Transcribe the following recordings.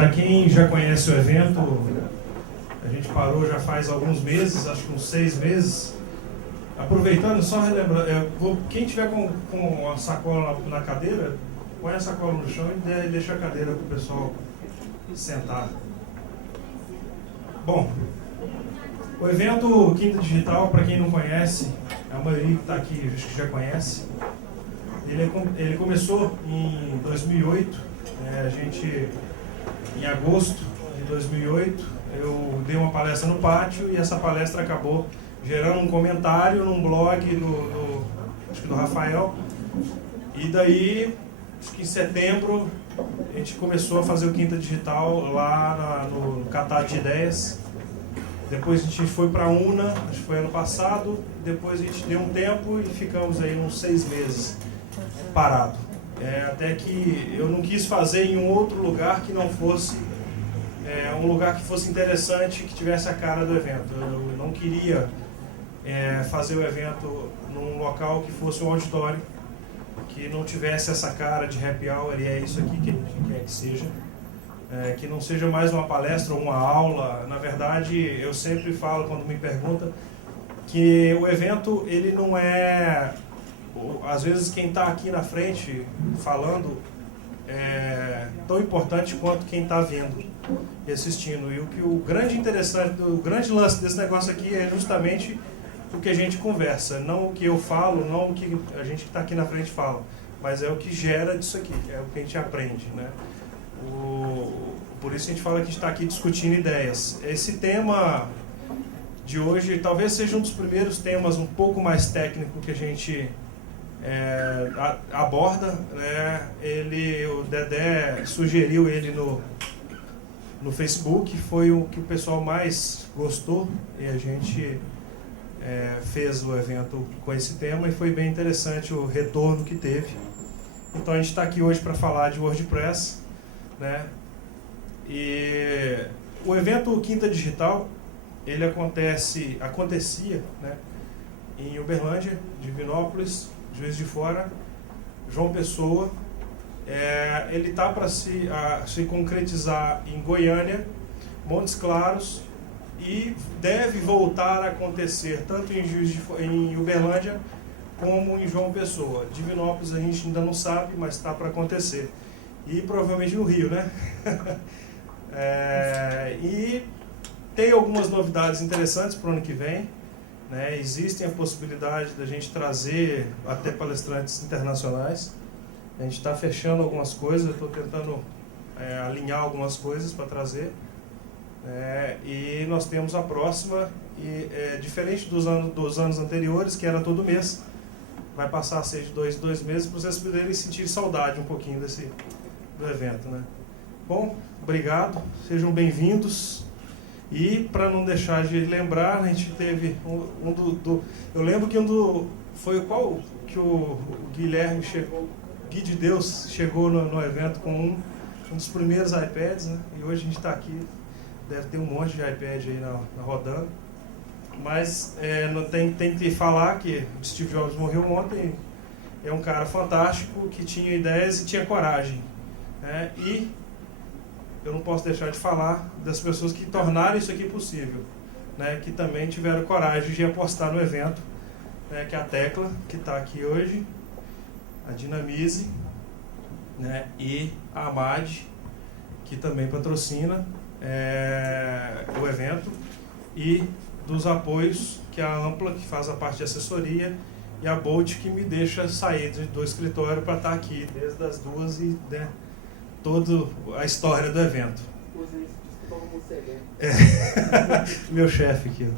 Para quem já conhece o evento, a gente parou já faz alguns meses, acho que uns 6 meses. Aproveitando, só relembrar, quem tiver com a sacola na cadeira, põe a sacola no chão e deixa a cadeira para o pessoal sentar. Bom, o evento Quinta Digital, para quem não conhece, a maioria que está aqui acho que já conhece, ele começou em 2008, em agosto de 2008, eu dei uma palestra no pátio e essa palestra acabou gerando um comentário num blog acho que do Rafael, e daí, acho que em setembro, a gente começou a fazer o Quinta Digital lá no Catar de Ideias. Depois a gente foi para a UNA, acho que foi ano passado, depois a gente deu um tempo e ficamos aí uns 6 meses parado. Até que eu não quis fazer em um outro lugar que não fosse um lugar que fosse interessante, que tivesse a cara do evento. Eu não queria fazer o evento num local que fosse um auditório, que não tivesse essa cara de happy hour, e é isso aqui que a gente quer que seja. Que não seja mais uma palestra ou uma aula. Na verdade, eu sempre falo, quando me perguntam, que o evento, ele não é... Às vezes, quem está aqui na frente falando é tão importante quanto quem está vendo e assistindo. E o grande lance desse negócio aqui é justamente o que a gente conversa, não o que eu falo, não o que a gente que está aqui na frente fala, mas é o que gera disso aqui, é o que a gente aprende, né? Por isso a gente fala que a gente está aqui discutindo ideias. Esse tema de hoje talvez seja um dos primeiros temas um pouco mais técnico que a gente aborda, né? O Dedé sugeriu ele no Facebook, foi o que o pessoal mais gostou, e a gente fez o evento com esse tema e foi bem interessante o retorno que teve. Então a gente está aqui hoje para falar de WordPress, né? E o evento Quinta Digital, ele acontecia, né, em Uberlândia, Divinópolis, Juiz de Fora, João Pessoa. Ele está para se concretizar em Goiânia, Montes Claros, e deve voltar a acontecer tanto em Uberlândia como em João Pessoa. Divinópolis a gente ainda não sabe, mas está para acontecer. E provavelmente no Rio, né? E tem algumas novidades interessantes para o ano que vem, né? Existem a possibilidade da gente trazer até palestrantes internacionais. A gente está fechando algumas coisas, eu estou tentando alinhar algumas coisas para trazer. E nós temos a próxima, diferente dos anos anteriores, que era todo mês, vai passar a ser de 2 em 2 meses, para vocês poderem sentir saudade um pouquinho do evento, né? Bom, obrigado, sejam bem-vindos. E para não deixar de lembrar, a gente teve eu lembro que foi qual que o Guilherme chegou, Gui de Deus chegou no evento com um dos primeiros iPads, né? E hoje a gente está aqui, deve ter um monte de iPad aí rodando. Mas não tem que falar que o Steve Jobs morreu ontem. É um cara fantástico que tinha ideias e tinha coragem, né? E eu não posso deixar de falar das pessoas que tornaram isso aqui possível, né? Que também tiveram coragem de apostar no evento, né? Que é a Tecla, que está aqui hoje, a Dinamize, né? E a Amad, que também patrocina o evento, e dos apoios, que é a Ampla, que faz a parte de assessoria, e a Bolt, que me deixa sair do escritório para estar aqui desde as 2 e, né, toda a história do evento. Meu chefe aqui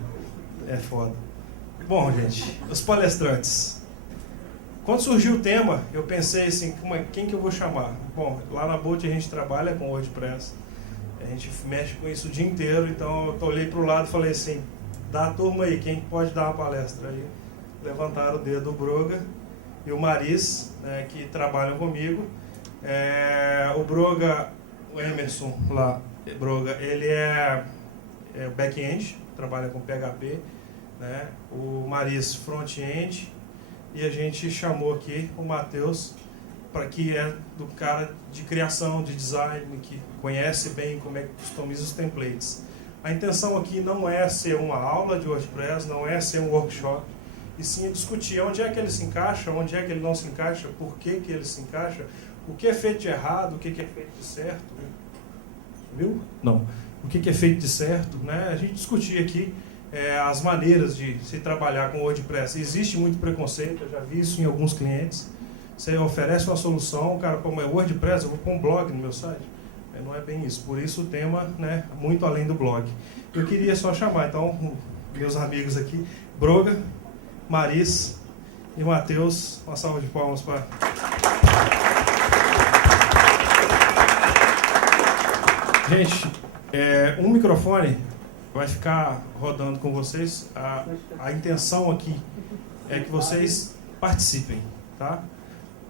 é foda. Bom, gente, os palestrantes. Quando surgiu o tema, eu pensei assim, quem que eu vou chamar? Bom, lá na Bolt a gente trabalha com WordPress, a gente mexe com isso o dia inteiro, então eu olhei para o lado e falei assim, da turma aí, quem pode dar uma palestra aí? Levantaram o dedo o Broga e o Maris, né, que trabalham comigo. O Broga, o Emerson lá, Broga, ele é back-end, trabalha com PHP, né? O Maris front-end, e a gente chamou aqui o Matheus, para que é do cara de criação, de design, que conhece bem como é que customiza os templates. A intenção aqui não é ser uma aula de WordPress, não é ser um workshop, e sim discutir onde é que ele se encaixa, onde é que ele não se encaixa, por que que ele se encaixa, o que é feito de errado, o que é feito de certo. Viu? Não. O que é feito de certo, né? A gente discutir aqui as maneiras de se trabalhar com WordPress. Existe muito preconceito, eu já vi isso em alguns clientes. Você oferece uma solução, o cara, pô, mas WordPress, eu vou pôr um blog no meu site. Não é bem isso. Por isso o tema, né, muito além do blog. Eu queria só chamar, então, meus amigos aqui, Broga, Maris e Matheus. Uma salva de palmas para... Gente, um microfone vai ficar rodando com vocês. A intenção aqui é que vocês participem, tá?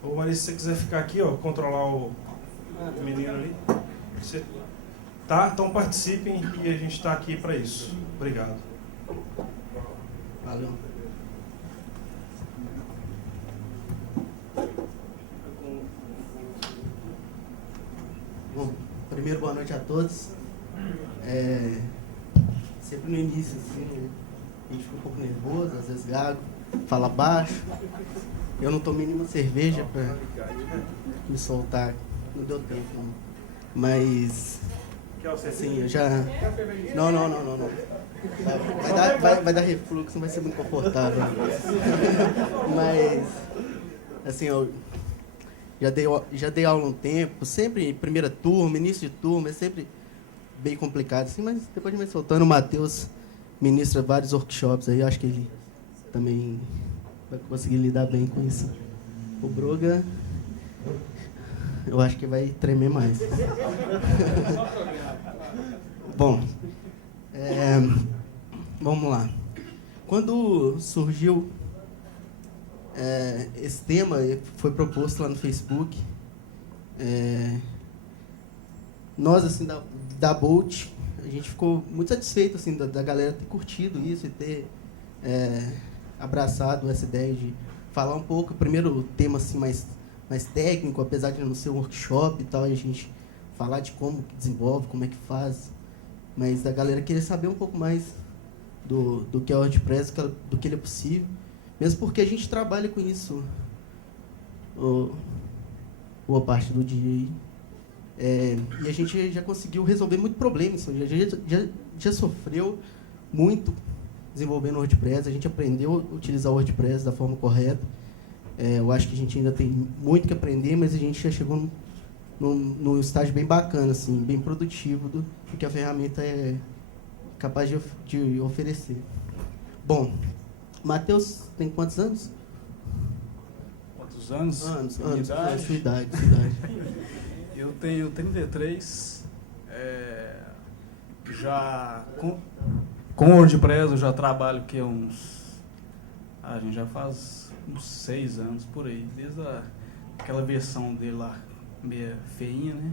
Ô Maris, se você quiser ficar aqui, ó, controlar o menino ali. Você... Tá? Então participem e a gente está aqui para isso. Obrigado. Valeu. Bom, primeiro boa noite a todos. Sempre no início, assim, a gente fica um pouco nervoso, às vezes gago, fala baixo. Eu não tomei nenhuma cerveja para me soltar, não deu tempo, não. Mas, assim, eu já... Não. Vai dar refluxo, não vai ser muito confortável. Mas, assim, eu já dei aula um tempo, sempre em primeira turma, início de turma, é sempre bem complicado, assim, mas depois de me soltando, o Matheus ministra vários workshops aí, acho que ele também vai conseguir lidar bem com isso. O Broga, eu acho que vai tremer mais. Bom, vamos lá. Quando surgiu esse tema, foi proposto lá no Facebook, nós, assim, da Bolt, a gente ficou muito satisfeito, assim, da galera ter curtido isso e ter abraçado essa ideia de falar um pouco, primeiro o tema assim, mais técnico, apesar de não ser um workshop e tal, e a gente falar de como que desenvolve, como é que faz, mas da galera querer saber um pouco mais do que é o WordPress, do que ele é possível, mesmo porque a gente trabalha com isso boa parte do dia. E a gente já conseguiu resolver muito problema, assim, já sofreu muito desenvolvendo o WordPress, a gente aprendeu a utilizar o WordPress da forma correta. Eu acho que a gente ainda tem muito que aprender, mas a gente já chegou num estágio bem bacana, assim, bem produtivo do que a ferramenta é capaz de oferecer. Bom, Matheus tem quantos anos? Quantos anos? Anos, idade? Sua idade. Eu tenho 33, já com o WordPress eu já trabalho que a gente já faz uns 6 anos por aí, desde aquela versão dele lá, meia feinha, né?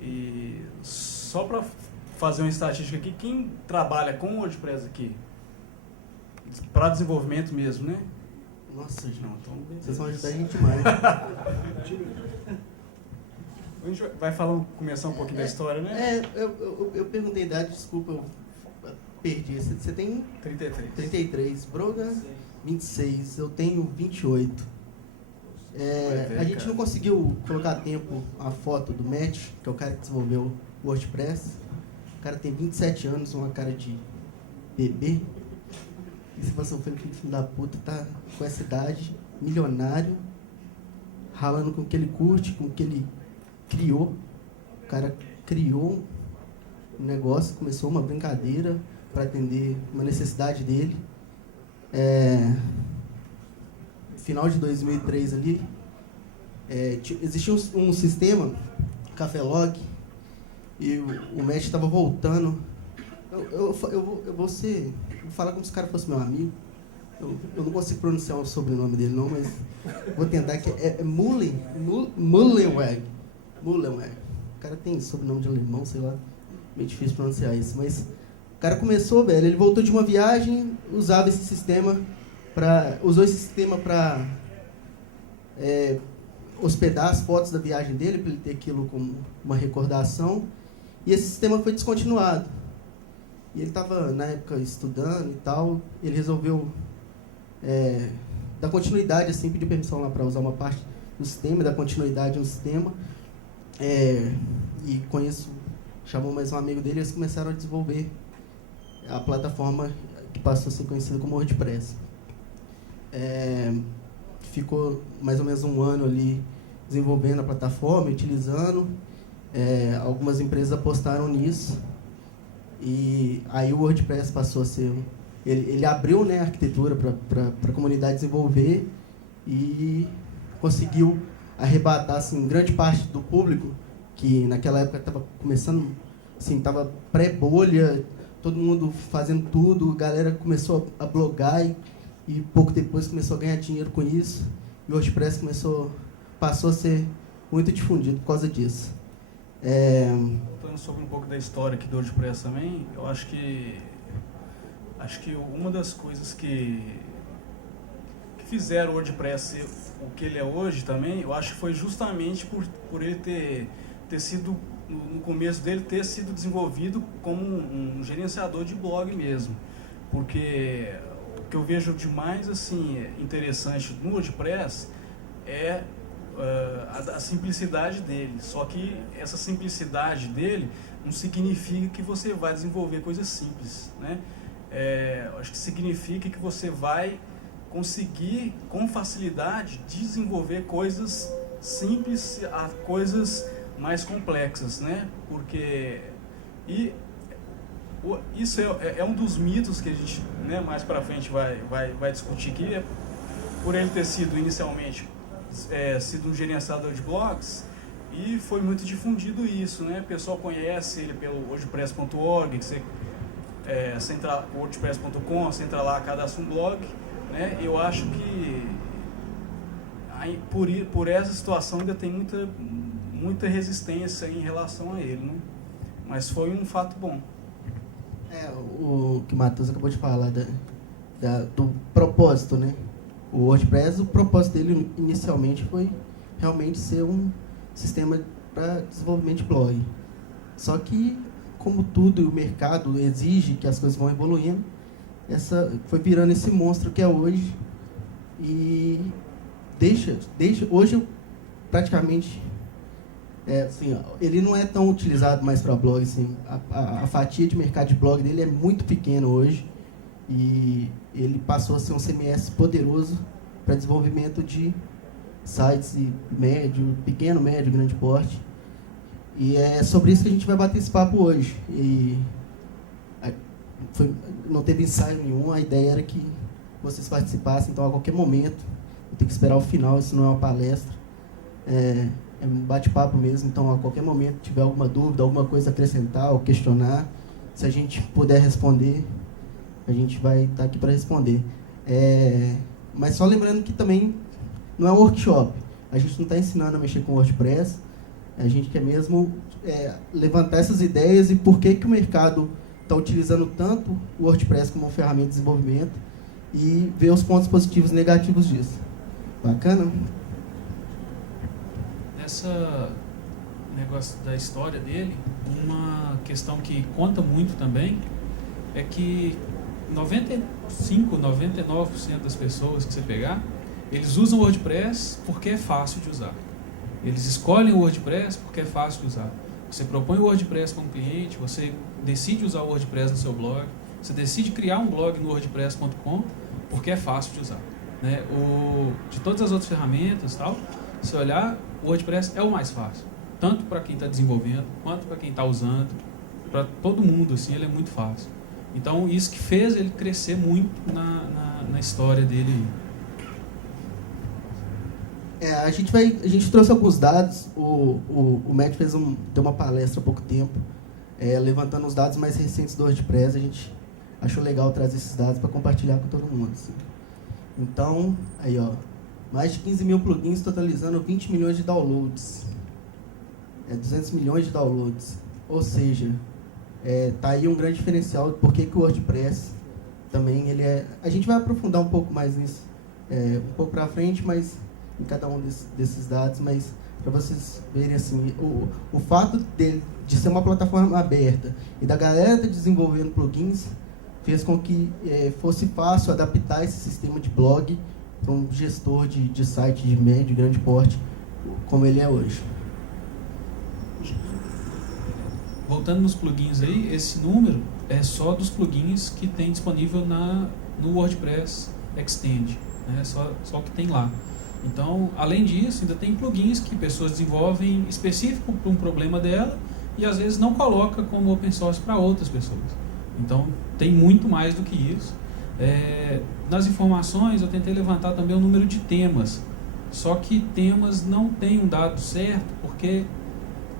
E só para fazer uma estatística aqui, quem trabalha com o WordPress aqui, para desenvolvimento mesmo, né? Nossa, gente, não, então, vocês vão ajudar a gente mais. A gente vai começar um pouquinho da história, né? Eu perguntei a idade, desculpa, eu perdi. Você tem? 33. 33. Broga, 26. Eu tenho 28. A gente não conseguiu colocar a tempo a foto do Matt, que é o cara que desenvolveu o WordPress. O cara tem 27 anos, uma cara de bebê. E você fala assim, filho da puta, tá com essa idade, milionário, ralando com o que ele curte, com o que ele criou. O cara criou um negócio, começou uma brincadeira para atender uma necessidade dele. Final de 2003 ali, existia um sistema, Café Log, e o Matt estava voltando. Eu vou falar como se o cara fosse meu amigo. Eu não consigo pronunciar o sobrenome dele não, mas vou tentar, que é Mullenweg. O cara tem sobrenome de alemão, sei lá, meio difícil pronunciar isso, mas o cara começou, velho, ele voltou de uma viagem, usou esse sistema para hospedar as fotos da viagem dele, para ele ter aquilo como uma recordação. E esse sistema foi descontinuado. E ele estava, na época, estudando e tal. Ele resolveu dar continuidade, assim, pediu permissão lá para usar uma parte do sistema, dar continuidade no sistema. E com isso, chamou mais um amigo dele e eles começaram a desenvolver a plataforma que passou a ser conhecida como WordPress. Ficou mais ou menos um ano ali desenvolvendo a plataforma, utilizando. Algumas empresas apostaram nisso. E aí o WordPress passou a ser... Ele abriu, né, a arquitetura para a comunidade desenvolver e conseguiu arrebatar assim, grande parte do público, que naquela época estava começando, assim, estava pré-bolha, todo mundo fazendo tudo, a galera começou a blogar e pouco depois começou a ganhar dinheiro com isso. E o WordPress passou a ser muito difundido por causa disso. Falando sobre um pouco da história aqui do WordPress também, eu acho que uma das coisas que fizeram o WordPress ser o que ele é hoje também, eu acho que foi justamente por ele ter sido, no começo dele, ter sido desenvolvido como um gerenciador de blog mesmo. Porque o que eu vejo de mais assim, interessante no WordPress é a simplicidade dele. Só que essa simplicidade dele não significa que você vai desenvolver coisas simples, né? Acho que significa que você vai conseguir com facilidade desenvolver coisas simples a coisas mais complexas, né? Porque isso é um dos mitos que a gente, né, mais para frente vai discutir aqui, por ele ter sido inicialmente sido um gerenciador de blogs, e foi muito difundido isso, né? O pessoal conhece ele pelo wordpress.org, que você entra wordpress.com, você entra lá, cadastra um blog, né? Eu acho que por essa situação ainda tem muita resistência em relação a ele, né? Mas foi um fato bom. O que o Matheus acabou de falar do propósito, né? O WordPress, o propósito dele inicialmente foi realmente ser um sistema para desenvolvimento de blog. Só que, como tudo, o mercado exige que as coisas vão evoluindo, foi virando esse monstro que é hoje. E hoje praticamente assim, ele não é tão utilizado mais para blog, assim, a fatia de mercado de blog dele é muito pequena hoje, e ele passou a ser um CMS poderoso para desenvolvimento de sites pequeno, médio, grande porte. E é sobre isso que a gente vai bater esse papo hoje. E não teve ensaio nenhum, a ideia era que vocês participassem, então a qualquer momento, eu tenho que esperar o final, isso não é uma palestra, é um bate-papo mesmo, então a qualquer momento, tiver alguma dúvida, alguma coisa a acrescentar ou questionar, se a gente puder responder, a gente vai estar aqui para responder. Mas só lembrando que também não é um workshop, a gente não está ensinando a mexer com WordPress, a gente quer mesmo levantar essas ideias e por que o mercado está utilizando tanto o WordPress como uma ferramenta de desenvolvimento e ver os pontos positivos e negativos disso. Bacana? Essa negócio da história dele, uma questão que conta muito também é que 95, 99% das pessoas que você pegar, eles usam o WordPress porque é fácil de usar. Eles escolhem o WordPress porque é fácil de usar. Você propõe o WordPress como cliente, você decide usar o WordPress no seu blog, você decide criar um blog no wordpress.com porque é fácil de usar, né? De todas as outras ferramentas, tal, se olhar, o WordPress é o mais fácil, tanto para quem está desenvolvendo quanto para quem está usando, para todo mundo, assim, ele é muito fácil. Então isso que fez ele crescer muito na história dele. A gente trouxe alguns dados. O Matt deu uma palestra há pouco tempo, levantando os dados mais recentes do WordPress. A gente achou legal trazer esses dados para compartilhar com todo mundo, assim. Então, aí, ó, mais de 15 mil plugins, totalizando 20 milhões de downloads. 200 milhões de downloads. Ou seja, tá aí um grande diferencial de por que o WordPress também ele é... A gente vai aprofundar um pouco mais nisso um pouco para frente, mas em cada um desses dados, mas para vocês verem assim, o fato de ser uma plataforma aberta e da galera desenvolvendo plugins fez com que fosse fácil adaptar esse sistema de blog para um gestor de site de médio e grande porte como ele é hoje. Voltando nos plugins aí, esse número é só dos plugins que tem disponível no WordPress Extend, né? Só o que tem lá. Então, além disso, ainda tem plugins que pessoas desenvolvem específico para um problema dela e às vezes não coloca como open source para outras pessoas. Então, tem muito mais do que isso. Nas informações, eu tentei levantar também o número de temas. Só que temas não tem um dado certo, porque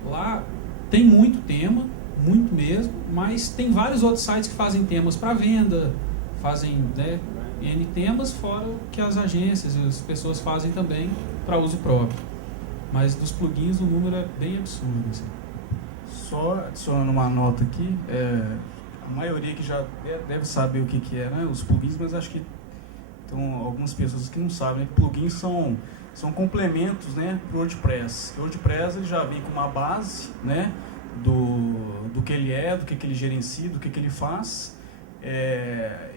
lá tem muito tema, muito mesmo, mas tem vários outros sites que fazem temas para venda, fazem, né, N temas, fora que as agências e as pessoas fazem também para uso próprio. Mas dos plugins o número é bem absurdo. Assim. Só adicionando uma nota aqui, a maioria que já deve saber o que é, né, os plugins, mas acho que tem algumas pessoas que não sabem, né, que plugins são complementos, né, para o WordPress. O WordPress ele já vem com uma base, né, do que ele é, do que ele gerencia, do que ele faz.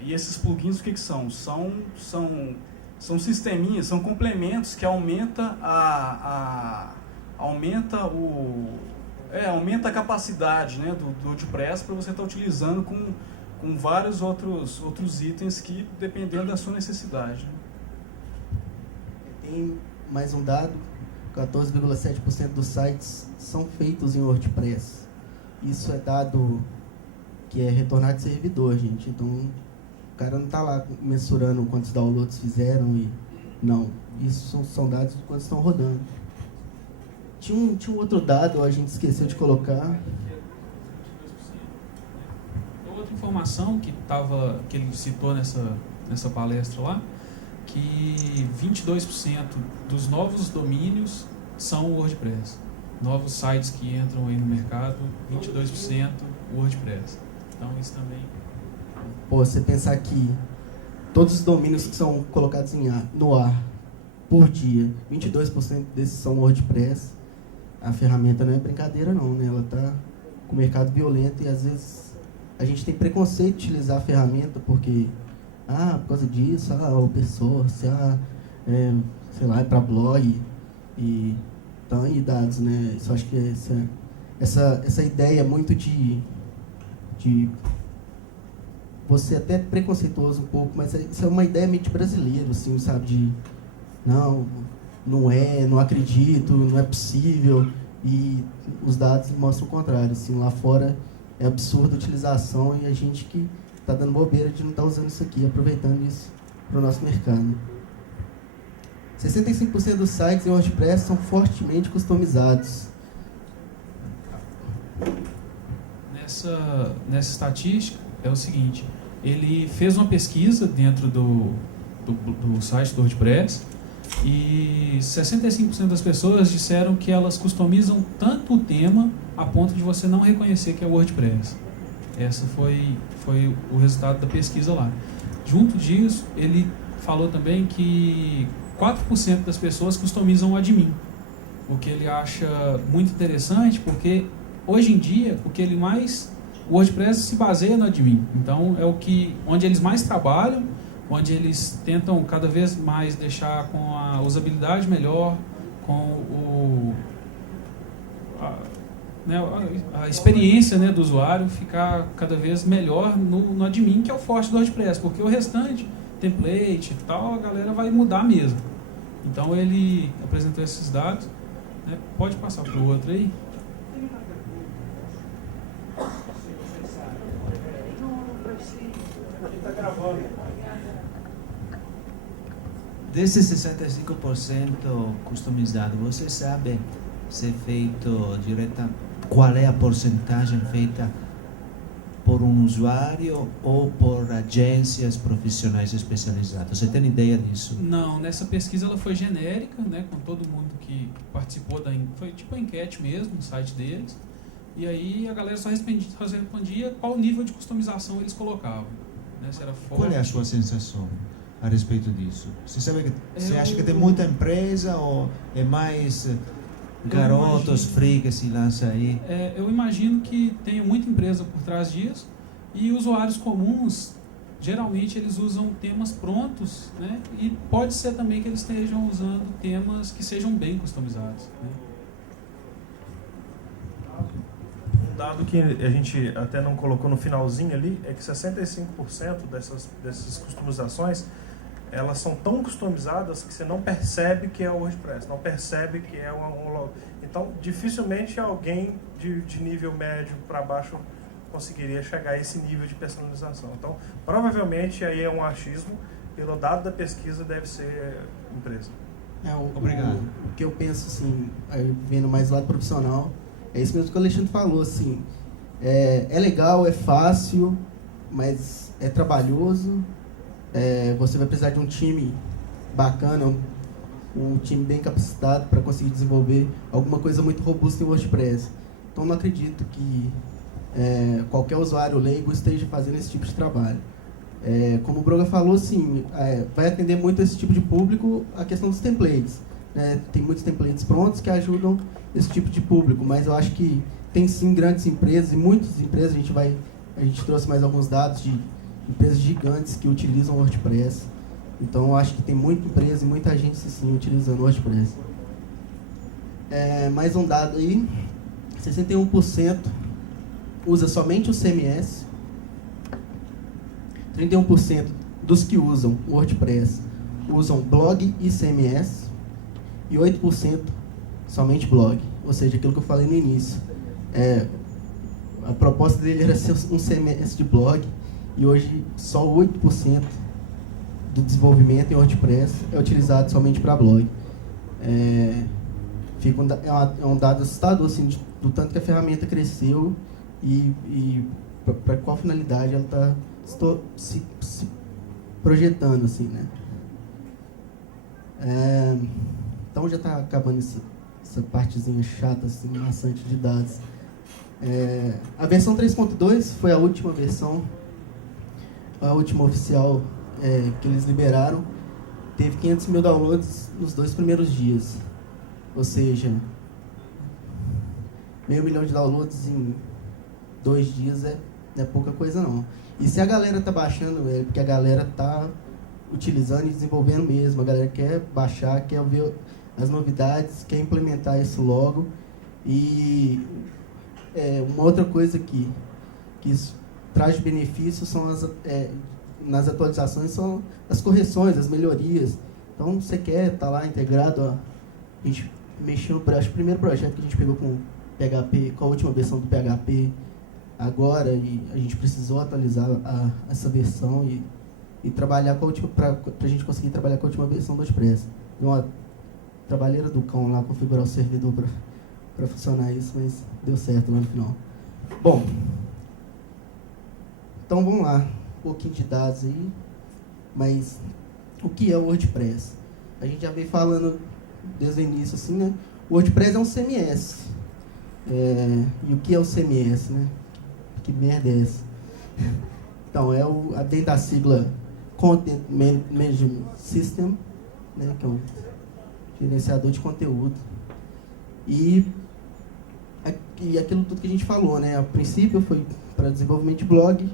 E esses plugins o que são? São sisteminhas, são complementos que aumenta a capacidade, né, do WordPress para você estar utilizando com vários outros itens que dependendo da sua necessidade. Tem mais um dado, 14,7% dos sites são feitos em WordPress. Isso é dado que é retornado de servidor, gente. Então, o cara não está lá mensurando quantos downloads fizeram e... Não, isso são dados de quantos estão rodando. Tinha um outro dado, a gente esqueceu de colocar. Outra informação que ele citou nessa palestra lá, que 22% dos novos domínios são WordPress. Novos sites que entram aí no mercado, 22% WordPress. Então isso também... Pô, você pensar que todos os domínios que são colocados no ar por dia, 22% desses são WordPress, a ferramenta não é brincadeira não, né? Ela está com o mercado violento e às vezes a gente tem preconceito de utilizar a ferramenta porque, por causa disso, open source, sei lá, é para blog e dados, né? Isso acho que essa ideia muito de você até preconceituoso um pouco, mas isso é uma ideia meio de brasileiro, assim, sabe? De não acredito, não é possível, e os dados mostram o contrário, assim, lá fora é absurda a utilização e a gente que está dando bobeira de não estar usando isso aqui, aproveitando isso para o nosso mercado. 65% dos sites em WordPress são fortemente customizados. Nessa estatística é o seguinte, ele fez uma pesquisa dentro do site do WordPress e 65% das pessoas disseram que elas customizam tanto o tema a ponto de você não reconhecer que é o WordPress. Essa foi o resultado da pesquisa lá. Junto disso, ele falou também que 4% das pessoas customizam o admin, o que ele acha muito interessante, porque hoje em dia, o WordPress se baseia no admin. Então, onde eles mais trabalham, onde eles tentam cada vez mais deixar com a usabilidade melhor, com a experiência, né, do usuário ficar cada vez melhor no admin, que é o forte do WordPress, porque o restante, template e tal, a galera vai mudar mesmo. Então ele apresentou esses dados, né? Pode passar para o outro aí. Desses 65% customizado, você sabe se é feito qual é a porcentagem feita por um usuário ou por agências profissionais especializadas? Você tem ideia disso? Não, nessa pesquisa ela foi genérica, né, com todo mundo que participou foi tipo uma enquete mesmo no site deles. E aí a galera só respondia qual nível de customização eles colocavam, né, se era forte. Qual é a sua sensação? a respeito disso? Você acha que tem muita empresa ou é mais garotos free que se lança aí? Eu imagino que tenha muita empresa por trás disso, e usuários comuns, geralmente eles usam temas prontos, né? E pode ser também que eles estejam usando temas que sejam bem customizados, né? Um dado que a gente até não colocou no finalzinho ali é que 65% dessas customizações, elas são tão customizadas que você não percebe que é o WordPress, não percebe que é então dificilmente alguém de nível médio para baixo conseguiria chegar a esse nível de personalização. Então, provavelmente aí é um achismo, pelo dado da pesquisa deve ser empresa. Obrigado. O que eu penso, assim, vendo mais do lado profissional, é isso mesmo que o Alexandre falou, assim, é legal, é fácil, mas é trabalhoso, você vai precisar de um time bacana, um time bem capacitado para conseguir desenvolver alguma coisa muito robusta em WordPress. Então, não acredito que qualquer usuário leigo esteja fazendo esse tipo de trabalho. Como o Broga falou, sim, vai atender muito esse tipo de público a questão dos templates, né? Tem muitos templates prontos que ajudam esse tipo de público, mas eu acho que tem sim grandes empresas, e muitas empresas, a gente trouxe mais alguns dados de empresas gigantes que utilizam o WordPress. Então eu acho que tem muita empresa e muita gente sim utilizando o WordPress. Mais um dado aí, 61% usa somente o CMS, 31% dos que usam o WordPress usam blog e CMS, e 8% somente blog. Ou seja, aquilo que eu falei no início. A proposta dele era ser um CMS de blog, e hoje só 8% do desenvolvimento em WordPress é utilizado somente para blog. É um dado assustador, assim, do tanto que a ferramenta cresceu e para qual finalidade ela está se projetando, assim, né? Então já está acabando essa partezinha chata, assim, maçante de dados. A versão 3.2 foi a última versão, a última oficial que eles liberaram. Teve 500 mil downloads nos 2 primeiros dias. Ou seja, 500 mil de downloads em 2 dias não é pouca coisa, não. E se a galera tá baixando, é porque a galera tá utilizando e desenvolvendo mesmo. A galera quer baixar, quer ver as novidades, quer implementar isso logo. E uma outra coisa que isso traz benefícios são nas atualizações, são as correções, as melhorias. Então, você quer estar lá integrado, a gente mexeu, acho que o primeiro projeto que a gente pegou com PHP, com a última versão do PHP agora, e a gente precisou atualizar essa versão e trabalhar com a última, para a gente conseguir trabalhar com a última versão do WordPress. Deu uma trabalheira do cão lá, configurar o servidor para funcionar isso, mas deu certo lá no final. Bom, então vamos lá, um pouquinho de dados aí, mas o que é o WordPress? A gente já veio falando desde o início, assim, né? O WordPress é um CMS. E o que é o CMS, né? Que merda é essa? Então, dentro da sigla Content Management System, né? Que é um gerenciador de conteúdo. E aquilo tudo que a gente falou, né? A princípio foi para desenvolvimento de blog,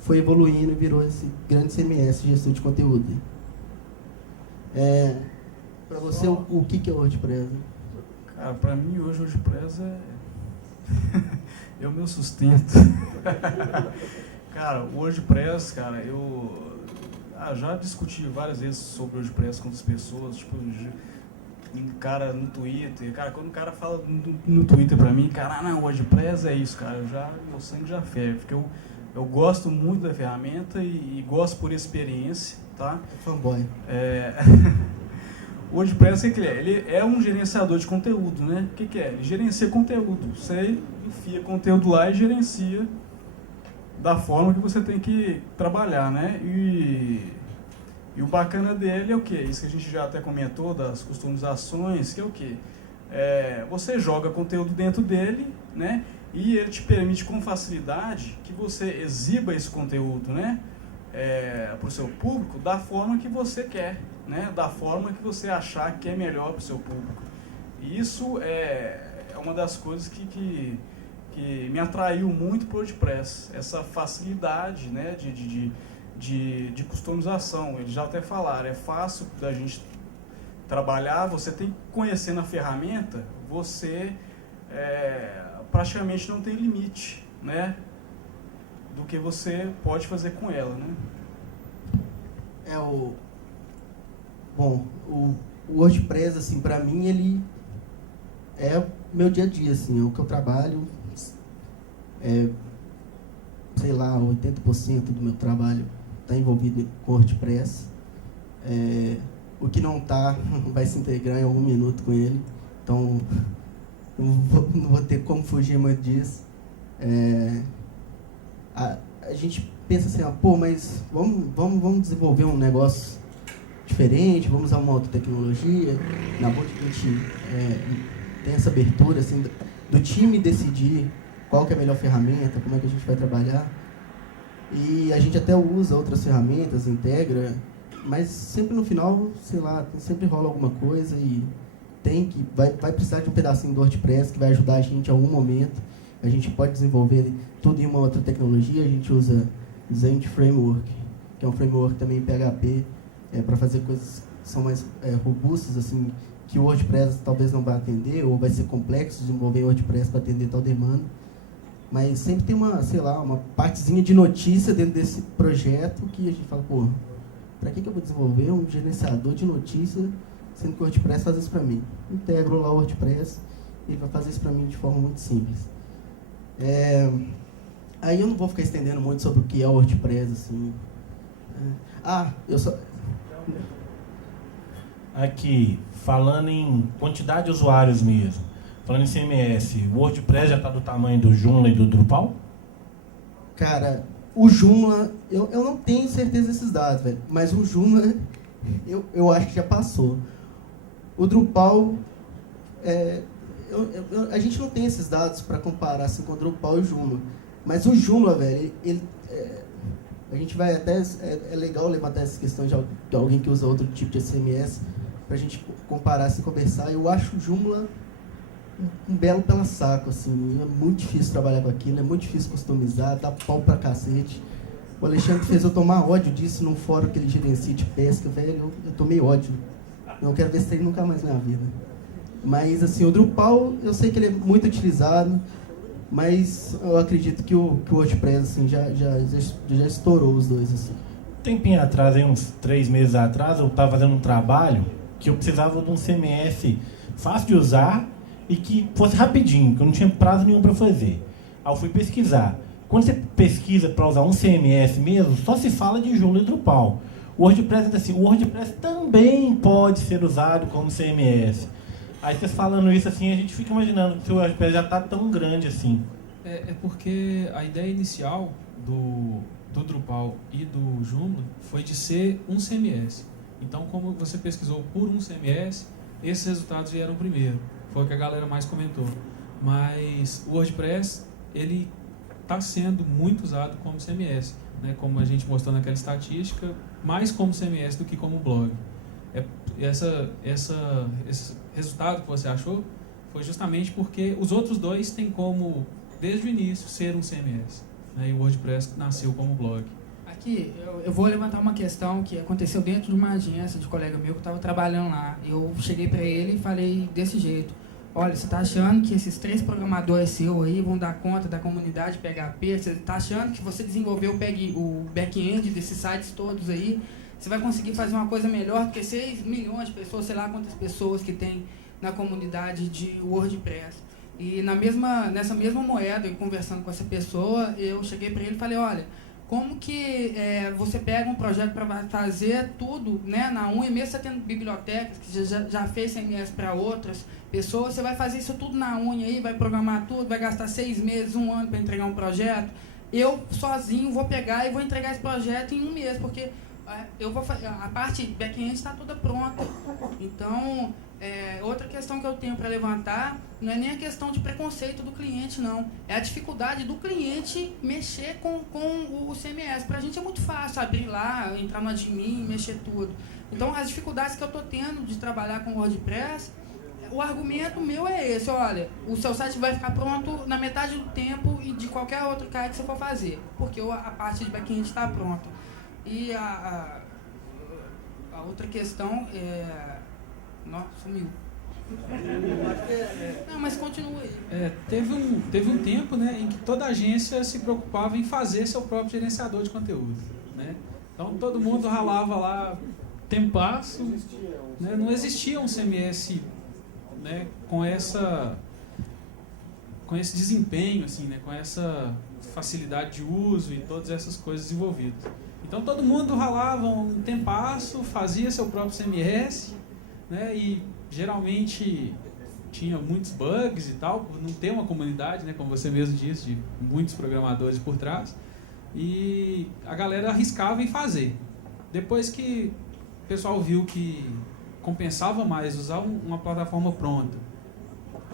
foi evoluindo e virou esse grande CMS, gestão de conteúdo. Para você, o que é o WordPress? Né? Cara, para mim hoje o WordPress é o meu sustento. Cara, o WordPress, cara, eu já discuti várias vezes sobre o WordPress com as pessoas, tipo, um cara no Twitter, cara, quando o cara fala no Twitter pra mim, cara, não, o WordPress é isso, cara, meu sangue já ferve, porque eu gosto muito da ferramenta e gosto por experiência, tá? Fanboy. O WordPress, o que é? Ele é um gerenciador de conteúdo, né? O que é? Ele gerencia conteúdo. Você enfia conteúdo lá e gerencia da forma que você tem que trabalhar, né? E o bacana dele é o quê? Isso que a gente já até comentou, das customizações, que é o quê? Você joga conteúdo dentro dele, né? E ele te permite com facilidade que você exiba esse conteúdo, né? para o seu público da forma que você quer, né? Da forma que você achar que é melhor para o seu público. E isso é uma das coisas que me atraiu muito para o WordPress, essa facilidade, né, de customização. Eles já até falaram, é fácil da gente trabalhar, você tem que conhecer na ferramenta, você praticamente não tem limite, né, do que você pode fazer com ela, né? O WordPress, assim, para mim, ele é meu dia a dia, assim, é o que eu trabalho, sei lá, 80% do meu trabalho está envolvido com WordPress. O que não está vai se integrar em algum minuto com ele, então não vou ter como fugir muito disso. A gente pensa assim, mas vamos desenvolver um negócio diferente, vamos usar uma outra tecnologia. Na Bolt a gente tem essa abertura assim, do time decidir qual que é a melhor ferramenta, como é que a gente vai trabalhar. E a gente até usa outras ferramentas, integra, mas sempre no final, sei lá, sempre rola alguma coisa e vai precisar de um pedacinho do WordPress que vai ajudar a gente em algum momento. A gente pode desenvolver tudo em uma outra tecnologia. A gente usa Zend Framework, que é um framework também em PHP, para fazer coisas que são mais robustas, assim, que o WordPress talvez não vai atender, ou vai ser complexo desenvolver o WordPress para atender tal demanda. Mas sempre tem uma partezinha de notícia dentro desse projeto que a gente fala, para que eu vou desenvolver um gerenciador de notícia, sendo que o WordPress faz isso para mim? Integro lá o WordPress, ele vai fazer isso para mim de forma muito simples. Aí eu não vou ficar estendendo muito sobre o que é o WordPress, assim. Aqui, falando em quantidade de usuários mesmo, falando em CMS, o WordPress já está do tamanho do Joomla e do Drupal? Cara, o Joomla, eu não tenho certeza desses dados, velho, mas o Joomla, eu acho que já passou. O Drupal, a gente não tem esses dados para comparar assim, com o Drupal e o Joomla, mas o Joomla, velho, a gente vai até, é legal levantar essa questão de alguém que usa outro tipo de CMS, para a gente comparar, assim, conversar. Eu acho o Joomla um belo pela saco, assim, é muito difícil trabalhar com aquilo, é muito difícil customizar, dá pau pra cacete. O Alexandre fez eu tomar ódio disso num fórum que ele gerencia de pesca, velho, eu tomei ódio. Não quero ver esse trem nunca mais na minha vida. Mas, assim, o Drupal, eu sei que ele é muito utilizado, mas eu acredito que o WordPress, assim, já estourou os dois, assim. Tempinho atrás, aí, uns 3 meses atrás, eu estava fazendo um trabalho que eu precisava de um CMS fácil de usar e que fosse rapidinho, que eu não tinha prazo nenhum para fazer. Aí eu fui pesquisar. Quando você pesquisa para usar um CMS mesmo, só se fala de Joomla e Drupal. O WordPress, assim, o WordPress também pode ser usado como CMS. Aí vocês falando isso, assim, a gente fica imaginando que o WordPress já está tão grande assim. É porque a ideia inicial do Drupal e do Joomla foi de ser um CMS. Então, como você pesquisou por um CMS, esses resultados vieram primeiro. Foi o que a galera mais comentou. Mas o WordPress, ele está sendo muito usado como CMS, né? Como a gente mostrou naquela estatística, mais como CMS do que como blog. Esse resultado que você achou foi justamente porque os outros dois têm como, desde o início, ser um CMS, né? E o WordPress nasceu como blog. Aqui, eu vou levantar uma questão que aconteceu dentro de uma agência de colega meu que estava trabalhando lá. Eu cheguei para ele e falei desse jeito: olha, você está achando que esses 3 programadores seus aí vão dar conta da comunidade PHP? Você está achando que você desenvolveu o back-end desses sites todos aí, você vai conseguir fazer uma coisa melhor do que 6 milhões de pessoas, sei lá quantas pessoas que tem na comunidade de WordPress? E nessa mesma moeda, conversando com essa pessoa, eu cheguei para ele e falei: olha, como que você pega um projeto para fazer tudo, né, na unha, mesmo você tendo bibliotecas que já fez CMS para outras pessoas, você vai fazer isso tudo na unha aí, vai programar tudo, vai gastar 6 meses, 1 ano para entregar um projeto? Eu, sozinho, vou pegar e vou entregar esse projeto em 1 mês, porque a parte back-end está toda pronta. Então, outra questão que eu tenho para levantar não é nem a questão de preconceito do cliente, não. É a dificuldade do cliente mexer com o CMS. Para a gente é muito fácil abrir lá, entrar no admin, mexer tudo. Então, as dificuldades que eu estou tendo de trabalhar com o WordPress, o argumento meu é esse: olha, o seu site vai ficar pronto na metade do tempo e de qualquer outro cara que você for fazer, porque a parte de back-end está pronta. E a outra questão é... Nossa, sumiu. Não, mas continua aí. Teve um tempo, né, em que toda agência se preocupava em fazer seu próprio gerenciador de conteúdo, né? Então todo mundo ralava lá tempasso, né? Não existia um CMS, né, com esse desempenho, assim, né, com essa facilidade de uso e todas essas coisas envolvidas. Então todo mundo ralava um tempasso, fazia seu próprio CMS, né, e geralmente tinha muitos bugs e tal, por não ter uma comunidade, né, como você mesmo disse, de muitos programadores por trás, e a galera arriscava em fazer. Depois que o pessoal viu que compensava mais usar uma plataforma pronta,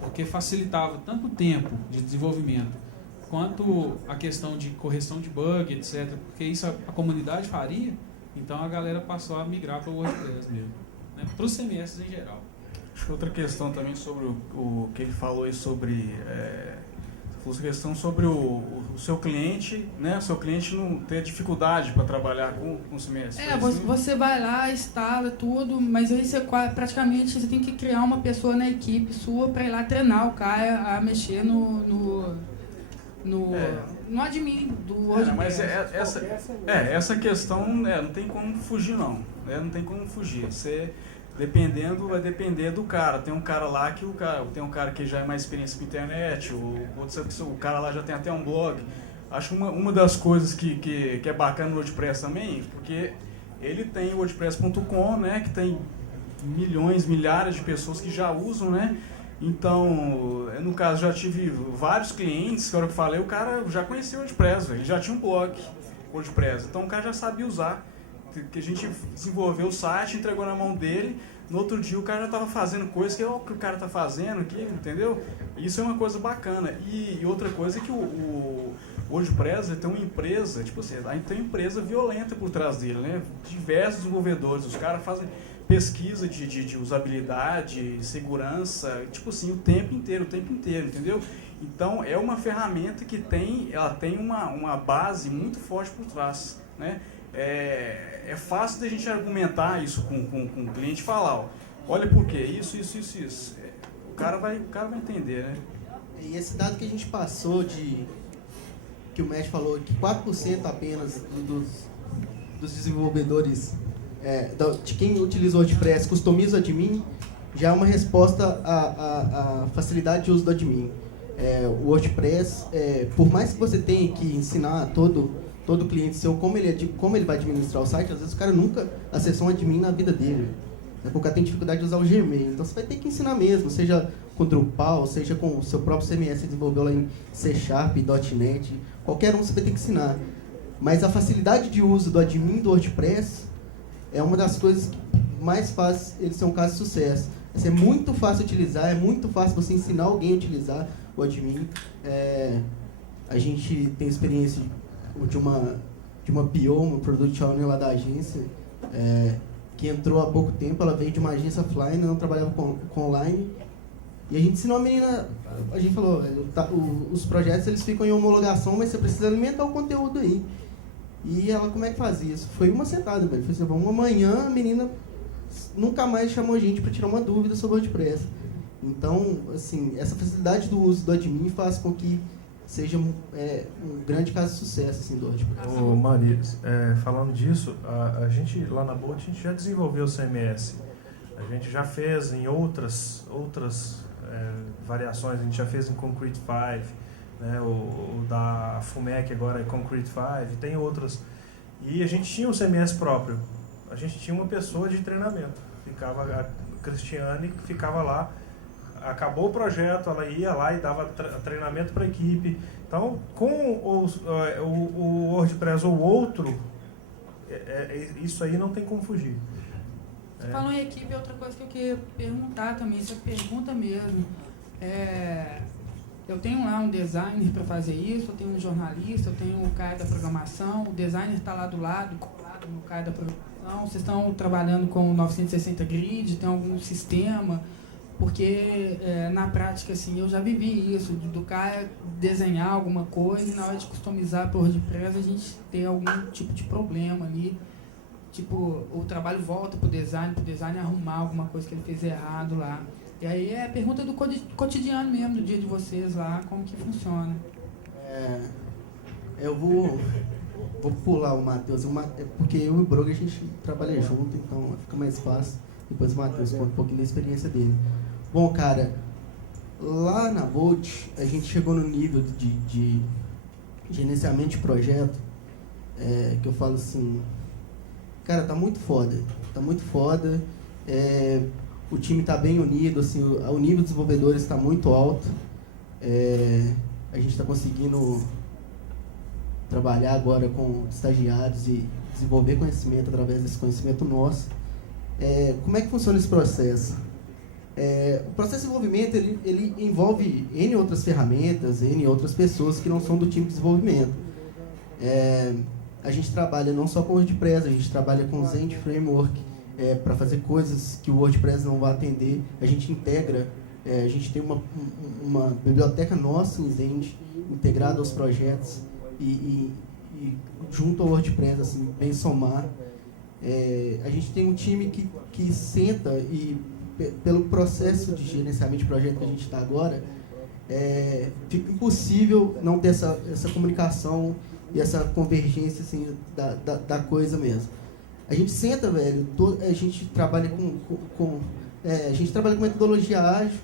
porque facilitava tanto o tempo de desenvolvimento, quanto a questão de correção de bug, etc., porque isso a comunidade faria, então a galera passou a migrar para o WordPress mesmo, né, para os CMS em geral. Acho que outra questão também sobre o que ele falou aí sobre... questão sobre o seu cliente, né? O seu cliente não ter dificuldade para trabalhar com o CMS. Você vai lá, instala tudo, mas aí você praticamente você tem que criar uma pessoa na equipe sua para ir lá treinar o cara a mexer no admin do WordPress. Mas essa questão não tem como fugir, não. Não tem como fugir. Você... vai depender do cara. Tem um cara lá tem um cara que já é mais experiência com internet, o cara lá já tem até um blog. Acho que uma das coisas que é bacana no WordPress também, porque ele tem o WordPress.com, né, que tem milhares de pessoas que já usam, né? Então, no caso, já tive vários clientes, que a hora que eu falei, o cara já conhecia o WordPress, ele já tinha um blog WordPress, então o cara já sabia usar. Que a gente desenvolveu o site, entregou na mão dele, no outro dia o cara já estava fazendo coisas que é o que o cara está fazendo aqui, entendeu? Isso é uma coisa bacana. E outra coisa é que o WordPress tem uma empresa, tipo assim, tem uma empresa violenta por trás dele, né? Diversos desenvolvedores, os caras fazem pesquisa de usabilidade, segurança, tipo assim, o tempo inteiro, entendeu? Então é uma ferramenta que ela tem uma base muito forte por trás, né? É fácil da gente argumentar isso com o cliente e falar, olha por quê, isso. O cara vai entender, né? E esse dado que a gente passou que o Matt falou, que 4% apenas dos desenvolvedores, de quem utiliza o WordPress customiza o admin, já é uma resposta à facilidade de uso do admin. O WordPress, por mais que você tenha que ensinar todo cliente seu como ele vai administrar o site, às vezes o cara nunca acessou um admin na vida dele. O cara tem dificuldade de usar o Gmail, então você vai ter que ensinar mesmo, seja com Drupal, seja com o seu próprio CMS que desenvolveu lá em C#, .NET, qualquer um você vai ter que ensinar. Mas a facilidade de uso do admin do WordPress é uma das coisas que mais faz ele ser um caso de sucesso. É muito fácil utilizar, é muito fácil você ensinar alguém a utilizar o admin. A gente tem experiência de uma PO, uma Product Owner lá da agência, que entrou há pouco tempo. Ela veio de uma agência offline, não trabalhava com online, e a gente ensinou a menina, a gente falou, os projetos eles ficam em homologação, mas você precisa alimentar o conteúdo aí. E ela, como é que fazia isso? Foi uma sentada, velho. Foi assim, vamos amanhã, a menina nunca mais chamou a gente para tirar uma dúvida sobre o WordPress. Então, assim, essa facilidade do uso do admin faz com que seja um grande caso de sucesso, assim, do WordPress. Ô, Maria, falando disso, a gente lá na Bolt, a gente já desenvolveu o CMS. A gente já fez em outras variações, a gente já fez em Concrete 5, né, o da Fumec agora é Concrete 5, tem outras. E a gente tinha um CMS próprio. A gente tinha uma pessoa de treinamento. A Cristiane ficava lá. Acabou o projeto, ela ia lá e dava treinamento para a equipe. Então, com o WordPress ou outro, isso aí não tem como fugir. Você falou em equipe, outra coisa que eu queria perguntar também, você pergunta mesmo. Eu tenho lá um designer para fazer isso, eu tenho um jornalista, eu tenho o cara da programação, o designer está lá do lado, colado no cara da programação, vocês estão trabalhando com 960 grid, tem algum sistema? Porque na prática, assim, eu já vivi isso, do cara desenhar alguma coisa e na hora de customizar para o WordPress a gente ter algum tipo de problema ali. Tipo, o trabalho volta pro design arrumar alguma coisa que ele fez errado lá. E aí é a pergunta do cotidiano mesmo, do dia de vocês lá, como que funciona. Eu vou pular o Matheus, porque eu e o Broga a gente trabalha junto, então fica mais fácil. Depois o Matheus conta um pouquinho da experiência dele. Bom, cara, lá na Bolt, a gente chegou no nível de gerenciamento de projeto, que eu falo assim, cara, tá muito foda, o time tá bem unido, assim, o nível dos desenvolvedores está muito alto, a gente está conseguindo trabalhar agora com estagiários e desenvolver conhecimento através desse conhecimento nosso. Como é que funciona esse processo? O processo de desenvolvimento ele envolve N outras ferramentas, N outras pessoas que não são do time de desenvolvimento. A gente trabalha não só com o WordPress, a gente trabalha com o Zend Framework para fazer coisas que o WordPress não vai atender. A gente integra, a gente tem uma biblioteca nossa em Zend, integrada aos projetos e junto ao WordPress, assim, bem somar. A gente tem um time que senta e, pelo processo de gerenciamento de projeto que a gente está agora, fica impossível não ter essa comunicação e essa convergência, assim, da coisa mesmo. A gente senta, velho, a gente trabalha a gente trabalha com metodologia ágil,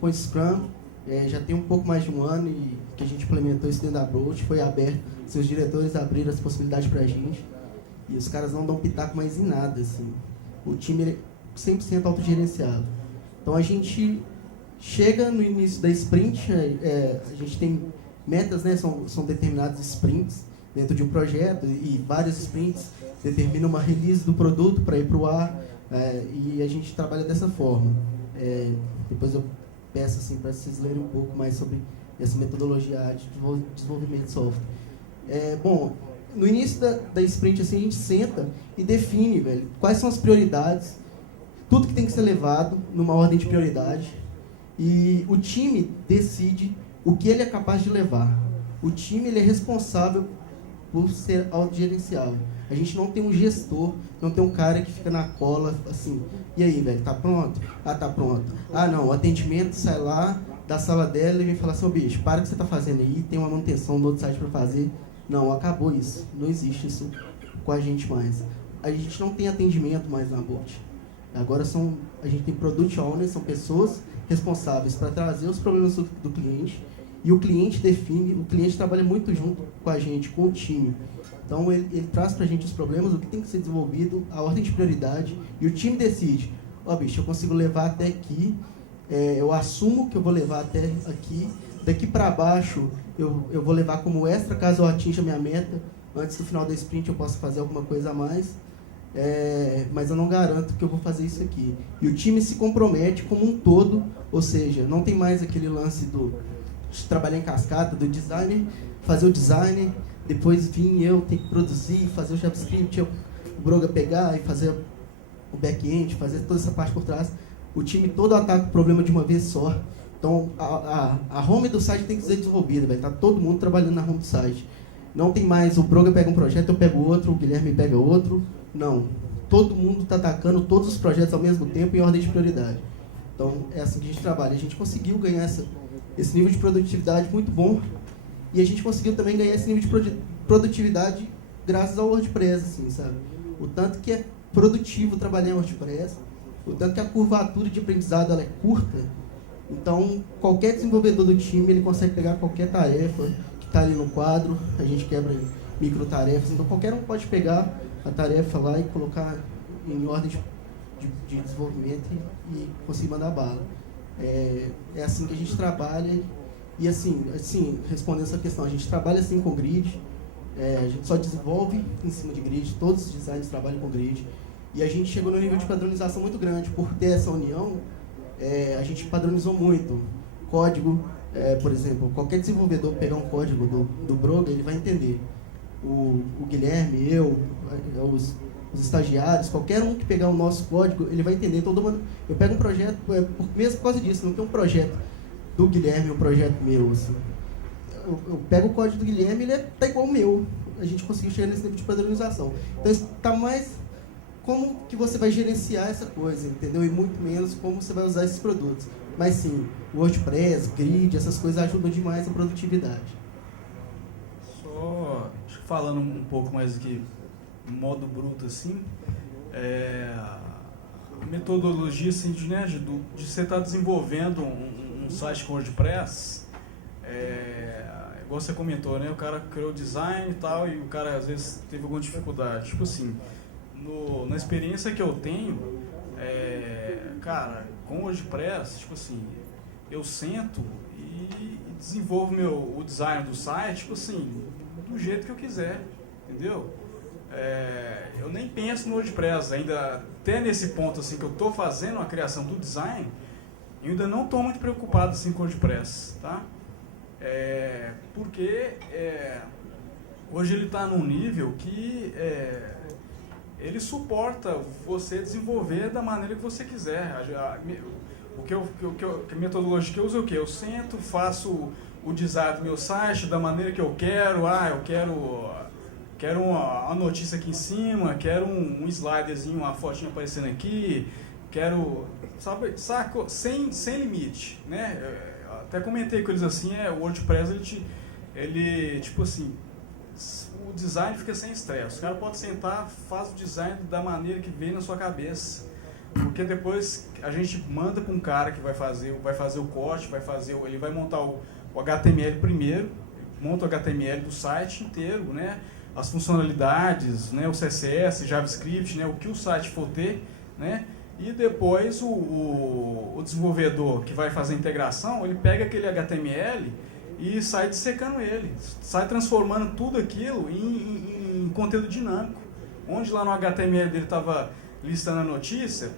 com Scrum, já tem um pouco mais de um ano e que a gente implementou isso dentro da Broad, foi aberto, seus diretores abriram essa possibilidade pra gente. E os caras não dão pitaco mais em nada, assim. O time é 100% autogerenciado. Então a gente chega no início da sprint, a gente tem metas, né? São determinados sprints dentro de um projeto e vários sprints determinam uma release do produto para ir para o ar, e a gente trabalha dessa forma. Depois eu peço assim, para vocês lerem um pouco mais sobre essa metodologia de desenvolvimento de software. Bom, no início da sprint, assim, a gente senta e define, velho, quais são as prioridades, tudo que tem que ser levado numa ordem de prioridade, e o time decide o que ele é capaz de levar. O time ele é responsável por ser autogerenciável. A gente não tem um gestor, não tem um cara que fica na cola, assim, e aí, velho, tá pronto? Ah, tá pronto. Ah, não, o atendimento sai lá da sala dela e vem falar assim, ô bicho, para o que você tá fazendo aí, tem uma manutenção do outro site para fazer. Não, acabou isso. Não existe isso com a gente mais. A gente não tem atendimento mais na Bolt. Agora a gente tem Product Owners, são pessoas responsáveis para trazer os problemas do cliente, e o cliente define, o cliente trabalha muito junto com a gente, com o time. Então ele traz para a gente os problemas, o que tem que ser desenvolvido, a ordem de prioridade, e o time decide, bicho, eu consigo levar até aqui, eu assumo que eu vou levar até aqui, daqui para baixo eu vou levar como extra caso eu atinja a minha meta, antes do final da sprint eu posso fazer alguma coisa a mais, mas eu não garanto que eu vou fazer isso aqui. E o time se compromete como um todo, ou seja, não tem mais aquele lance de trabalhar em cascata, do designer, fazer o design, depois vim eu, ter que produzir, fazer o JavaScript, o Broga pegar e fazer o back-end, fazer toda essa parte por trás. O time todo ataca o problema de uma vez só. Então, a home do site tem que ser desenvolvida, vai estar todo mundo trabalhando na home do site. Não tem mais o Broga pega um projeto, eu pego outro, o Guilherme pega outro. Não. Todo mundo está atacando todos os projetos ao mesmo tempo em ordem de prioridade. Então, é assim que a gente trabalha. A gente conseguiu ganhar esse nível de produtividade muito bom, e a gente conseguiu também ganhar esse nível de produtividade graças ao WordPress, assim, sabe? O tanto que é produtivo trabalhar em WordPress, o tanto que a curvatura de aprendizado ela é curta. Então, qualquer desenvolvedor do time ele consegue pegar qualquer tarefa que está ali no quadro, a gente quebra em micro tarefas, então qualquer um pode pegar a tarefa lá e colocar em ordem de desenvolvimento e conseguir mandar bala. É assim que a gente trabalha. E assim, respondendo essa questão, a gente trabalha assim com grid, a gente só desenvolve em cima de grid, todos os designers trabalham com grid, E a gente chegou num nível de padronização muito grande. Por ter essa união, a gente padronizou muito. Código, por exemplo, qualquer desenvolvedor pegar um código do Broga, ele vai entender. O Guilherme, os estagiários, qualquer um que pegar o nosso código, ele vai entender. Eu pego um projeto, mesmo por causa disso, não tem um projeto do Guilherme, um projeto meu. Assim. Eu pego o código do Guilherme, ele tá igual ao meu. A gente conseguiu chegar nesse nível de padronização. Então, está mais como que você vai gerenciar essa coisa, entendeu? E muito menos como você vai usar esses produtos. Mas sim, WordPress, Grid, essas coisas ajudam demais a produtividade. Só falando um pouco mais aqui, modo bruto assim, a metodologia assim, de você estar desenvolvendo um site com WordPress, igual você comentou, né? O cara criou o design e tal, e o cara às vezes teve alguma dificuldade. Tipo assim, na experiência que eu tenho, cara, com o WordPress, tipo assim, eu sento e desenvolvo o design do site, tipo assim, do jeito que eu quiser, entendeu? Eu nem penso no WordPress, ainda até nesse ponto assim que eu estou fazendo a criação do design, eu ainda não estou muito preocupado assim com o WordPress, tá? Porque hoje ele está num nível que ele suporta você desenvolver da maneira que você quiser. A metodologia que eu uso é o quê? Eu sento, faço o design do meu site da maneira que eu quero. Eu quero uma notícia aqui em cima, quero um sliderzinho, uma fotinha aparecendo aqui, quero, saco, sem limite, né? Até comentei com eles assim, o WordPress, ele tipo assim, o design fica sem estresse. O cara pode sentar, faz o design da maneira que vem na sua cabeça. Porque depois a gente manda para um cara que vai fazer o corte, ele vai montar o HTML primeiro, monta o HTML do site inteiro, né? As funcionalidades, né? O CSS, JavaScript, né? O que o site for ter, né? E depois o desenvolvedor que vai fazer a integração, ele pega aquele HTML e sai dissecando ele, sai transformando tudo aquilo em conteúdo dinâmico. Onde lá no HTML dele estava listando a notícia,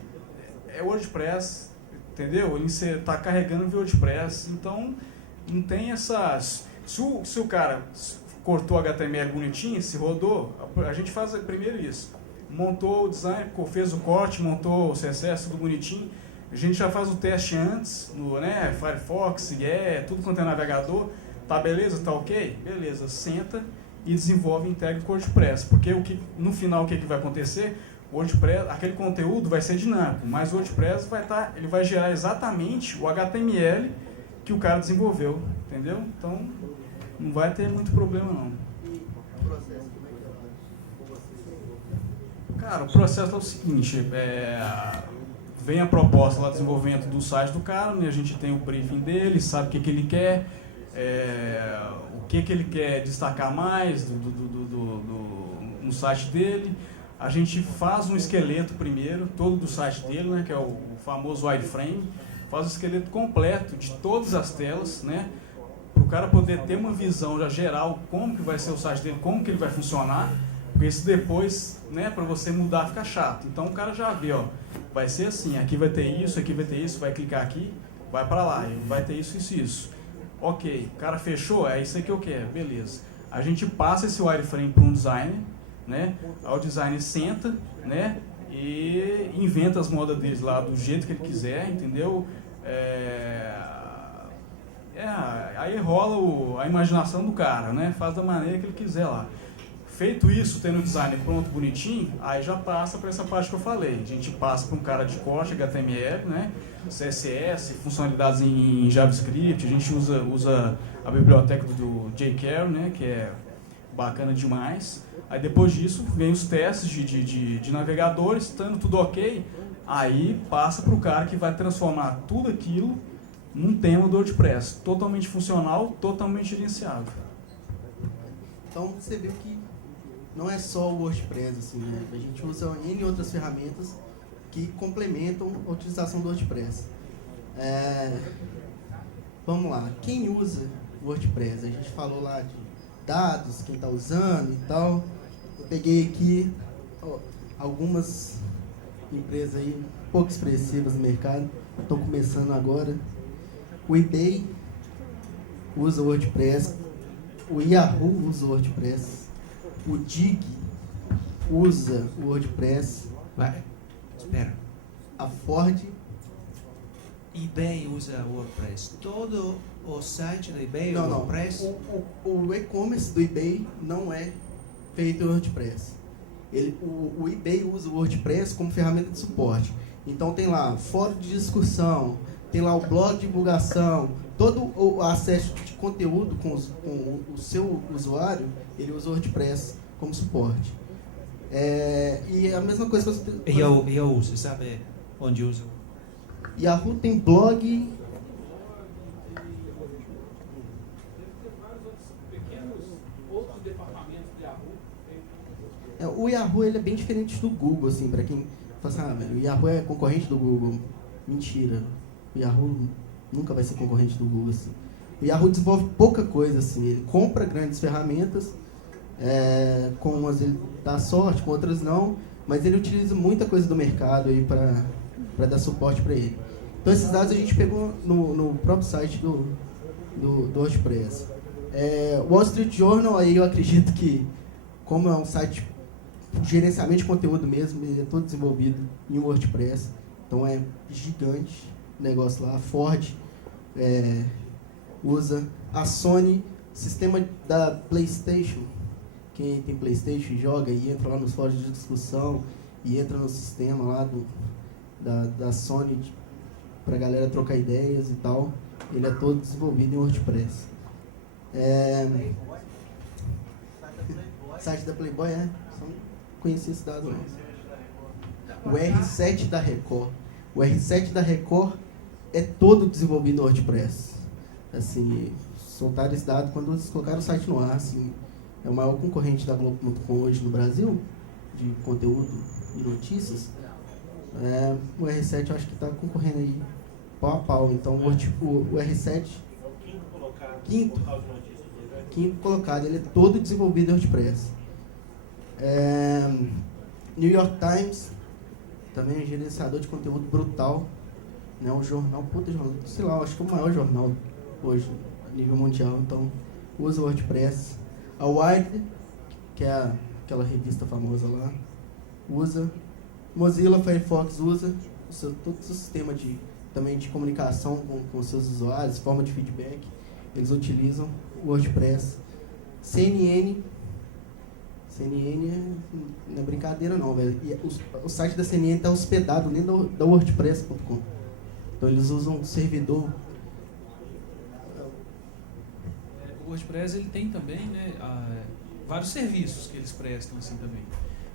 é WordPress, entendeu? Ele está carregando o WordPress, então não tem essas... Se o cara cortou o HTML bonitinho, se rodou, a gente faz primeiro isso. Montou o design, fez o corte, montou o CSS, tudo bonitinho. A gente já faz o teste antes, né, Firefox, tudo quanto é navegador. Tá beleza? Tá ok? Beleza. Senta e desenvolve e integra com o WordPress. Porque no final o que vai acontecer? O WordPress, aquele conteúdo vai ser dinâmico, mas o WordPress ele vai gerar exatamente o HTML que o cara desenvolveu, entendeu? Então não vai ter muito problema não. Cara, o processo é o seguinte, vem a proposta lá, desenvolvimento do site do cara, né? A gente tem o briefing dele, sabe o que ele quer, o que ele quer destacar mais no site dele. A gente faz um esqueleto primeiro, todo do site dele, né? Que é o famoso wireframe, faz o esqueleto completo de todas as telas, né? Para o cara poder ter uma visão já geral como que vai ser o site dele, como que ele vai funcionar. Porque isso depois, né, para você mudar fica chato. Então o cara já vê, vai ser assim, aqui vai ter isso, vai clicar aqui, vai para lá, vai ter isso, isso, isso. Ok, o cara fechou, é isso aí que eu quero, beleza. A gente passa esse wireframe para um designer, né? Aí o designer senta, né, e inventa as modas deles lá do jeito que ele quiser, entendeu? Aí rola a imaginação do cara, né? Faz da maneira que ele quiser lá. Feito isso, tendo o design pronto, bonitinho, aí já passa para essa parte que eu falei. A gente passa para um cara de corte, HTML, né? CSS, funcionalidades em JavaScript, a gente usa a biblioteca do jQuery, né? Que é bacana demais. Aí depois disso, vem os testes de navegadores, estando tudo ok, aí passa para o cara que vai transformar tudo aquilo num tema do WordPress, totalmente funcional, totalmente gerenciável. Então você viu que não é só o WordPress, assim, né? A gente usa N outras ferramentas que complementam a utilização do WordPress. Vamos lá, quem usa o WordPress? A gente falou lá de dados, quem está usando e tal. Eu peguei aqui algumas empresas aí pouco expressivas no mercado, estão começando agora. O eBay usa o WordPress, o Yahoo usa o WordPress, o Dig usa o WordPress, Vai, espera. a Ford, eBay usa WordPress. Todo o site da eBay é não, WordPress? o e-commerce do eBay não é feito em WordPress. O eBay usa o WordPress como ferramenta de suporte. Então tem lá fórum de discussão, tem lá o blog de divulgação, todo o acesso de conteúdo com o seu usuário, ele usa o WordPress como suporte. E a mesma coisa que você... Yahoo, você sabe onde usa? Yahoo tem blog... O Yahoo ele é bem diferente do Google, assim, para quem fala assim, o Yahoo é concorrente do Google. Mentira. O Yahoo nunca vai ser concorrente do Google, assim. O Yahoo desenvolve pouca coisa, assim. Ele compra grandes ferramentas, com umas ele dá sorte, com outras não, mas ele utiliza muita coisa do mercado aí para dar suporte para ele. Então esses dados a gente pegou no próprio site do WordPress. Wall Street Journal, aí eu acredito que, como é um site de gerenciamento de conteúdo mesmo, ele é todo desenvolvido em WordPress, então é gigante o negócio lá. A Ford usa, a Sony, sistema da PlayStation, quem tem PlayStation joga e entra lá nos fóruns de discussão e entra no sistema lá da Sony pra galera trocar ideias e tal, ele é todo desenvolvido em WordPress. Site da Playboy, são conhecidos dados não. O R7 da Record. O R7 da Record é todo desenvolvido no WordPress. Assim, soltaram esse dado quando eles colocaram o site no ar. Assim, é o maior concorrente da Globo.com hoje no Brasil, de conteúdo e notícias. O R7 eu acho que está concorrendo aí pau a pau. Então o R7... Quinto colocado, ele é todo desenvolvido em WordPress. New York Times, também é um gerenciador de conteúdo brutal, né? Um jornal, jornal, sei lá, acho que é o maior jornal hoje, a nível mundial, então usa o WordPress. A Wired, que é aquela revista famosa lá, usa. Mozilla Firefox usa, todo o sistema também de comunicação com seus usuários, forma de feedback, eles utilizam o WordPress. CNN não é brincadeira não, velho. E o site da CNN está hospedado dentro da WordPress.com. Então eles usam um servidor. O WordPress ele tem também, né, vários serviços que eles prestam assim também.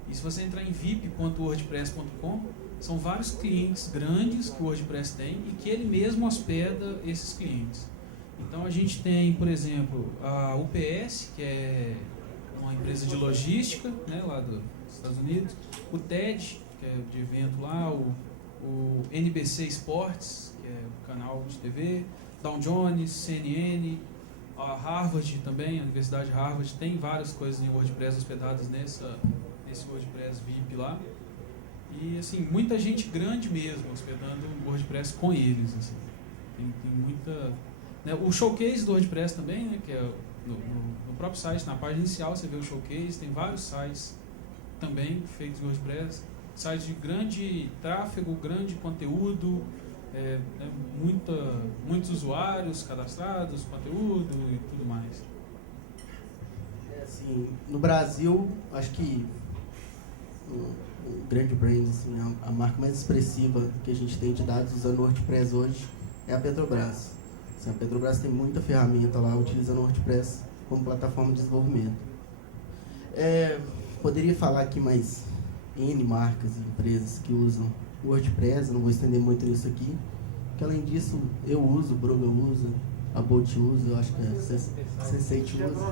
E se você entrar em vip.wordpress.com, são vários clientes grandes que o WordPress tem e que ele mesmo hospeda esses clientes. Então a gente tem, por exemplo, a UPS, que é uma empresa de logística, né, lá dos Estados Unidos, o TED, que é de evento lá, o NBC Sports, que é o canal de TV, Dow Jones, CNN, a Harvard também, a Universidade de Harvard tem várias coisas em WordPress hospedadas nesse WordPress VIP lá. E assim, muita gente grande mesmo hospedando o WordPress com eles. Assim. Tem muita... Né, o showcase do WordPress também, né, que é no próprio site, na página inicial você vê o showcase, tem vários sites também feitos em WordPress, sites de grande tráfego, grande conteúdo, muitos usuários cadastrados, conteúdo e tudo mais. Assim, no Brasil, acho que o grande brand, assim, a marca mais expressiva que a gente tem de dados usando o WordPress hoje é a Petrobras. A Petrobras tem muita ferramenta lá utilizando o WordPress como plataforma de desenvolvimento. Poderia falar aqui mais N marcas e empresas que usam o WordPress, eu não vou estender muito nisso aqui, porque além disso eu uso, o Bruga usa, a Bolt usa, eu acho que a Sensate usa.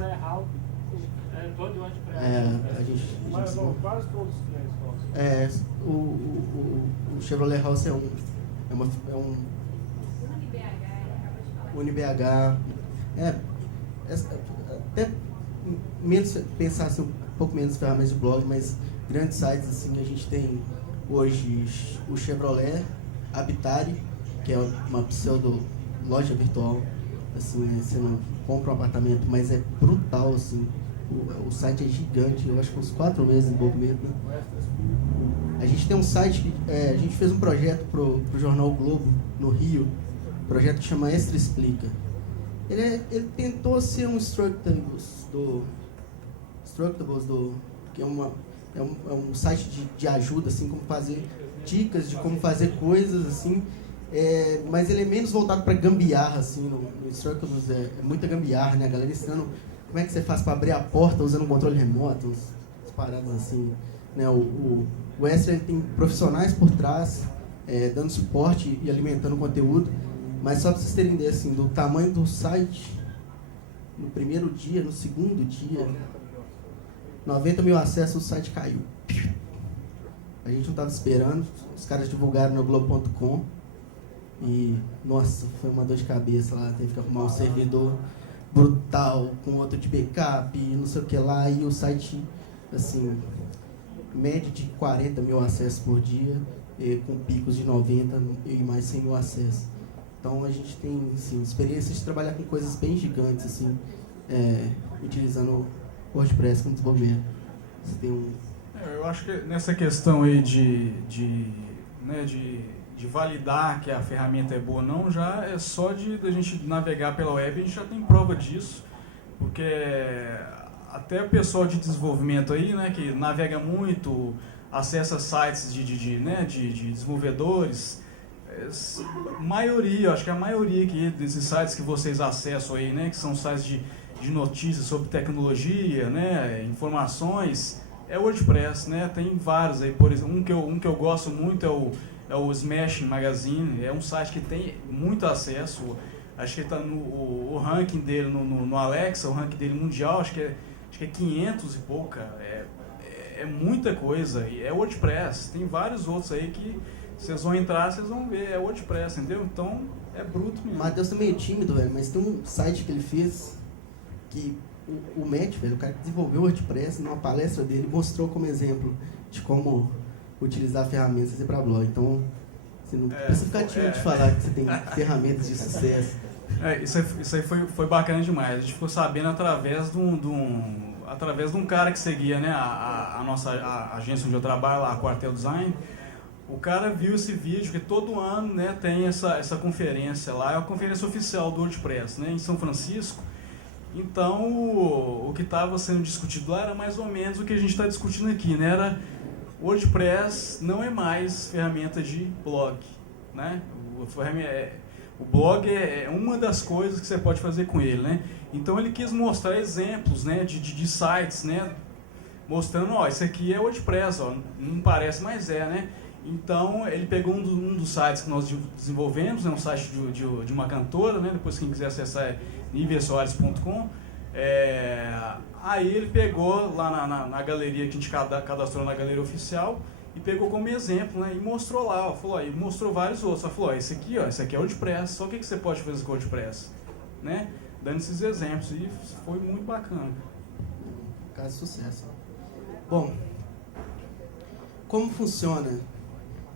A gente quase todos os clientes nossos. O Chevrolet House é um UniBH, até menos, pensar assim, um pouco menos ferramentas de blog, mas grandes sites assim, a gente tem hoje o Chevrolet Habitare, que é uma pseudo loja virtual, assim, né? Você não compra um apartamento, mas é brutal, assim. O site é gigante, eu acho que uns 4 meses de desenvolvimento, né? A gente tem um site que a gente fez um projeto pro jornal o Globo, no Rio, um projeto que chama Extra Explica. Ele tentou ser um Instructables que é um site de ajuda, assim, como fazer dicas de como fazer coisas, assim, mas ele é menos voltado para gambiarra, assim. No Instructables é muita gambiarra, né? A galera ensinando como é que você faz para abrir a porta usando um controle remoto, umas paradas assim, né? O Extra, ele tem profissionais por trás, dando suporte e alimentando o conteúdo, mas só para vocês terem ideia, assim, do tamanho do site, no primeiro dia, no segundo dia, 90 mil acessos, o site caiu. A gente não estava esperando, os caras divulgaram no Globo.com e, nossa, foi uma dor de cabeça lá, teve que arrumar um servidor brutal, com outro de backup, não sei o que lá, e o site, assim, média de 40 mil acessos por dia, com picos de 90 e mais 100 mil acessos. Então a gente tem, assim, experiência de trabalhar com coisas bem gigantes, assim, utilizando o WordPress como desenvolvimento. Você tem Eu acho que nessa questão aí de validar que a ferramenta é boa ou não, já é só da gente navegar pela web, a gente já tem prova disso, porque até o pessoal de desenvolvimento aí, né, que navega muito, acessa sites de desenvolvedores, maioria, acho que a maioria aqui desses sites que vocês acessam aí, né, que são sites de notícias sobre tecnologia, né, informações, é o WordPress, né? Tem vários aí, por exemplo, um que eu gosto muito é o Smashing Magazine, é um site que tem muito acesso, acho que ele está o ranking dele no Alexa, o ranking dele mundial, acho que é 500 e pouco, cara. É muita coisa, e é WordPress, tem vários outros aí que vocês vão entrar, vocês vão ver, é WordPress, entendeu? Então, é bruto mesmo. O Matheus tá meio tímido, velho, mas tem um site que ele fez que o Matt, velho, o cara que desenvolveu o WordPress, numa palestra dele, mostrou como exemplo de como utilizar ferramentas para blog. Então, você não precisa ficar tímido de falar que você tem ferramentas de sucesso. Isso aí foi bacana demais. A gente ficou sabendo através de um cara que seguia, né, a nossa agência onde eu trabalho, a Quartel Design. O cara viu esse vídeo que todo ano, né, tem essa conferência lá, é a conferência oficial do WordPress, né, em São Francisco. Então, o que estava sendo discutido lá era mais ou menos o que a gente está discutindo aqui, né? Era WordPress não é mais ferramenta de blog, né? O blog é uma das coisas que você pode fazer com ele, né? Então, ele quis mostrar exemplos, né, de sites, né? Mostrando, ó, isso aqui é WordPress, ó, não parece, mas é, né? Então, ele pegou um dos sites que nós desenvolvemos, né, um site de uma cantora, né? Depois, quem quiser acessar é nivesoares.com. Aí ele pegou lá na galeria que a gente cadastrou na galeria oficial e pegou como exemplo, né, e mostrou lá, ó, falou, e mostrou vários outros. Só falou, ó, esse aqui é WordPress, só o que você pode fazer com WordPress, né? Dando esses exemplos, e foi muito bacana. Caso de sucesso. Bom, como funciona?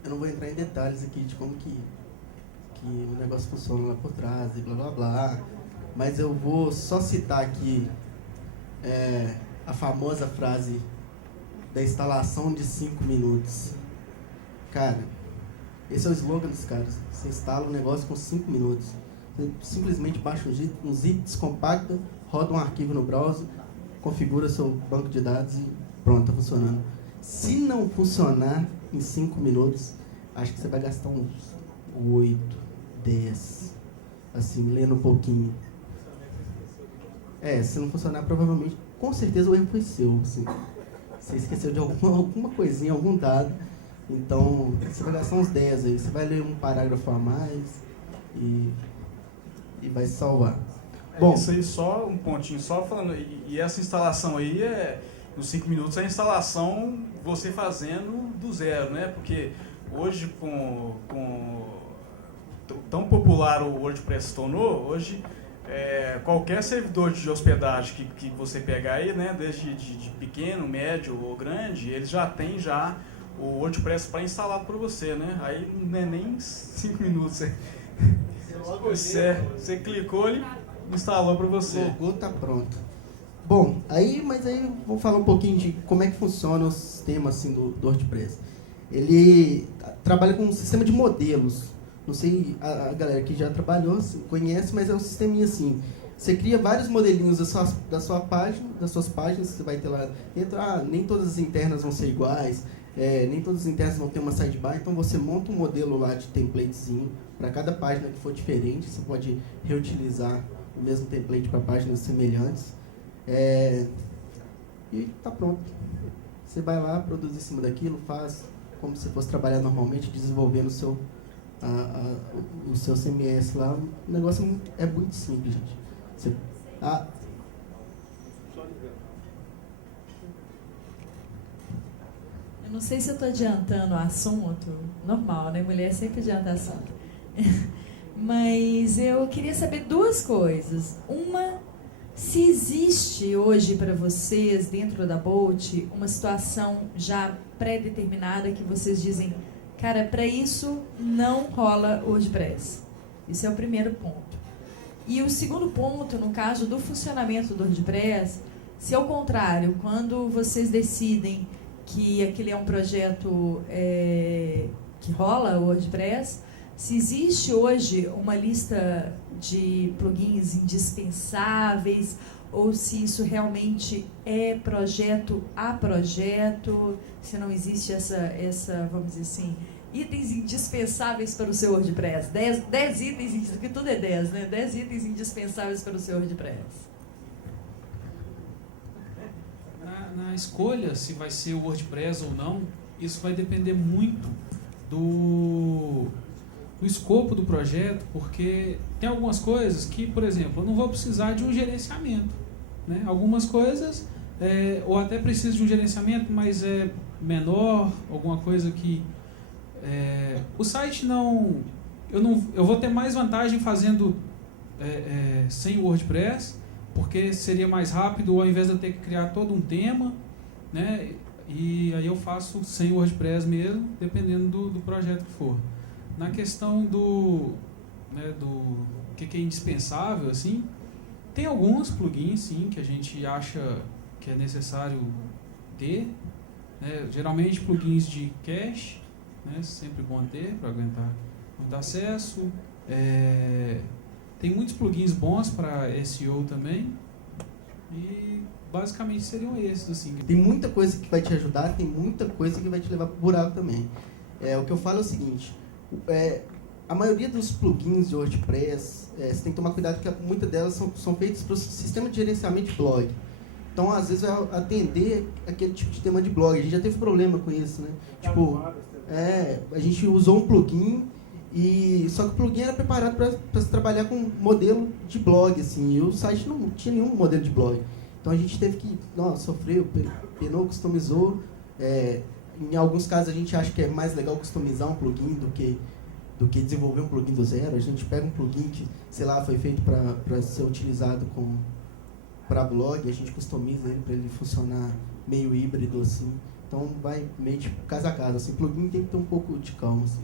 Eu não vou entrar em detalhes aqui de como que o negócio funciona lá por trás e blá blá blá, mas eu vou só citar aqui a famosa frase da instalação de 5 minutos. Cara, esse é o slogan dos caras. Você instala um negócio com 5 minutos. Você simplesmente baixa um zip, descompacta, roda um arquivo no browser, configura seu banco de dados e pronto, tá funcionando. Se não funcionar em 5 minutos, acho que você vai gastar uns 8, 10, assim, lendo um pouquinho. Se não funcionar, provavelmente, com certeza o erro foi seu, assim. Você esqueceu de alguma coisinha, algum dado, então você vai gastar uns 10 aí, você vai ler um parágrafo a mais e vai salvar. Bom, isso aí só um pontinho, só falando, e essa instalação aí nos 5 minutos, é a instalação você fazendo do zero, né? Porque hoje, com tão popular o WordPress se tornou, hoje qualquer servidor de hospedagem que você pegar aí, né, desde de pequeno, médio ou grande, eles já tem o WordPress pré-instalado para você, né? Aí não é nem 5 minutos. Você clicou, ele instalou para você. O logo tá pronto. Bom, mas aí vamos falar um pouquinho de como é que funciona o sistema assim, do WordPress. Ele trabalha com um sistema de modelos. Não sei, a galera que já trabalhou conhece, mas é um sisteminha assim. Você cria vários modelinhos das suas páginas, que você vai ter lá dentro. Nem todas as internas vão ser iguais, nem todas as internas vão ter uma sidebar, então você monta um modelo lá de templatezinho para cada página que for diferente. Você pode reutilizar o mesmo template para páginas semelhantes. E tá pronto. Você vai lá, produz em cima daquilo, faz como se fosse trabalhar normalmente, desenvolvendo o seu CMS lá. O negócio é muito simples, gente. Eu não sei se eu estou adiantando o assunto, normal, né? Mulher sempre adianta assunto. Mas eu queria saber duas coisas. Uma, se existe hoje para vocês, dentro da Bolt, uma situação já pré-determinada que vocês dizem, cara, para isso não rola WordPress. Isso é o primeiro ponto. E o segundo ponto, no caso do funcionamento do WordPress, se ao contrário, quando vocês decidem que aquele é um projeto que rola o WordPress, se existe hoje uma lista de plugins indispensáveis ou se isso realmente é projeto a projeto, se não existe essa vamos dizer assim, itens indispensáveis para o seu WordPress. 10 itens, porque tudo é 10, né? 10 itens indispensáveis para o seu WordPress. Na escolha, se vai ser o WordPress ou não, isso vai depender muito do escopo do projeto, porque tem algumas coisas que, por exemplo, eu não vou precisar de um gerenciamento, né? Algumas coisas, ou até preciso de um gerenciamento, mas é menor, alguma coisa que o site eu vou ter mais vantagem fazendo sem o WordPress, porque seria mais rápido ao invés de eu ter que criar todo um tema, né? E aí eu faço sem o WordPress mesmo, dependendo do projeto que for. Na questão do que é indispensável, assim, tem alguns plugins, sim, que a gente acha que é necessário ter, né? Geralmente plugins de cache, né? Sempre bom ter para aguentar muito acesso. Tem muitos plugins bons para SEO também. E basicamente seriam esses, assim. Tem muita coisa que vai te ajudar, tem muita coisa que vai te levar para o buraco também. O que eu falo é o seguinte, a maioria dos plugins de WordPress, você tem que tomar cuidado porque muitas delas são feitas para o sistema de gerenciamento de blog. Então, às vezes, vai atender aquele tipo de tema de blog. A gente já teve problema com isso, né? Tipo, a gente usou um plugin, só que o plugin era preparado para se trabalhar com modelo de blog, assim, e o site não tinha nenhum modelo de blog. Então, a gente teve que, sofreu, penou, customizou. Em alguns casos, a gente acha que é mais legal customizar um plugin do que desenvolver um plugin do zero. A gente pega um plugin que, sei lá, foi feito para ser utilizado para blog, a gente customiza ele para ele funcionar meio híbrido, assim. Então, vai meio tipo casa a casa, assim. Plugin tem que ter um pouco de calma, assim.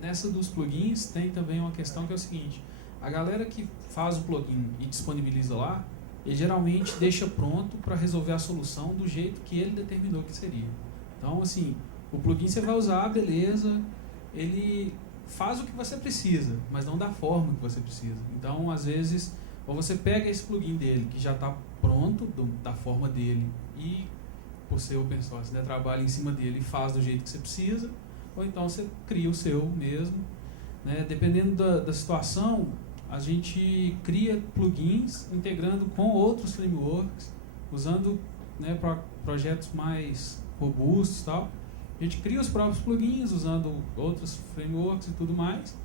Nessa dos plugins, tem também uma questão que é o seguinte, a galera que faz o plugin e disponibiliza lá, ele geralmente deixa pronto para resolver a solução do jeito que ele determinou que seria. Então, assim, o plugin você vai usar, beleza, ele faz o que você precisa, mas não da forma que você precisa. Então, às vezes, ou você pega esse plugin dele, que já está pronto, da forma dele, e, por ser open source, né, trabalha em cima dele e faz do jeito que você precisa, ou então você cria o seu mesmo, né? Dependendo da situação, a gente cria plugins integrando com outros frameworks, usando, né, para projetos mais robustos e tal. A gente cria os próprios plugins usando outros frameworks e tudo mais,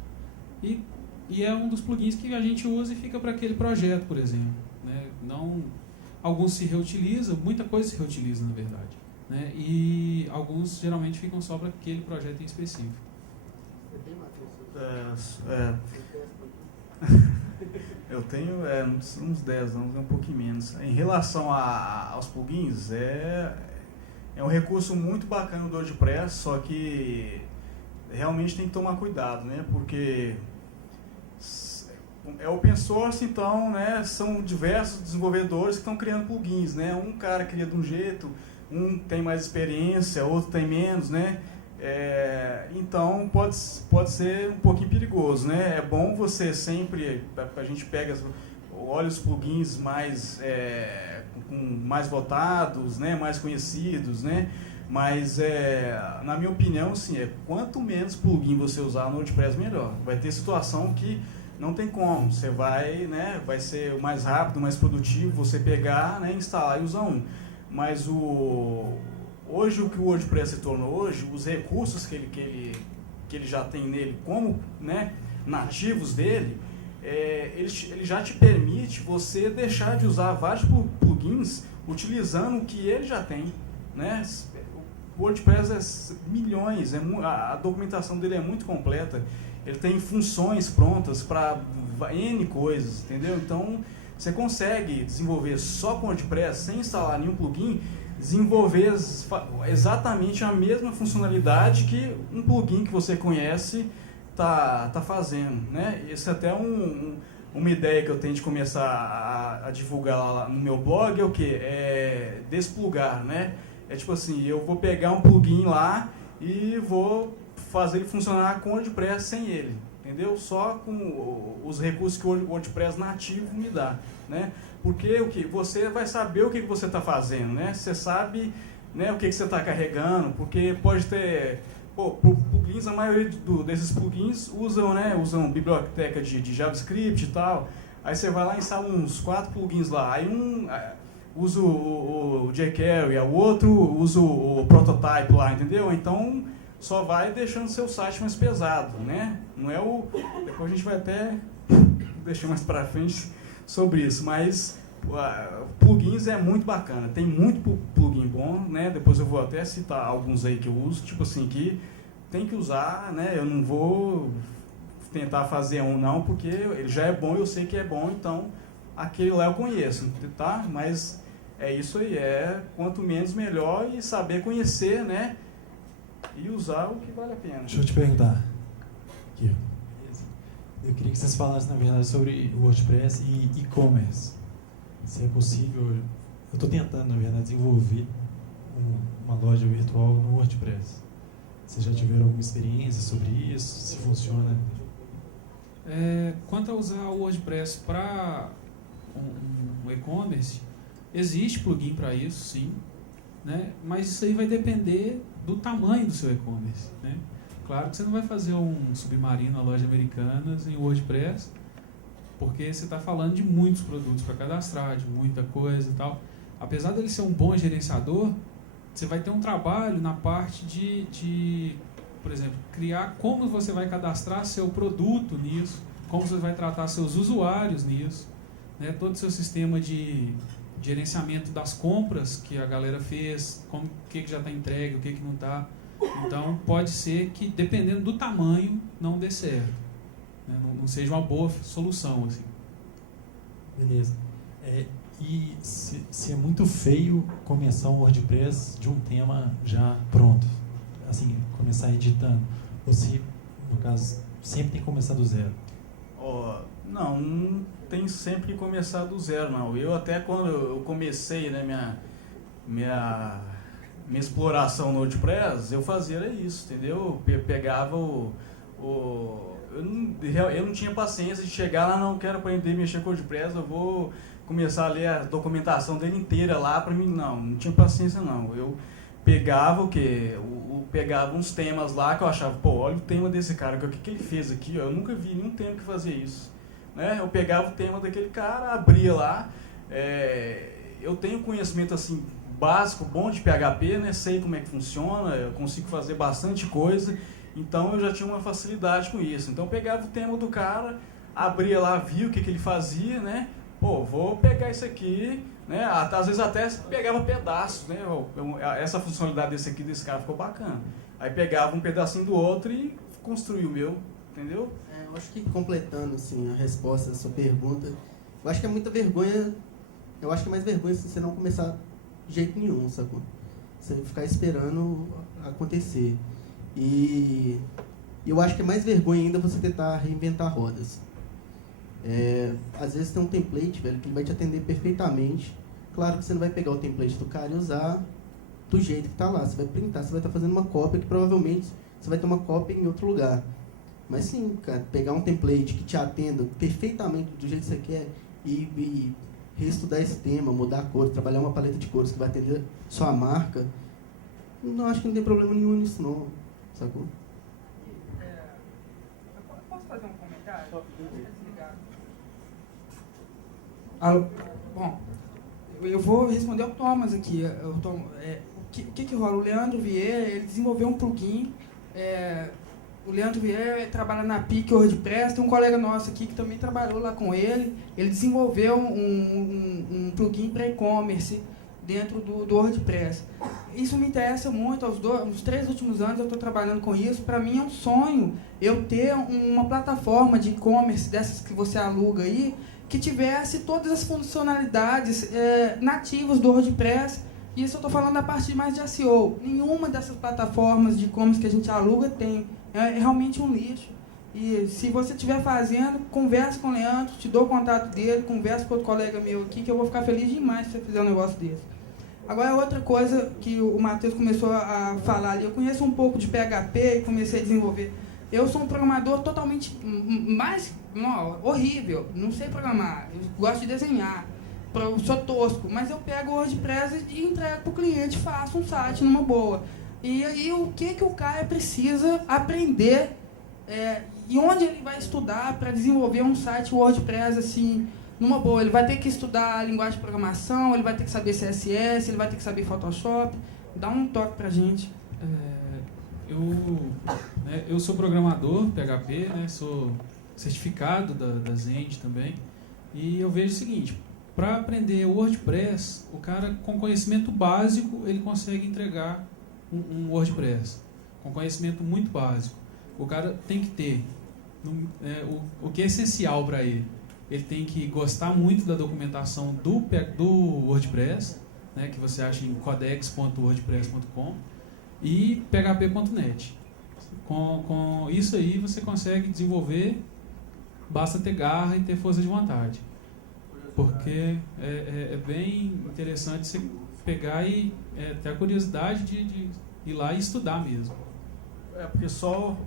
e é um dos plugins que a gente usa e fica para aquele projeto, por exemplo, né? Alguns se reutilizam, muita coisa se reutiliza, na verdade, né? E alguns geralmente ficam só para aquele projeto em específico. Eu tenho uns 10 anos, um pouquinho menos. Em relação aos plugins, É um recurso muito bacana do WordPress, só que realmente tem que tomar cuidado, né? Porque é open source, então, né, são diversos desenvolvedores que estão criando plugins, né? Um cara cria de um jeito, um tem mais experiência, outro tem menos, né? Então pode ser um pouquinho perigoso, né? É bom você sempre, a gente olha os plugins mais mais votados, né? Mais conhecidos, né? Mas na minha opinião, assim, quanto menos plugin você usar no WordPress, melhor. Vai ter situação que não tem como, você vai, né? Vai ser o mais rápido, mais produtivo, você pegar, né? Instalar e usar um. Mas hoje o que o WordPress se tornou hoje, os recursos que ele já tem nele como, né, nativos dele, ele já te permite você deixar de usar vários plugins utilizando o que ele já tem, né? O WordPress é milhões, a documentação dele é muito completa, ele tem funções prontas para N coisas, entendeu? Então você consegue desenvolver só com WordPress, sem instalar nenhum plugin, desenvolver exatamente a mesma funcionalidade que um plugin que você conhece tá fazendo, né? Essa é até uma ideia que eu tenho de começar a divulgar lá no meu blog, é o quê? É desplugar, né? É tipo assim, eu vou pegar um plugin lá e vou fazer ele funcionar com o WordPress sem ele, entendeu? Só com os recursos que o WordPress nativo me dá, né? Porque você vai saber o que você está fazendo, né? Você sabe, né, o que você está carregando, porque pode ter... plugins, a maioria desses plugins usam biblioteca de JavaScript e tal. Aí você vai lá e instala uns 4 plugins lá. Aí um usa o jQuery, o outro usa o Prototype lá, entendeu? Então só vai deixando seu site mais pesado, né? Não é depois a gente vai até deixar mais pra frente sobre isso, mas plugins é muito bacana, tem muito plugin bom, né? Depois eu vou até citar alguns aí que eu uso, tipo assim, que tem que usar, né? Eu não vou tentar fazer um não, porque ele já é bom, eu sei que é bom, então aquele lá eu conheço, tá? Mas é isso aí, quanto menos melhor, e saber conhecer, né? E usar o que vale a pena. Deixa eu te perguntar. Aqui, eu queria que vocês falassem, na verdade, sobre o WordPress e e-commerce. Se é possível, eu estou tentando, na verdade, desenvolver uma loja virtual no WordPress. Vocês já tiveram alguma experiência sobre isso? Se funciona? Quanto a usar o WordPress para um e-commerce, existe plugin para isso, sim, né? Mas isso aí vai depender do tamanho do seu e-commerce, né? Claro que você não vai fazer um Submarino, uma loja Americanas em WordPress, porque você está falando de muitos produtos para cadastrar, de muita coisa e tal. Apesar dele ser um bom gerenciador, você vai ter um trabalho na parte de, por exemplo, criar como você vai cadastrar seu produto nisso, como você vai tratar seus usuários nisso, né? Todo o seu sistema de gerenciamento das compras que a galera fez, o que já está entregue, o que não está. Então, pode ser que, dependendo do tamanho, não dê certo, né? Não seja uma boa solução, assim. Beleza. E se é muito feio começar um WordPress de um tema já pronto, assim, começar editando, ou se, no caso, sempre tem que começar do zero? Não tem sempre que começar do zero, não. Eu até quando eu comecei, né, minha exploração no WordPress, eu fazia isso, entendeu? Eu pegava eu não tinha paciência de chegar lá, não quero aprender a mexer com o WordPress, eu vou começar a ler a documentação dele inteira lá para mim. Não tinha paciência, não. Eu pegava pegava uns temas lá que eu achava, olha o tema desse cara, o que ele fez aqui, eu nunca vi nenhum tema que fazia isso, né? Eu pegava o tema daquele cara, abria lá, eu tenho conhecimento assim básico, bom de PHP, né? Sei como é que funciona, eu consigo fazer bastante coisa, então eu já tinha uma facilidade com isso. Então eu pegava o tema do cara, abria lá, via o que ele fazia, né? Vou pegar isso aqui, né? Às vezes até pegava pedaços, né? Essa funcionalidade desse cara ficou bacana. Aí pegava um pedacinho do outro e construía o meu, entendeu? Eu acho que, completando assim, a resposta da sua pergunta, eu acho que é muita vergonha, eu acho que é mais vergonha se você não começar de jeito nenhum, sacou? Você ficar esperando acontecer. E eu acho que é mais vergonha ainda você tentar reinventar rodas. Às vezes tem um template, velho, que ele vai te atender perfeitamente. Claro que você não vai pegar o template do cara e usar do jeito que está lá. Você vai printar, você vai estar fazendo uma cópia que provavelmente você vai ter uma cópia em outro lugar. Mas sim, cara, pegar um template que te atenda perfeitamente do jeito que você quer e reestudar esse tema, mudar a cor, trabalhar uma paleta de cores que vai atender sua marca, não acho que não tem problema nenhum nisso não, sacou? Eu posso fazer um comentário? Bom, eu vou responder ao Thomas aqui. O que rola? O Leandro Vieira, ele desenvolveu um plugin. O Leandro Vieira trabalha na PIC WordPress, tem um colega nosso aqui que também trabalhou lá com ele. Ele desenvolveu um plugin para e-commerce dentro do WordPress. Isso me interessa muito, nos 3 últimos anos eu estou trabalhando com isso. Para mim é um sonho eu ter uma plataforma de e-commerce dessas que você aluga aí, que tivesse todas as funcionalidades nativas do WordPress. Isso eu estou falando da parte mais de SEO. Nenhuma dessas plataformas de e-commerce que a gente aluga tem. É realmente um lixo. E se você estiver fazendo, converse com o Leandro, te dou o contato dele, converse com outro colega meu aqui, que eu vou ficar feliz demais se você fizer um negócio desse. Agora, outra coisa que o Matheus começou a falar ali, eu conheço um pouco de PHP e comecei a desenvolver. Eu sou um programador totalmente horrível, não sei programar, eu gosto de desenhar, eu sou tosco, mas eu pego o WordPress e entrego para o cliente, faço um site numa boa. E aí, o que o cara precisa aprender e onde ele vai estudar para desenvolver um site WordPress assim, numa boa? Ele vai ter que estudar a linguagem de programação, ele vai ter que saber CSS, ele vai ter que saber Photoshop. Dá um toque pra gente. Eu sou programador PHP, né, sou certificado da Zend também, e eu vejo o seguinte: para aprender WordPress, o cara com conhecimento básico ele consegue entregar um WordPress, com conhecimento muito básico. O cara tem que ter o que é essencial para ele. Ele tem que gostar muito da documentação do WordPress, né, que você acha em codex.wordpress.com, e php.net. Com isso aí você consegue desenvolver, basta ter garra e ter força de vontade. Porque é bem interessante você pegar e ter a curiosidade de ir lá e estudar mesmo. Porque só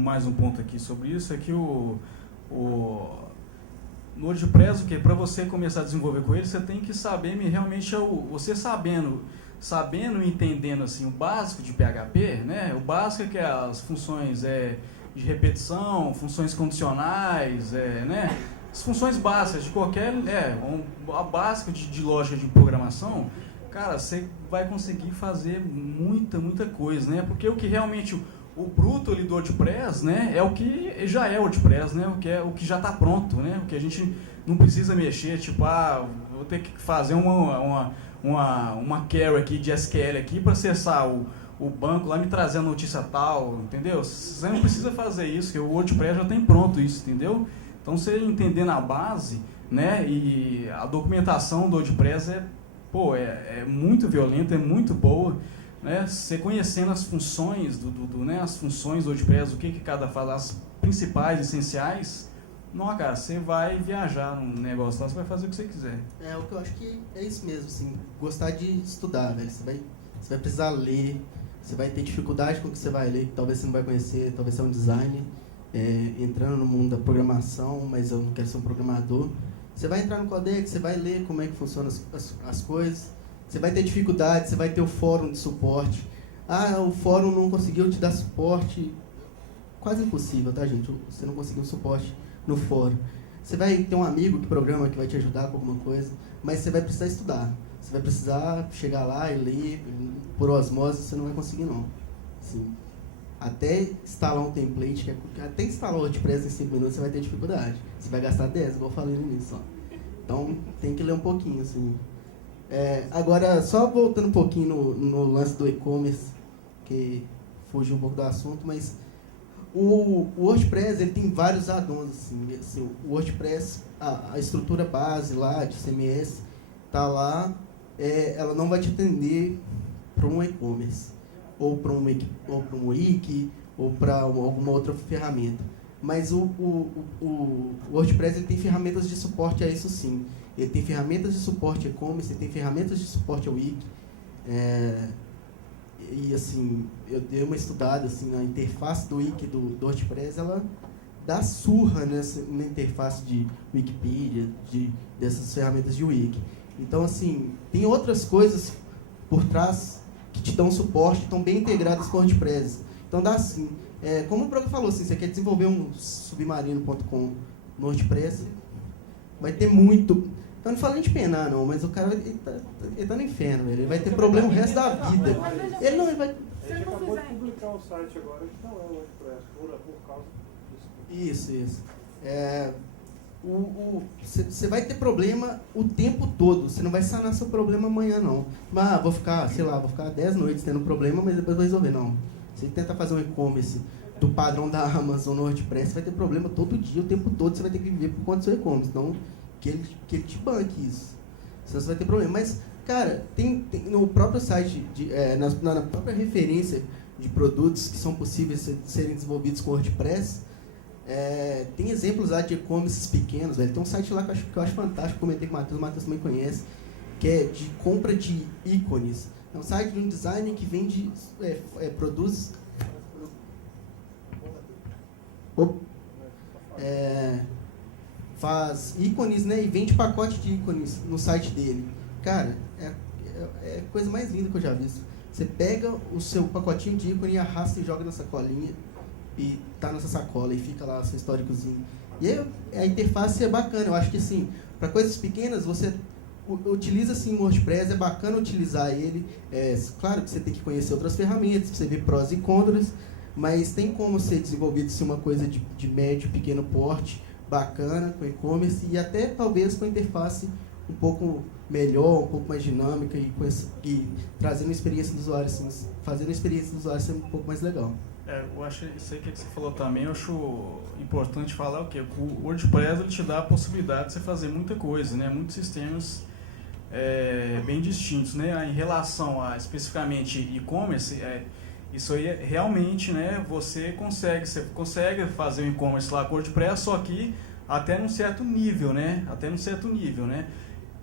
mais um ponto aqui sobre isso é que no WordPress, para você começar a desenvolver com ele, você tem que saber realmente, você sabendo e entendendo assim, o básico de PHP, né? O básico é que as funções de repetição, funções condicionais, né? As funções básicas de qualquer, a básica de lógica de programação, cara, você vai conseguir fazer muita coisa, né? Porque o que realmente o bruto ali do WordPress, né, é o que já é o WordPress, né? O que já está pronto, né? O que a gente não precisa mexer, tipo, vou ter que fazer uma query aqui de SQL aqui para acessar o banco lá, me trazer a notícia tal, entendeu? Você não precisa fazer isso, que o WordPress já tem pronto isso, entendeu? Então, você entendendo a base, né, e a documentação do WordPress é muito violenta, é muito boa, né? Você conhecendo as funções as funções do WordPress, o que cada faz, as principais, essenciais, não, cara, você vai viajar num negócio lá, você vai fazer o que você quiser. O que eu acho que é isso mesmo, assim, gostar de estudar, velho. Você vai precisar ler, você vai ter dificuldade com o que você vai ler, que talvez você não vai conhecer, talvez você é um designer, entrando no mundo da programação, mas eu não quero ser um programador. Você vai entrar no Codex, você vai ler como é que funcionam as coisas, você vai ter dificuldade, você vai ter o fórum de suporte. O fórum não conseguiu te dar suporte, quase impossível, tá, gente? Você não conseguiu suporte no fórum. Você vai ter um amigo que programa que vai te ajudar com alguma coisa, mas você vai precisar estudar. Você vai precisar chegar lá e ler, por osmose, você não vai conseguir não. Assim, até instalar um template, até instalar o WordPress em 5 minutos você vai ter dificuldade. Você vai gastar 10, igual eu falei no início. Então tem que ler um pouquinho, assim. Agora, só voltando um pouquinho no lance do e-commerce, que fugiu um pouco do assunto, mas o WordPress ele tem vários add-ons. Assim, o WordPress, a estrutura base lá de CMS, está lá ela não vai te atender para um e-commerce, ou para um wiki, ou para alguma outra ferramenta. Mas o WordPress ele tem ferramentas de suporte a isso sim. Ele tem ferramentas de suporte a e-commerce, ele tem ferramentas de suporte ao wiki. E assim, eu dei uma estudada assim, na interface do wiki do WordPress, ela dá surra na interface de Wikipedia, dessas ferramentas de wiki. Então, assim, tem outras coisas por trás que te dão suporte, estão bem integradas com o WordPress. Então, dá assim, como o próprio falou, assim, você quer desenvolver um submarino.com no WordPress, vai ter muito... Eu não falo nem de penar, não, mas o cara ele tá no inferno, ele vai ter problema o resto da vida. Ele vai... A gente acabou de publicar um site agora que não é o WordPress, por causa disso. Isso. Você vai ter problema o tempo todo. Você não vai sanar seu problema amanhã, não. Mas vou ficar 10 noites tendo problema, mas depois vou resolver. Não. Você tenta fazer um e-commerce do padrão da Amazon no WordPress, você vai ter problema todo dia, o tempo todo. Você vai ter que viver por conta do seu e-commerce. Então, que ele te banque isso. Senão você vai ter problema. Mas, cara, tem no próprio site, na própria referência de produtos que são possíveis de serem desenvolvidos com WordPress, tem exemplos lá de e-commerces pequenos, velho. Tem um site lá que eu acho fantástico, comentei com o Matheus também conhece, que é de compra de ícones. É um site de um designer que vende, produz... faz ícones, né, e vende pacote de ícones no site dele. Cara, é a coisa mais linda que eu já vi. Você pega o seu pacotinho de ícone e arrasta e joga na sacolinha, e tá nessa sacola e fica lá seu históricozinho. E aí, a interface é bacana. Eu acho que assim, para coisas pequenas, você utiliza assim o WordPress, é bacana utilizar ele. Claro que você tem que conhecer outras ferramentas, pra você ver prós e contras, mas tem como ser desenvolvido assim, uma coisa de médio, pequeno porte, bacana, com e-commerce, e até talvez com interface um pouco melhor, um pouco mais dinâmica, e trazendo a experiência do usuário, assim, fazendo a experiência do usuário ser um pouco mais legal. Eu acho isso aí que você falou também, eu acho importante falar o quê? O WordPress ele te dá a possibilidade de você fazer muita coisa, né? Muitos sistemas bem distintos, né? Em relação a especificamente e-commerce, isso aí realmente, né? Você consegue fazer o e-commerce lá com o WordPress, só que até num certo nível, né?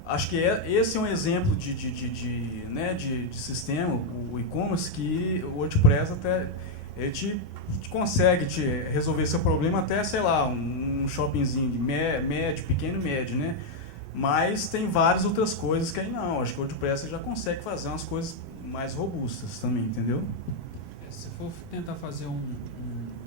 Acho que esse é um exemplo de sistema, o e-commerce, que o WordPress até ele consegue resolver seu problema até, sei lá, um shoppingzinho de médio, pequeno e médio, né? Mas tem várias outras coisas que aí não. Acho que o WordPress já consegue fazer umas coisas mais robustas também, entendeu? Se for tentar fazer um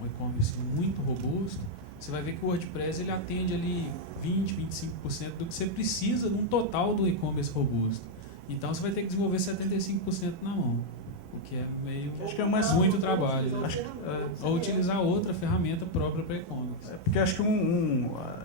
e-commerce muito robusto, você vai ver que o WordPress ele atende ali 20, 25% do que você precisa num total do e-commerce robusto. Então você vai ter que desenvolver 75% na mão, o que é meio... Acho que é mais muito trabalho. Ou utilizar outra ferramenta própria para e-commerce. Porque acho que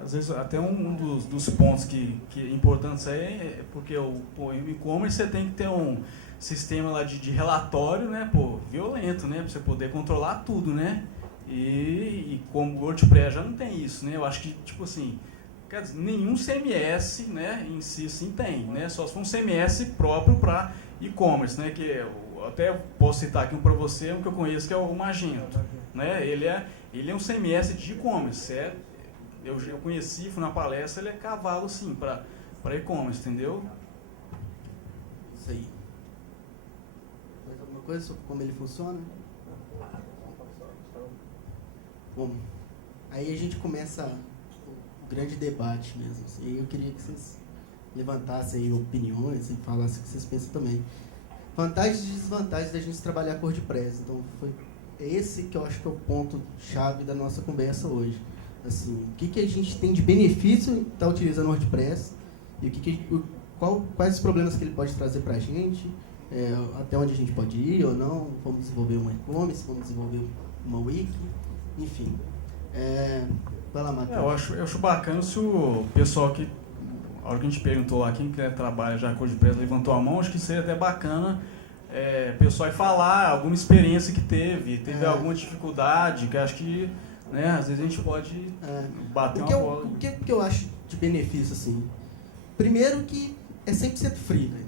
às vezes até um dos pontos que é importante aí é porque o e-commerce você tem que ter um sistema lá de relatório, né, violento, né, para você poder controlar tudo, né? E como o WordPress já não tem isso, né? Eu acho que, tipo assim, quer dizer, nenhum CMS, né, em si assim tem, né? Só se for um CMS próprio para e-commerce, né? Que eu até posso citar aqui um para você, um que eu conheço, que é o Magento, né? Ele é um CMS de e-commerce, eu conheci, fui na palestra, ele é cavalo, sim, para e-commerce, entendeu? Isso aí. Mais alguma coisa sobre como ele funciona? Bom, aí a gente começa o grande debate mesmo. Assim. Aí eu queria que vocês levantassem aí opiniões e falassem o que vocês pensam também. Vantagens e desvantagens da gente trabalhar com WordPress. Então, é esse que eu acho que é o ponto-chave da nossa conversa hoje. Assim, o que a gente tem de benefício em estar utilizando o WordPress e quais os problemas que ele pode trazer para a gente, até onde a gente pode ir ou não, vamos desenvolver um e-commerce, vamos desenvolver uma wiki. Enfim, vai lá, Matheus. Eu acho bacana se o pessoal que, a hora que a gente perguntou lá, quem trabalha já com WordPress levantou a mão, acho que seria até bacana o pessoal ir falar alguma experiência que teve alguma dificuldade, que acho que, né, às vezes a gente pode bater uma bola. O que eu acho de benefício, assim? Primeiro que é 100% free, né?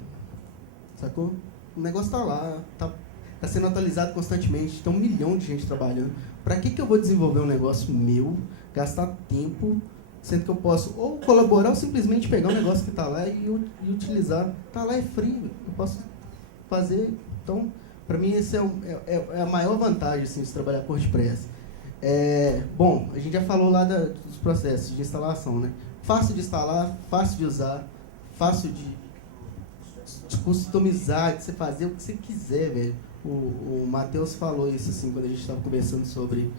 sacou? O negócio tá lá, tá sendo atualizado constantemente, tem 1 milhão de gente trabalhando. Para que eu vou desenvolver um negócio meu, gastar tempo, sendo que eu posso ou colaborar ou simplesmente pegar um negócio que tá lá e utilizar. Tá lá, é free, eu posso fazer. Então, para mim, esse é a maior vantagem assim, de trabalhar com WordPress. Bom, a gente já falou lá dos processos de instalação, né? Fácil de instalar, fácil de usar, fácil de customizar, de você fazer o que você quiser, velho. O Matheus falou isso assim quando a gente estava conversando sobre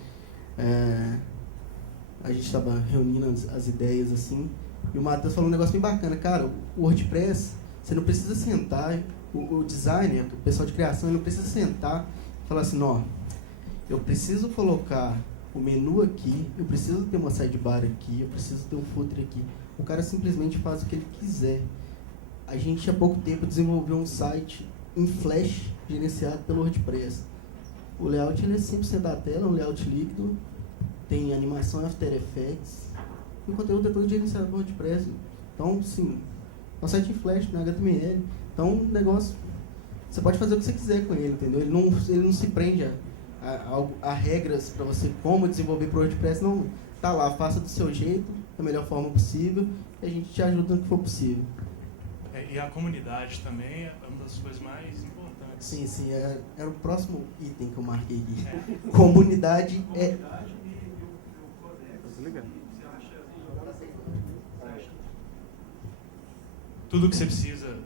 a gente estava reunindo as ideias assim, e o Matheus falou um negócio bem bacana. Cara, o WordPress, você não precisa sentar, o designer, o pessoal de criação, ele não precisa sentar e falar assim, ó, eu preciso colocar o menu aqui, eu preciso ter uma sidebar aqui, eu preciso ter um footer aqui. O cara simplesmente faz o que ele quiser. A gente há pouco tempo desenvolveu um site em Flash gerenciado pelo WordPress. O layout ele é 100% da tela, um layout líquido, tem animação After Effects, e o conteúdo é todo gerenciado pelo WordPress. Então, sim, é um site em Flash, no HTML. Então, o negócio, você pode fazer o que você quiser com ele, entendeu? Ele não se prende a regras para você como desenvolver para o WordPress, não. Tá lá, faça do seu jeito, da melhor forma possível, e a gente te ajuda no que for possível. E a comunidade também é uma das coisas mais importantes. Sim, era o próximo item que eu marquei aqui. Comunidade é... Tudo que você precisa,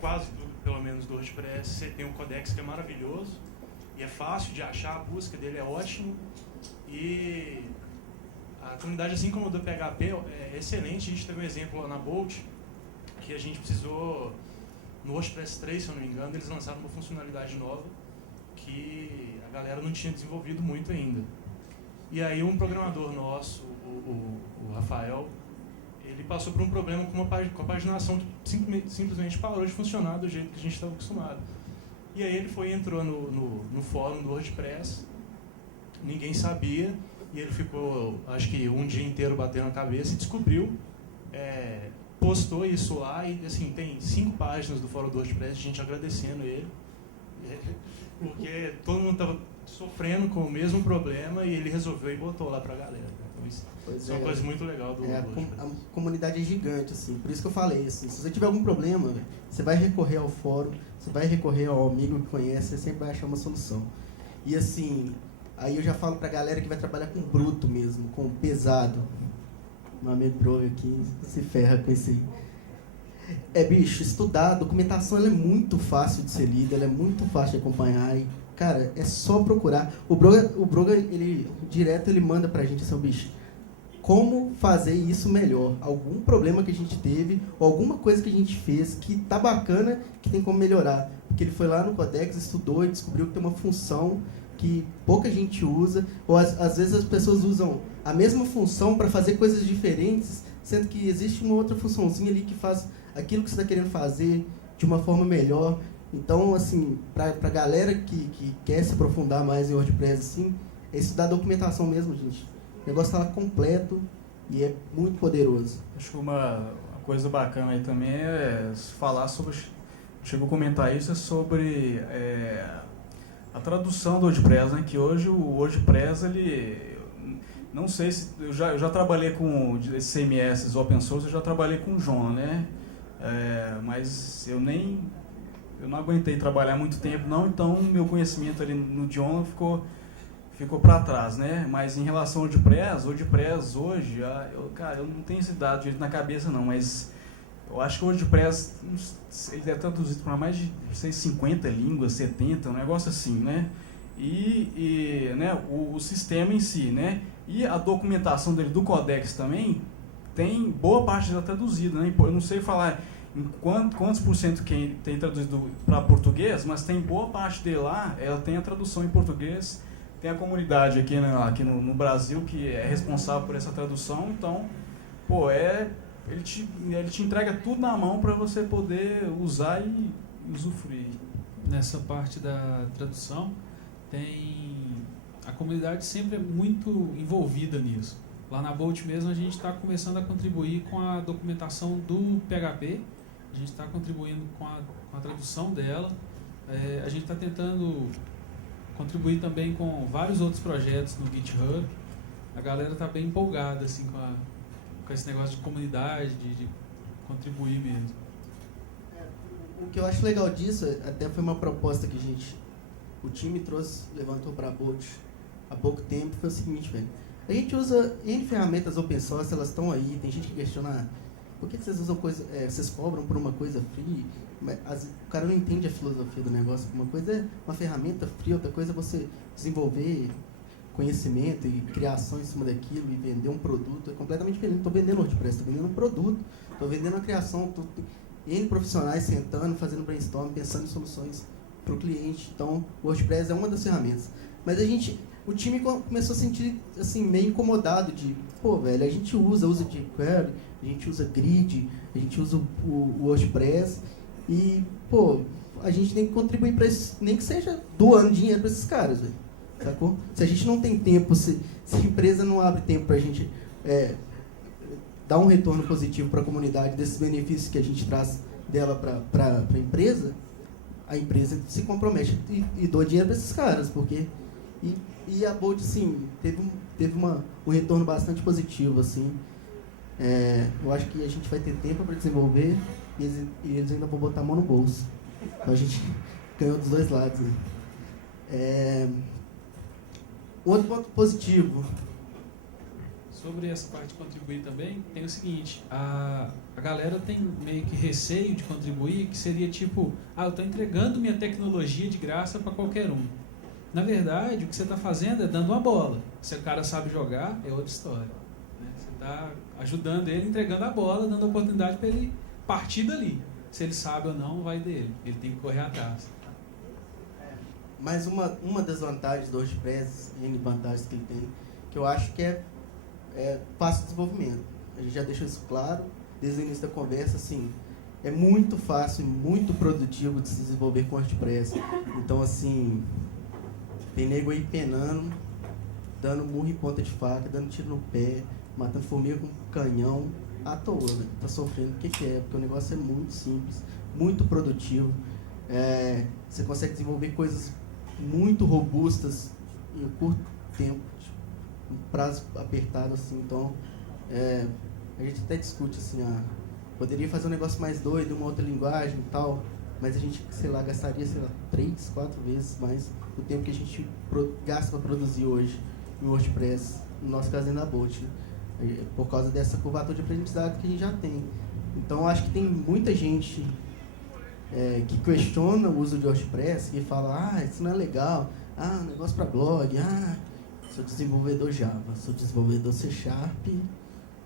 quase tudo, pelo menos do WordPress, você tem um codex que é maravilhoso, e é fácil de achar, a busca dele é ótima, e a comunidade, assim como a do PHP, é excelente. A gente teve um exemplo lá na Bolt, que a gente precisou, no WordPress 3, se eu não me engano, eles lançaram uma funcionalidade nova que a galera não tinha desenvolvido muito ainda. E aí um programador nosso, o Rafael, ele passou por um problema com a paginação que simplesmente parou de funcionar do jeito que a gente estava acostumado. E aí ele entrou no fórum do WordPress, ninguém sabia, e ele ficou, acho que um dia inteiro batendo a cabeça e descobriu, postou isso lá, e assim, tem 5 páginas do fórum do WordPress, gente agradecendo ele, porque todo mundo estava sofrendo com o mesmo problema e ele resolveu e botou lá pra galera. Então isso é uma coisa muito legal do WordPress. A comunidade é gigante, assim, por isso que eu falei, assim, se você tiver algum problema, você vai recorrer ao fórum, você vai recorrer ao amigo que conhece, você sempre vai achar uma solução. E assim, aí eu já falo pra galera que vai trabalhar com bruto mesmo, com pesado. Meu amigo Bro aqui se ferra com esse aí. Bicho, estudar, a documentação ela é muito fácil de ser lida, ela é muito fácil de acompanhar. E, cara, é só procurar. O Broga ele direto ele manda pra gente assim, bicho, como fazer isso melhor? Algum problema que a gente teve, ou alguma coisa que a gente fez que tá bacana, que tem como melhorar. Porque ele foi lá no Codex, estudou e descobriu que tem uma função que pouca gente usa, ou às vezes as pessoas usam a mesma função para fazer coisas diferentes, sendo que existe uma outra funçãozinha ali que faz aquilo que você está querendo fazer de uma forma melhor. Então, assim, para a galera que quer se aprofundar mais em WordPress, assim, é estudar a documentação mesmo, gente. O negócio está lá completo e é muito poderoso. Acho que uma coisa bacana aí também é falar sobre... Chegou a comentar isso, é sobre a tradução do WordPress, né? Que hoje o WordPress, ele... Não sei se... Eu já trabalhei com esses CMS open source, eu já trabalhei com o Joomla, né? Mas eu não aguentei trabalhar muito tempo, não. Então, meu conhecimento ali no Joomla ficou para trás, né? Mas em relação ao WordPress hoje, eu não tenho esse dado direito na cabeça, não. Mas eu acho que o WordPress, ele é traduzido para mais de 50 línguas, 70, um negócio assim, né? Né, o sistema em si, né? E a documentação dele, do Codex também, tem boa parte dela traduzida, né? Eu não sei falar em quantos por cento que tem traduzido para português, mas tem boa parte dele lá, ela tem a tradução em português, tem a comunidade aqui no Brasil que é responsável por essa tradução, então, ele te entrega tudo na mão para você poder usar e usufruir. Nessa parte da tradução, a comunidade sempre é muito envolvida nisso. Lá na Bolt mesmo a gente está começando a contribuir com a documentação do PHP a gente está contribuindo com a tradução dela. A gente está tentando contribuir também com vários outros projetos no GitHub. A galera está bem empolgada assim, com esse negócio de comunidade, de contribuir mesmo. O que eu acho legal disso, até foi uma proposta que o time levantou para a Bolt há pouco tempo, foi o seguinte, velho. A gente usa N ferramentas open source, elas estão aí, tem gente que questiona por que vocês usam vocês cobram por uma coisa free, mas o cara não entende a filosofia do negócio. Uma coisa é uma ferramenta free, outra coisa é você desenvolver conhecimento e criação em cima daquilo e vender um produto, é completamente diferente. Estou vendendo WordPress, estou vendendo um produto, estou vendendo uma criação, N profissionais sentando, fazendo brainstorm, pensando em soluções para o cliente. Então, o WordPress é uma das ferramentas. Mas o time começou a sentir assim, meio incomodado de, pô, velho, a gente usa jQuery, a gente usa Grid, a gente usa o WordPress e, pô, a gente tem que contribuir para isso, nem que seja doando dinheiro para esses caras, velho, sacou? Se a gente não tem tempo, se a empresa não abre tempo para a gente dar um retorno positivo para a comunidade desses benefícios que a gente traz dela para a empresa se compromete e doa dinheiro para esses caras, porque... E a Bolt, sim, teve um retorno bastante positivo, assim. Eu acho que a gente vai ter tempo para desenvolver e eles ainda vão botar a mão no bolso. Então a gente ganhou dos dois lados. Outro ponto positivo. Sobre essa parte de contribuir também, tem o seguinte, a galera tem meio que receio de contribuir, que seria tipo, eu estou entregando minha tecnologia de graça para qualquer um. Na verdade, o que você está fazendo é dando uma bola. Se o cara sabe jogar, é outra história. Né? Você está ajudando ele, entregando a bola, dando a oportunidade para ele partir dali. Se ele sabe ou não, vai dele. Ele tem que correr atrás. Mas uma das vantagens do WordPress, N vantagens que ele tem, que eu acho que é fácil desenvolvimento. A gente já deixou isso claro desde o início da conversa, assim, é muito fácil e muito produtivo de se desenvolver com WordPress. Então, assim... Tem nego aí penando, dando murro em ponta de faca, dando tiro no pé, matando formiga com canhão, à toa, né? Tá sofrendo. O que é? Porque o negócio é muito simples, muito produtivo. Você consegue desenvolver coisas muito robustas em um curto tempo, um prazo apertado, assim. Então, a gente até discute, assim, poderia fazer um negócio mais doido, uma outra linguagem e tal, mas a gente, sei lá, gastaria, 3, 4 vezes mais o tempo que a gente gasta para produzir hoje em WordPress, no nosso caso da Bolt, né? Por causa dessa curvatura de aprendizado que a gente já tem. Então, acho que tem muita gente que questiona o uso de WordPress, que fala, isso não é legal, negócio para blog, sou desenvolvedor Java, sou desenvolvedor C#,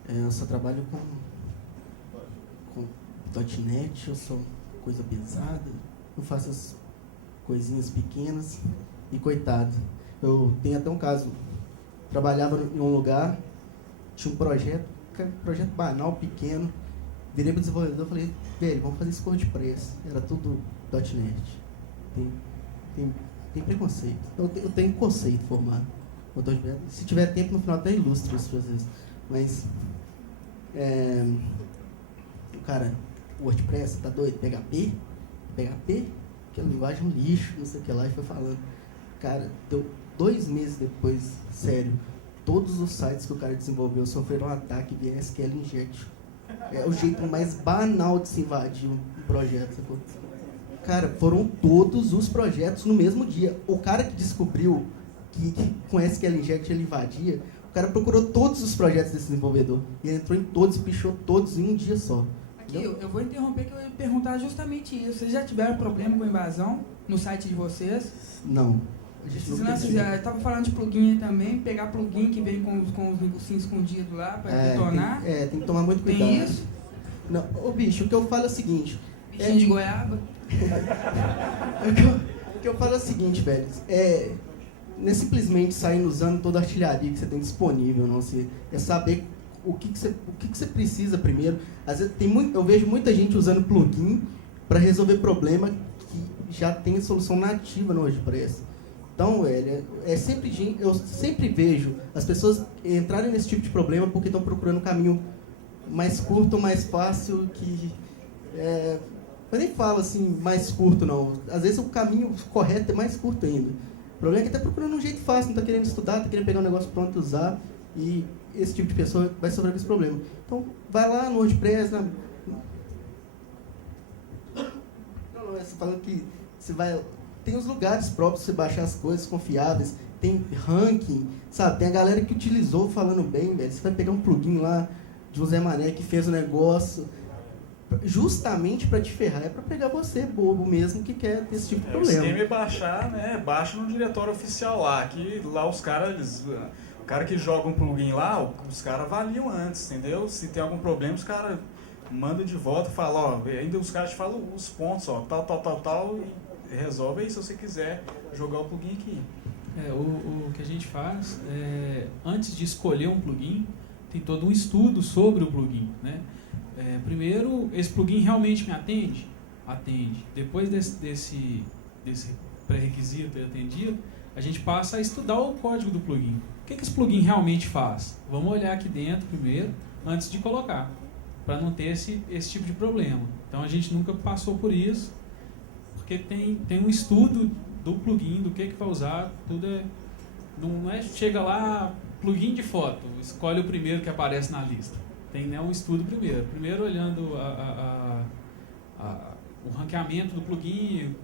eu só trabalho com .NET, eu sou coisa pesada, eu faço as coisinhas pequenas e coitado. Eu tenho até um caso, trabalhava em um lugar, tinha um projeto banal, pequeno, virei para o desenvolvedor e falei, velho, vamos fazer isso com WordPress. Era tudo .NET. Tem preconceito. Eu tenho conceito formado. Se tiver tempo, no final até ilustro isso às vezes. Mas, cara, o WordPress, tá doido? PHP? Que é uma linguagem um lixo, não sei o que lá, e foi falando. Cara, deu 2 meses depois, sério, todos os sites que o cara desenvolveu sofreram um ataque via SQL Injection. É o jeito mais banal de se invadir um projeto. Sacou? Cara, foram todos os projetos no mesmo dia. O cara que descobriu que com SQL Injection ele invadia, o cara procurou todos os projetos desse desenvolvedor. E ele entrou em todos, pichou todos em um dia só. Aqui, eu vou interromper que eu ia perguntar justamente isso. Vocês já tiveram problema com invasão no site de vocês? Não. Você estava falando de plugin aí também, pegar plugin que vem com os negocinhos escondidos lá para detonar. Tem que tomar muito cuidado. Tem isso? Não, bicho, o que eu falo é o seguinte... Bichinho de goiaba? O que eu falo é o seguinte, velho, não é simplesmente sair usando toda a artilharia que você tem disponível, não. É saber o que você precisa primeiro. Às vezes eu vejo muita gente usando plugin para resolver problema que já tem solução nativa no WordPress. Então, velho, eu sempre vejo as pessoas entrarem nesse tipo de problema porque estão procurando um caminho mais curto, mais fácil, que Eu nem falo assim, mais curto não. Às vezes o caminho correto é mais curto ainda. O problema é que tá procurando um jeito fácil, não tá querendo estudar, tá querendo pegar um negócio pronto e usar. E esse tipo de pessoa vai sofrer com esse problema. Então, vai lá no WordPress, Não, você falando que você vai... Tem os lugares próprios para você baixar as coisas confiáveis, tem ranking, sabe? Tem a galera que utilizou falando bem, velho. Você vai pegar um plugin lá de um Zé Mané que fez o negócio justamente para te ferrar, é para pegar você, bobo mesmo, que quer ter esse tipo de problema. O esquema é baixar, né? Baixa no diretório oficial lá, que lá os caras... O cara que joga um plugin lá, os caras avaliam antes, entendeu? Se tem algum problema, os caras mandam de volta e falam, ó, ainda os caras te falam os pontos, ó, tal, e resolve aí se você quiser jogar o plugin aqui. O que a gente faz, antes de escolher um plugin, tem todo um estudo sobre o plugin, né? Primeiro, esse plugin realmente me atende? Atende. Depois desse pré-requisito atendido, a gente passa a estudar o código do plugin. O que esse plugin realmente faz? Vamos olhar aqui dentro primeiro, antes de colocar, para não ter esse tipo de problema. Então a gente nunca passou por isso, porque tem um estudo do plugin, do que vai usar, tudo não é chega lá, plugin de foto, escolhe o primeiro que aparece na lista. Tem, né, um estudo primeiro. Primeiro olhando o ranqueamento do plugin,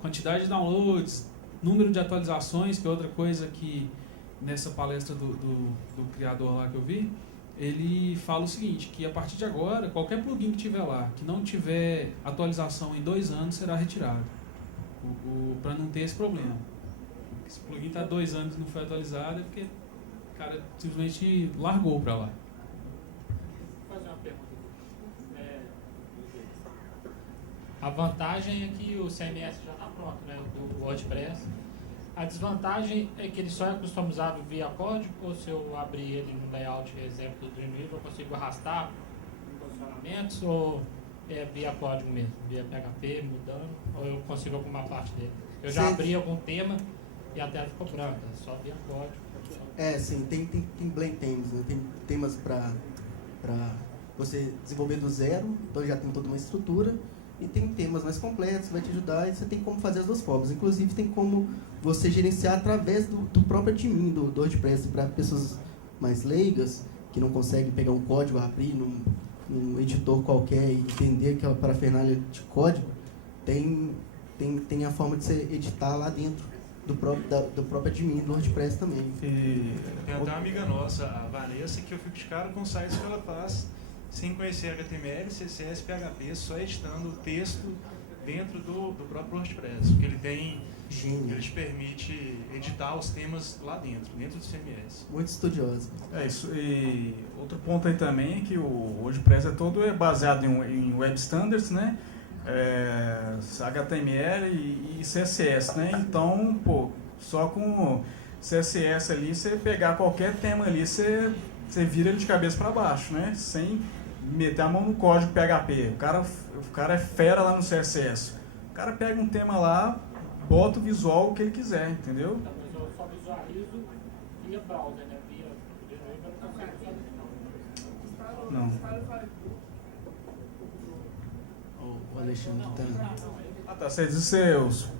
quantidade de downloads, número de atualizações, que é outra coisa que nessa palestra do criador lá que eu vi, ele fala o seguinte, que a partir de agora, qualquer plugin que tiver lá, que não tiver atualização em 2 anos, será retirado, para não ter esse problema. Se o plugin está 2 anos e não foi atualizado, é porque o cara simplesmente largou para lá. Vou fazer uma pergunta. A vantagem é que o CMS já está pronto, né, do WordPress. A desvantagem é que ele só é customizável via código, ou se eu abrir ele no layout, exemplo do Dreamweaver, eu consigo arrastar posicionamentos, ou é via código mesmo, via PHP, mudando, ou eu consigo alguma parte dele? Eu já abri algum tema e a tela ficou branca, só via código. Sim, tem blend themes, né? Tem temas para você desenvolver do zero, então já tem toda uma estrutura. E tem temas mais completos, vai te ajudar, e você tem como fazer as duas formas. Inclusive, tem como você gerenciar através do próprio admin do WordPress, para pessoas mais leigas, que não conseguem pegar um código, abrir num editor qualquer e entender aquela parafernália de código. Tem a forma de você editar lá dentro do próprio admin do WordPress também. Tem até uma amiga nossa, a Vanessa, que eu fico de cara com os sites que ela faz, sem conhecer HTML, CSS, PHP, só editando o texto dentro do próprio WordPress. Porque ele te permite editar os temas lá dentro do CMS. Muito estudioso. Isso. E outro ponto aí também é que o WordPress é todo baseado em Web Standards, né? HTML e CSS, né? Então, só com CSS ali, você pegar qualquer tema ali, você vira ele de cabeça para baixo, né? Sem meter a mão no código PHP. O cara é fera lá no CSS. O cara pega um tema lá, bota o visual que ele quiser, entendeu? Mas eu só visualizo via browser, né? Via eu não consigo visualizar. Não. O Alexandre tá... Tá. Você diz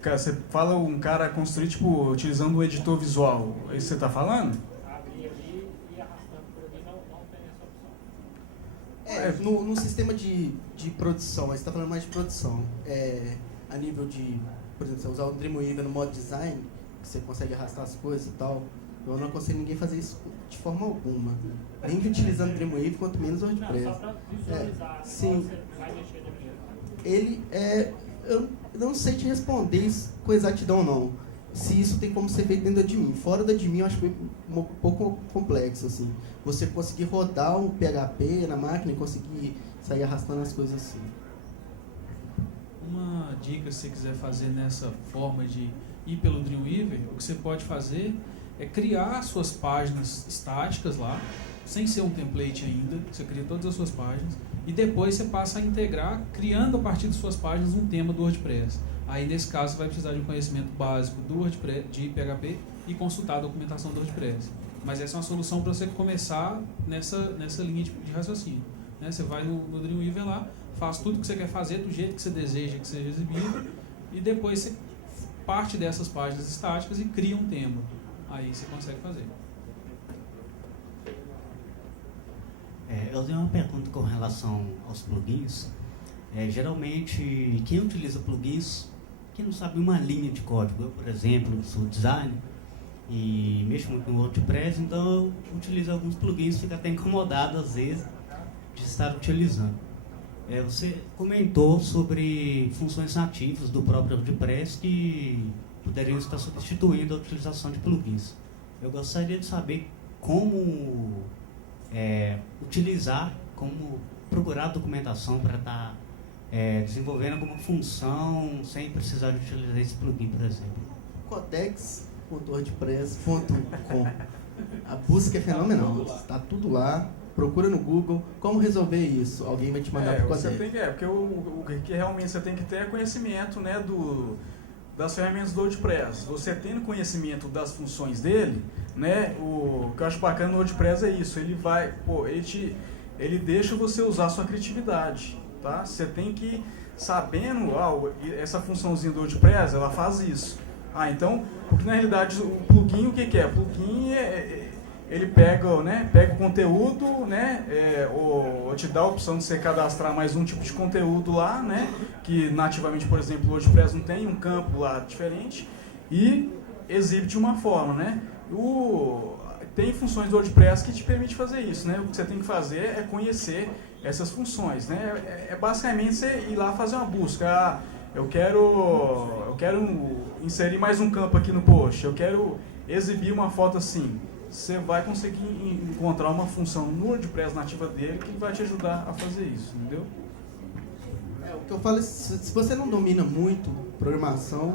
você fala um cara construir, tipo, utilizando o editor visual. É isso que você tá falando? Abrir ali e arrastando por ali, não tem essa opção. No sistema de produção, mas você está falando mais de produção. A nível de, por exemplo, você usar o Dreamweaver no modo design, que você consegue arrastar as coisas e tal, eu não aconselho ninguém fazer isso de forma alguma. Nem utilizando o Dreamweaver, quanto menos o WordPress. Não, só para visualizar, sim. Você vai mexer no mesmo. Ele eu não sei te responder isso com exatidão não. Se isso tem como ser feito dentro da admin. Fora da admin eu acho um pouco complexo, assim. Você conseguir rodar um PHP na máquina e conseguir sair arrastando as coisas assim. Uma dica, se você quiser fazer nessa forma de ir pelo Dreamweaver, o que você pode fazer é criar suas páginas estáticas lá, sem ser um template ainda, você cria todas as suas páginas, e depois você passa a integrar, criando a partir de suas páginas um tema do WordPress. Aí, nesse caso, você vai precisar de um conhecimento básico do WordPress, de PHP, e consultar a documentação do WordPress. Mas essa é uma solução para você começar nessa linha de raciocínio. Né? Você vai no Dreamweaver lá, faz tudo que você quer fazer do jeito que você deseja que seja exibido, e depois você parte dessas páginas estáticas e cria um tema. Aí você consegue fazer. Eu tenho uma pergunta com relação aos plugins. Geralmente, quem utiliza plugins, quem não sabe uma linha de código, eu, por exemplo, sou designer e mexo muito no WordPress, então eu utilizo alguns plugins, fico até incomodado às vezes de estar utilizando. Você comentou sobre funções nativas do próprio WordPress que poderiam estar substituindo a utilização de plugins. Eu gostaria de saber como utilizar, como procurar documentação para estar desenvolvendo alguma função sem precisar de utilizar esse plugin, por exemplo. codex.wordpress.com. A busca é fenomenal, está tudo lá. Procura no Google como resolver isso. Alguém vai te mandar para o Codex. Porque o que realmente você tem que ter é conhecimento, né, das ferramentas do WordPress. Você tendo conhecimento das funções dele, né, o que eu acho bacana no WordPress é isso. Ele vai, ele deixa você usar a sua criatividade, tá? Você tem que sabendo, essa funçãozinha do WordPress, ela faz isso. Então, porque na realidade o plugin, o que é? O plugin ele pega o conteúdo, né, ou te dá a opção de você cadastrar mais um tipo de conteúdo lá, né, que nativamente, por exemplo, o WordPress não tem um campo lá diferente, e exibe de uma forma, né. Tem funções do WordPress que te permite fazer isso, né. O que você tem que fazer é conhecer essas funções, né. Basicamente você ir lá fazer uma busca. Eu quero inserir mais um campo aqui no post, eu quero exibir uma foto assim. Você vai conseguir encontrar uma função no WordPress nativa dele que vai te ajudar a fazer isso, entendeu? O que eu falo é, se você não domina muito programação,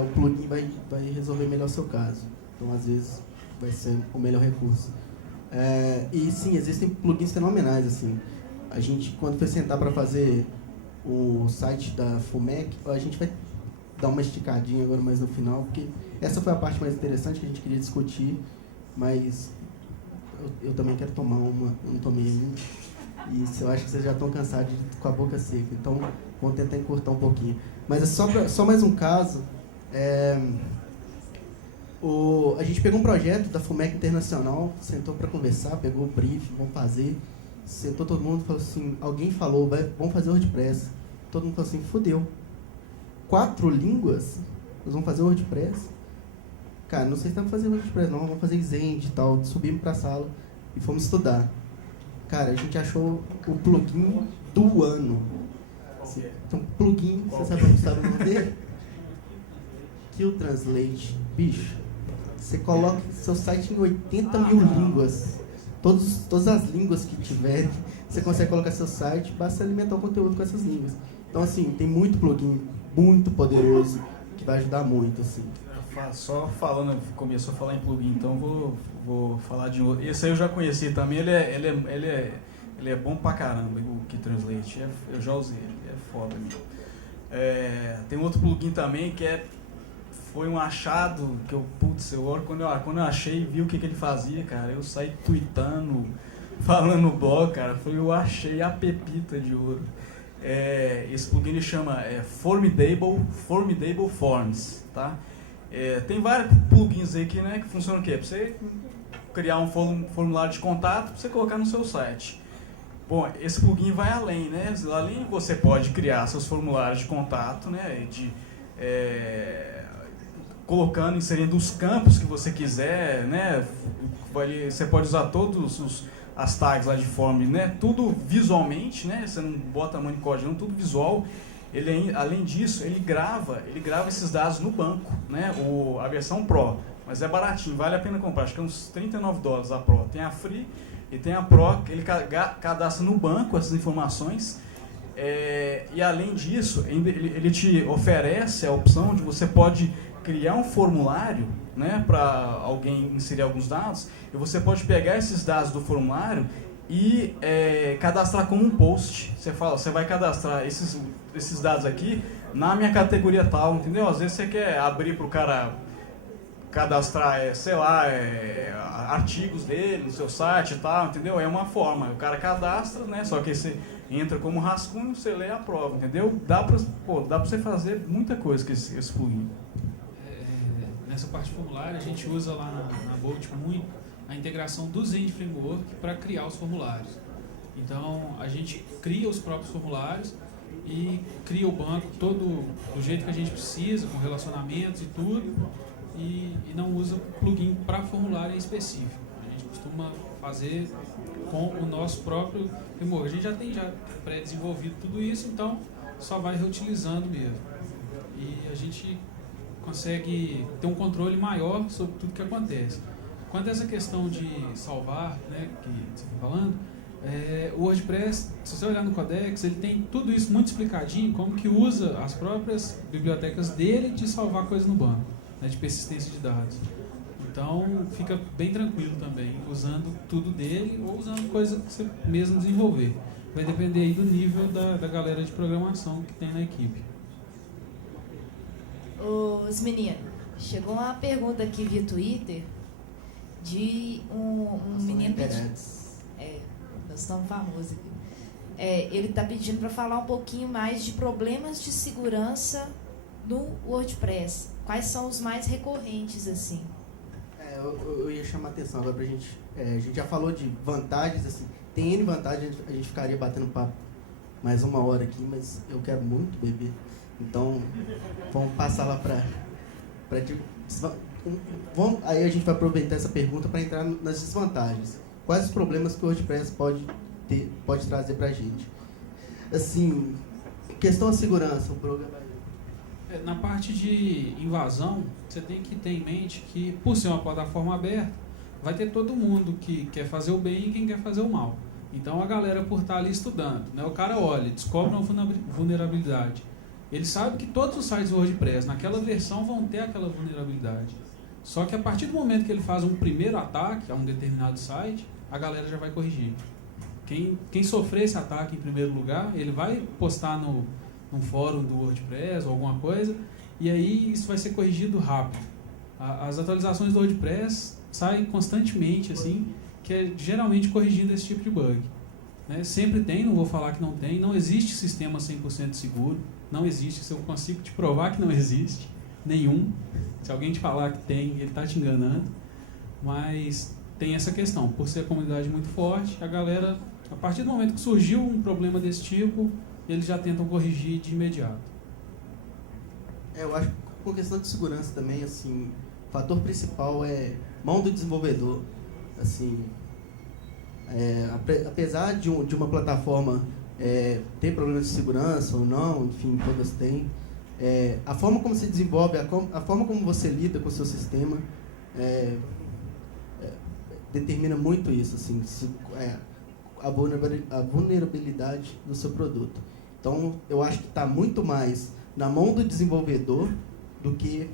o plugin vai resolver melhor o seu caso. Então, às vezes, vai ser o melhor recurso. E sim, existem plugins fenomenais, assim. A gente, quando foi sentar para fazer o site da FUMEC, a gente vai dar uma esticadinha agora mais no final, porque essa foi a parte mais interessante que a gente queria discutir, mas eu também quero tomar uma, eu não tomei ainda, e eu acho que vocês já estão cansados com a boca seca, então vamos tentar encurtar um pouquinho. Mas é só mais um caso. A gente pegou um projeto da FUMEC Internacional, sentou para conversar, pegou o brief, vamos fazer. Sentou todo mundo e falou assim, alguém falou, vamos fazer WordPress. Todo mundo falou assim, fodeu. 4 línguas? Nós vamos fazer WordPress? Cara, não sei se dá pra fazer WordPress não, vamos fazer Zend e tal. Subimos pra sala e fomos estudar. Cara, a gente achou o plugin do ano. Então, plugin, você sabe o nome dele? Kill Translate. Bicho, você coloca seu site em 80 mil línguas. Todas as línguas que tiverem, você consegue colocar seu site, basta alimentar o conteúdo com essas línguas. Então, assim, tem muito plugin, muito poderoso, que vai ajudar muito, assim. Só falando, começou a falar em plugin, então vou falar de outro. Esse aí eu já conheci também, ele é bom pra caramba, o KeyTranslate, eu já usei ele, é foda mesmo. Tem outro plugin também que foi um achado que quando eu achei e vi o que ele fazia, cara, eu saí tweetando, falando no blog, cara, eu achei a pepita de ouro. Esse plugin ele chama Formidable Forms, tá? Tem vários plugins aí que funcionam o quê? Pra você criar um formulário de contato pra você colocar no seu site. Bom, esse plugin vai além, né? Além você pode criar seus formulários de contato, né? Inserindo os campos que você quiser, né? Você pode usar todos as tags lá de form, né? Tudo visualmente, né? Você não bota muito código, não, tudo visual. Além disso, ele grava esses dados no banco, né? A versão Pro, mas é baratinho, vale a pena comprar, acho que é uns $39 a Pro. Tem a Free e tem a Pro, que ele cadastra no banco essas informações. E além disso, ele te oferece a opção de você pode criar um formulário, né, para alguém inserir alguns dados, e você pode pegar esses dados do formulário e cadastrar como um post. Você vai cadastrar esses dados aqui na minha categoria tal, entendeu? Às vezes você quer abrir para o cara cadastrar, sei lá, artigos dele no seu site e tal, entendeu? É uma forma, o cara cadastra, né? Só que você entra como rascunho, você lê a prova, entendeu? Dá pra você fazer muita coisa com esse plugin. Nessa parte de formulário, a gente usa lá na Bolt muito a integração do Zend Framework para criar os formulários. Então, a gente cria os próprios formulários e cria o banco todo do jeito que a gente precisa, com relacionamentos e tudo, e não usa plugin para formulário em específico. A gente costuma fazer com o nosso próprio framework. A gente já tem pré-desenvolvido tudo isso, então só vai reutilizando mesmo. E a gente consegue ter um controle maior sobre tudo que acontece. Quanto a essa questão de salvar, né, que você está falando, o WordPress, se você olhar no Codex, ele tem tudo isso muito explicadinho, como que usa as próprias bibliotecas dele de salvar coisas no banco, né, de persistência de dados. Então, fica bem tranquilo também, usando tudo dele ou usando coisa que você mesmo desenvolver. Vai depender aí do nível da galera de programação que tem na equipe. Os meninos, chegou uma pergunta aqui via Twitter de um menino pedindo. Nós estamos famosos aqui. Ele está pedindo para falar um pouquinho mais de problemas de segurança no WordPress. Quais são os mais recorrentes, assim? Eu ia chamar a atenção agora pra gente. A gente já falou de vantagens, assim. Tem N vantagens, a gente ficaria batendo papo mais uma hora aqui, mas eu quero muito beber. Então, vamos passar lá aí a gente vai aproveitar essa pergunta para entrar nas desvantagens. Quais os problemas que o WordPress pode trazer para a gente? Assim, questão da segurança, o programa. Na parte de invasão, você tem que ter em mente que, por ser uma plataforma aberta, vai ter todo mundo que quer fazer o bem e quem quer fazer o mal. Então, a galera, por estar ali estudando, né, o cara olha, descobre uma vulnerabilidade. Ele sabe que todos os sites do WordPress, naquela versão, vão ter aquela vulnerabilidade. Só que a partir do momento que ele faz um primeiro ataque a um determinado site, a galera já vai corrigir. Quem sofrer esse ataque em primeiro lugar, ele vai postar num fórum do WordPress ou alguma coisa, e aí isso vai ser corrigido rápido. As atualizações do WordPress saem constantemente, assim, que é geralmente corrigindo esse tipo de bug. Né? Sempre tem, não vou falar que não tem, não existe sistema 100% seguro, não existe, se eu consigo te provar que não existe, nenhum. Se alguém te falar que tem, ele está te enganando. Mas tem essa questão, por ser a comunidade muito forte, a galera, a partir do momento que surgiu um problema desse tipo, eles já tentam corrigir de imediato. Eu acho que por questão de segurança também, assim, o fator principal é mão do desenvolvedor. Assim, apesar de uma plataforma ter problemas de segurança ou não, enfim, todas têm, a forma como se desenvolve, a forma como você lida com o seu sistema determina muito isso, assim, a vulnerabilidade do seu produto. Então, eu acho que está muito mais na mão do desenvolvedor do que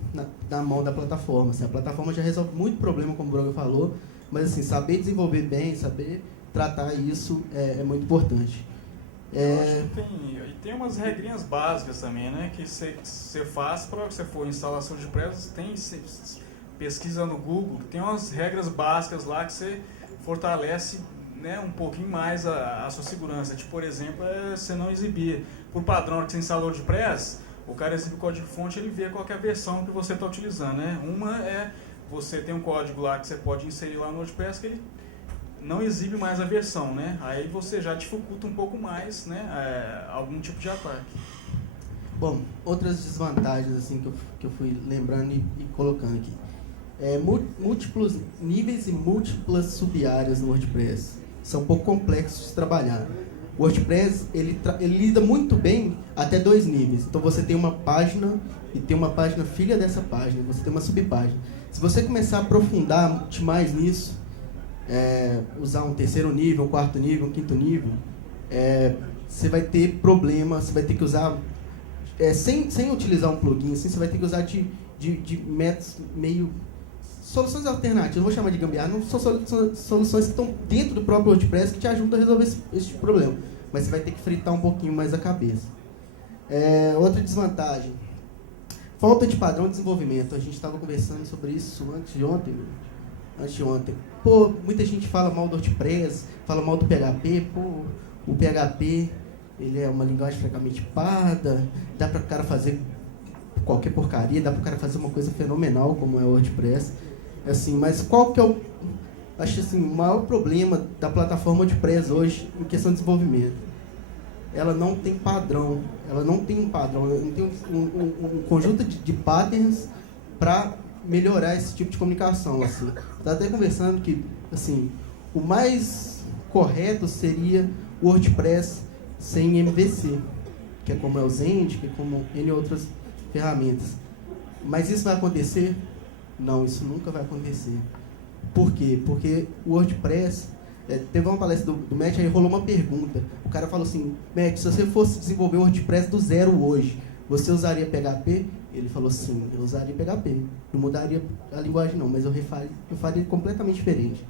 na mão da plataforma. Assim, a plataforma já resolve muito problema, como o Broga falou, mas assim, saber desenvolver bem, saber tratar isso é muito importante. Tem umas regrinhas básicas também, né? Que você faz para que você for instalação de WordPress, pesquisa no Google, tem umas regras básicas lá que você fortalece, né, um pouquinho mais a sua segurança. Tipo, por exemplo, você não exibir, por padrão que você instalou o WordPress, o cara exibe o código-fonte, ele vê qual que é a versão que você está utilizando, né? Uma você tem um código lá que você pode inserir lá no WordPress que ele não exibe mais a versão, né? Aí você já dificulta um pouco mais, né, algum tipo de ataque. Bom, outras desvantagens assim que eu fui lembrando e colocando aqui. Múltiplos níveis e múltiplas sub-áreas no WordPress. São um pouco complexos de trabalhar. O WordPress, ele lida muito bem até 2 níveis. Então você tem uma página e tem uma página filha dessa página, você tem uma subpágina. Se você começar a aprofundar mais nisso, usar um 3º nível, um 4º nível, um 5º nível, você vai ter problema, você vai ter que usar, sem utilizar um plugin, assim, você vai ter que usar de métodos meio... Soluções alternativas, eu vou chamar de gambiarra, não são soluções que estão dentro do próprio WordPress que te ajudam a resolver esse tipo de problema. Mas você vai ter que fritar um pouquinho mais a cabeça. Outra desvantagem, Falta de padrão de desenvolvimento. A gente estava conversando sobre isso anteontem. Pô, muita gente fala mal do WordPress, fala mal do PHP. Pô, o PHP, ele é uma linguagem francamente parda, dá para o cara fazer qualquer porcaria, dá para o cara fazer uma coisa fenomenal como é o WordPress. Assim, mas qual que é acho assim, o maior problema da plataforma WordPress hoje em questão de desenvolvimento? Ela não tem padrão, ela não tem um um conjunto de patterns para melhorar esse tipo de comunicação. Assim. Estava até conversando que assim, o mais correto seria o WordPress sem MVC, que é como é o Zend, que é como N outras ferramentas. Mas isso vai acontecer? Não, isso nunca vai acontecer. Por quê? Porque o WordPress, teve uma palestra do Matt, aí rolou uma pergunta. O cara falou assim, Matt, se você fosse desenvolver o WordPress do zero hoje, você usaria PHP? Ele falou sim, eu usaria PHP. Não mudaria a linguagem não, mas eu faria completamente diferente.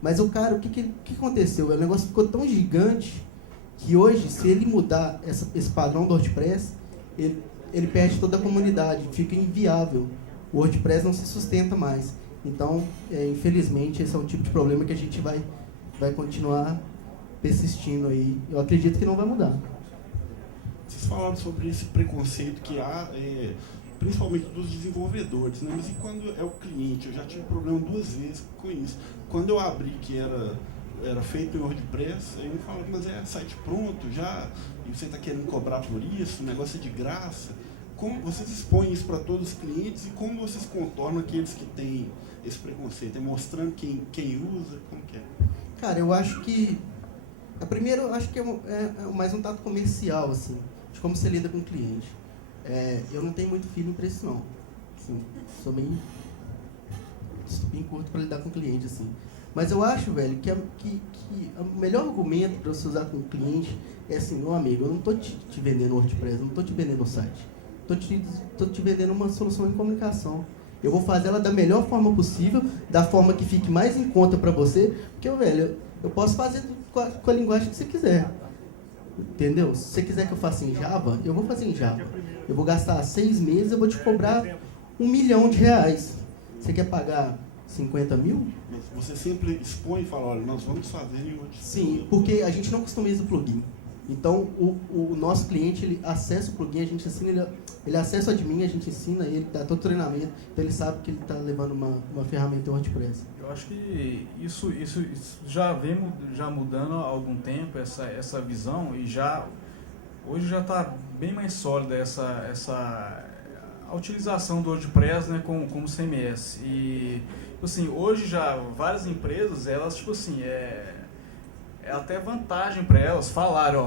Mas o cara, o que aconteceu? O negócio ficou tão gigante que hoje, se ele mudar esse padrão do WordPress, ele perde toda a comunidade, fica inviável. O WordPress não se sustenta mais. Então, infelizmente, esse é um tipo de problema que a gente vai continuar persistindo aí. Eu acredito que não vai mudar. Vocês falaram sobre esse preconceito que há, principalmente dos desenvolvedores, né? Mas e quando é o cliente? Eu já tive problema 2 vezes com isso. Quando eu abri que era feito em WordPress, aí me falaram, mas é site pronto já, e você está querendo cobrar por isso, o negócio é de graça. Como vocês expõem isso para todos os clientes e como vocês contornam aqueles que têm esse preconceito? É mostrando quem usa? Como que é? Cara, eu acho que... Primeiro, eu acho que é mais um tato comercial, assim, de como você lida com o cliente. Eu não tenho muito feeling para isso, não. Assim, sou bem curto para lidar com o cliente, assim. Mas eu acho, velho, que o melhor argumento para você usar com o cliente é assim, meu amigo, eu não estou te vendendo WordPress, eu não estou te vendendo o site. Estou te vendendo uma solução de comunicação. Eu vou fazer ela da melhor forma possível, da forma que fique mais em conta para você, porque, velho, eu posso fazer com a linguagem que você quiser. Entendeu? Se você quiser que eu faça em Java, eu vou fazer em Java. Eu vou gastar 6 meses, eu vou te cobrar R$1 milhão. Você quer pagar 50 mil? Você sempre expõe e fala, olha, nós vamos fazer em WordPress. Sim, porque a gente não customiza o plugin. Então, o nosso cliente, ele acessa o plugin, a gente ensina, ele acessa o admin, a gente ensina ele, dá todo o treinamento, então ele sabe que ele está levando uma ferramenta WordPress. Eu acho que isso já vem mudando há algum tempo, essa visão, e hoje já está bem mais sólida a utilização do WordPress, né, como CMS. E, assim, hoje já várias empresas, elas, tipo assim, é até vantagem para elas falarem,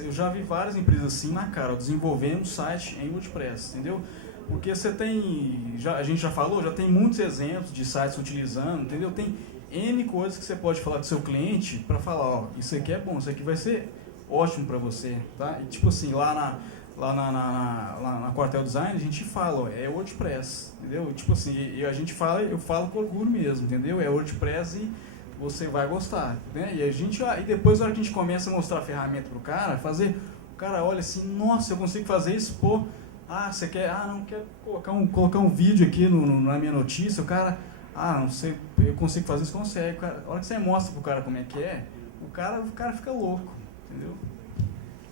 eu já vi várias empresas assim na cara, desenvolvendo site em WordPress, entendeu? Porque você tem, a gente já falou, já tem muitos exemplos de sites utilizando, entendeu? Tem N coisas que você pode falar com o seu cliente para falar, isso aqui é bom, isso aqui vai ser ótimo para você, tá? E tipo assim, lá na Quartel Design a gente fala, é WordPress, entendeu? Tipo assim, eu falo com orgulho mesmo, entendeu? É WordPress e você vai gostar, né? E depois, na hora que a gente começa a mostrar a ferramenta pro cara, o cara olha assim, nossa, eu consigo fazer isso, pô, você quer, não, quero colocar um vídeo aqui na minha notícia, o cara, não sei, eu consigo fazer isso, consegue. A hora que você mostra pro cara como é que é, o cara fica louco, entendeu?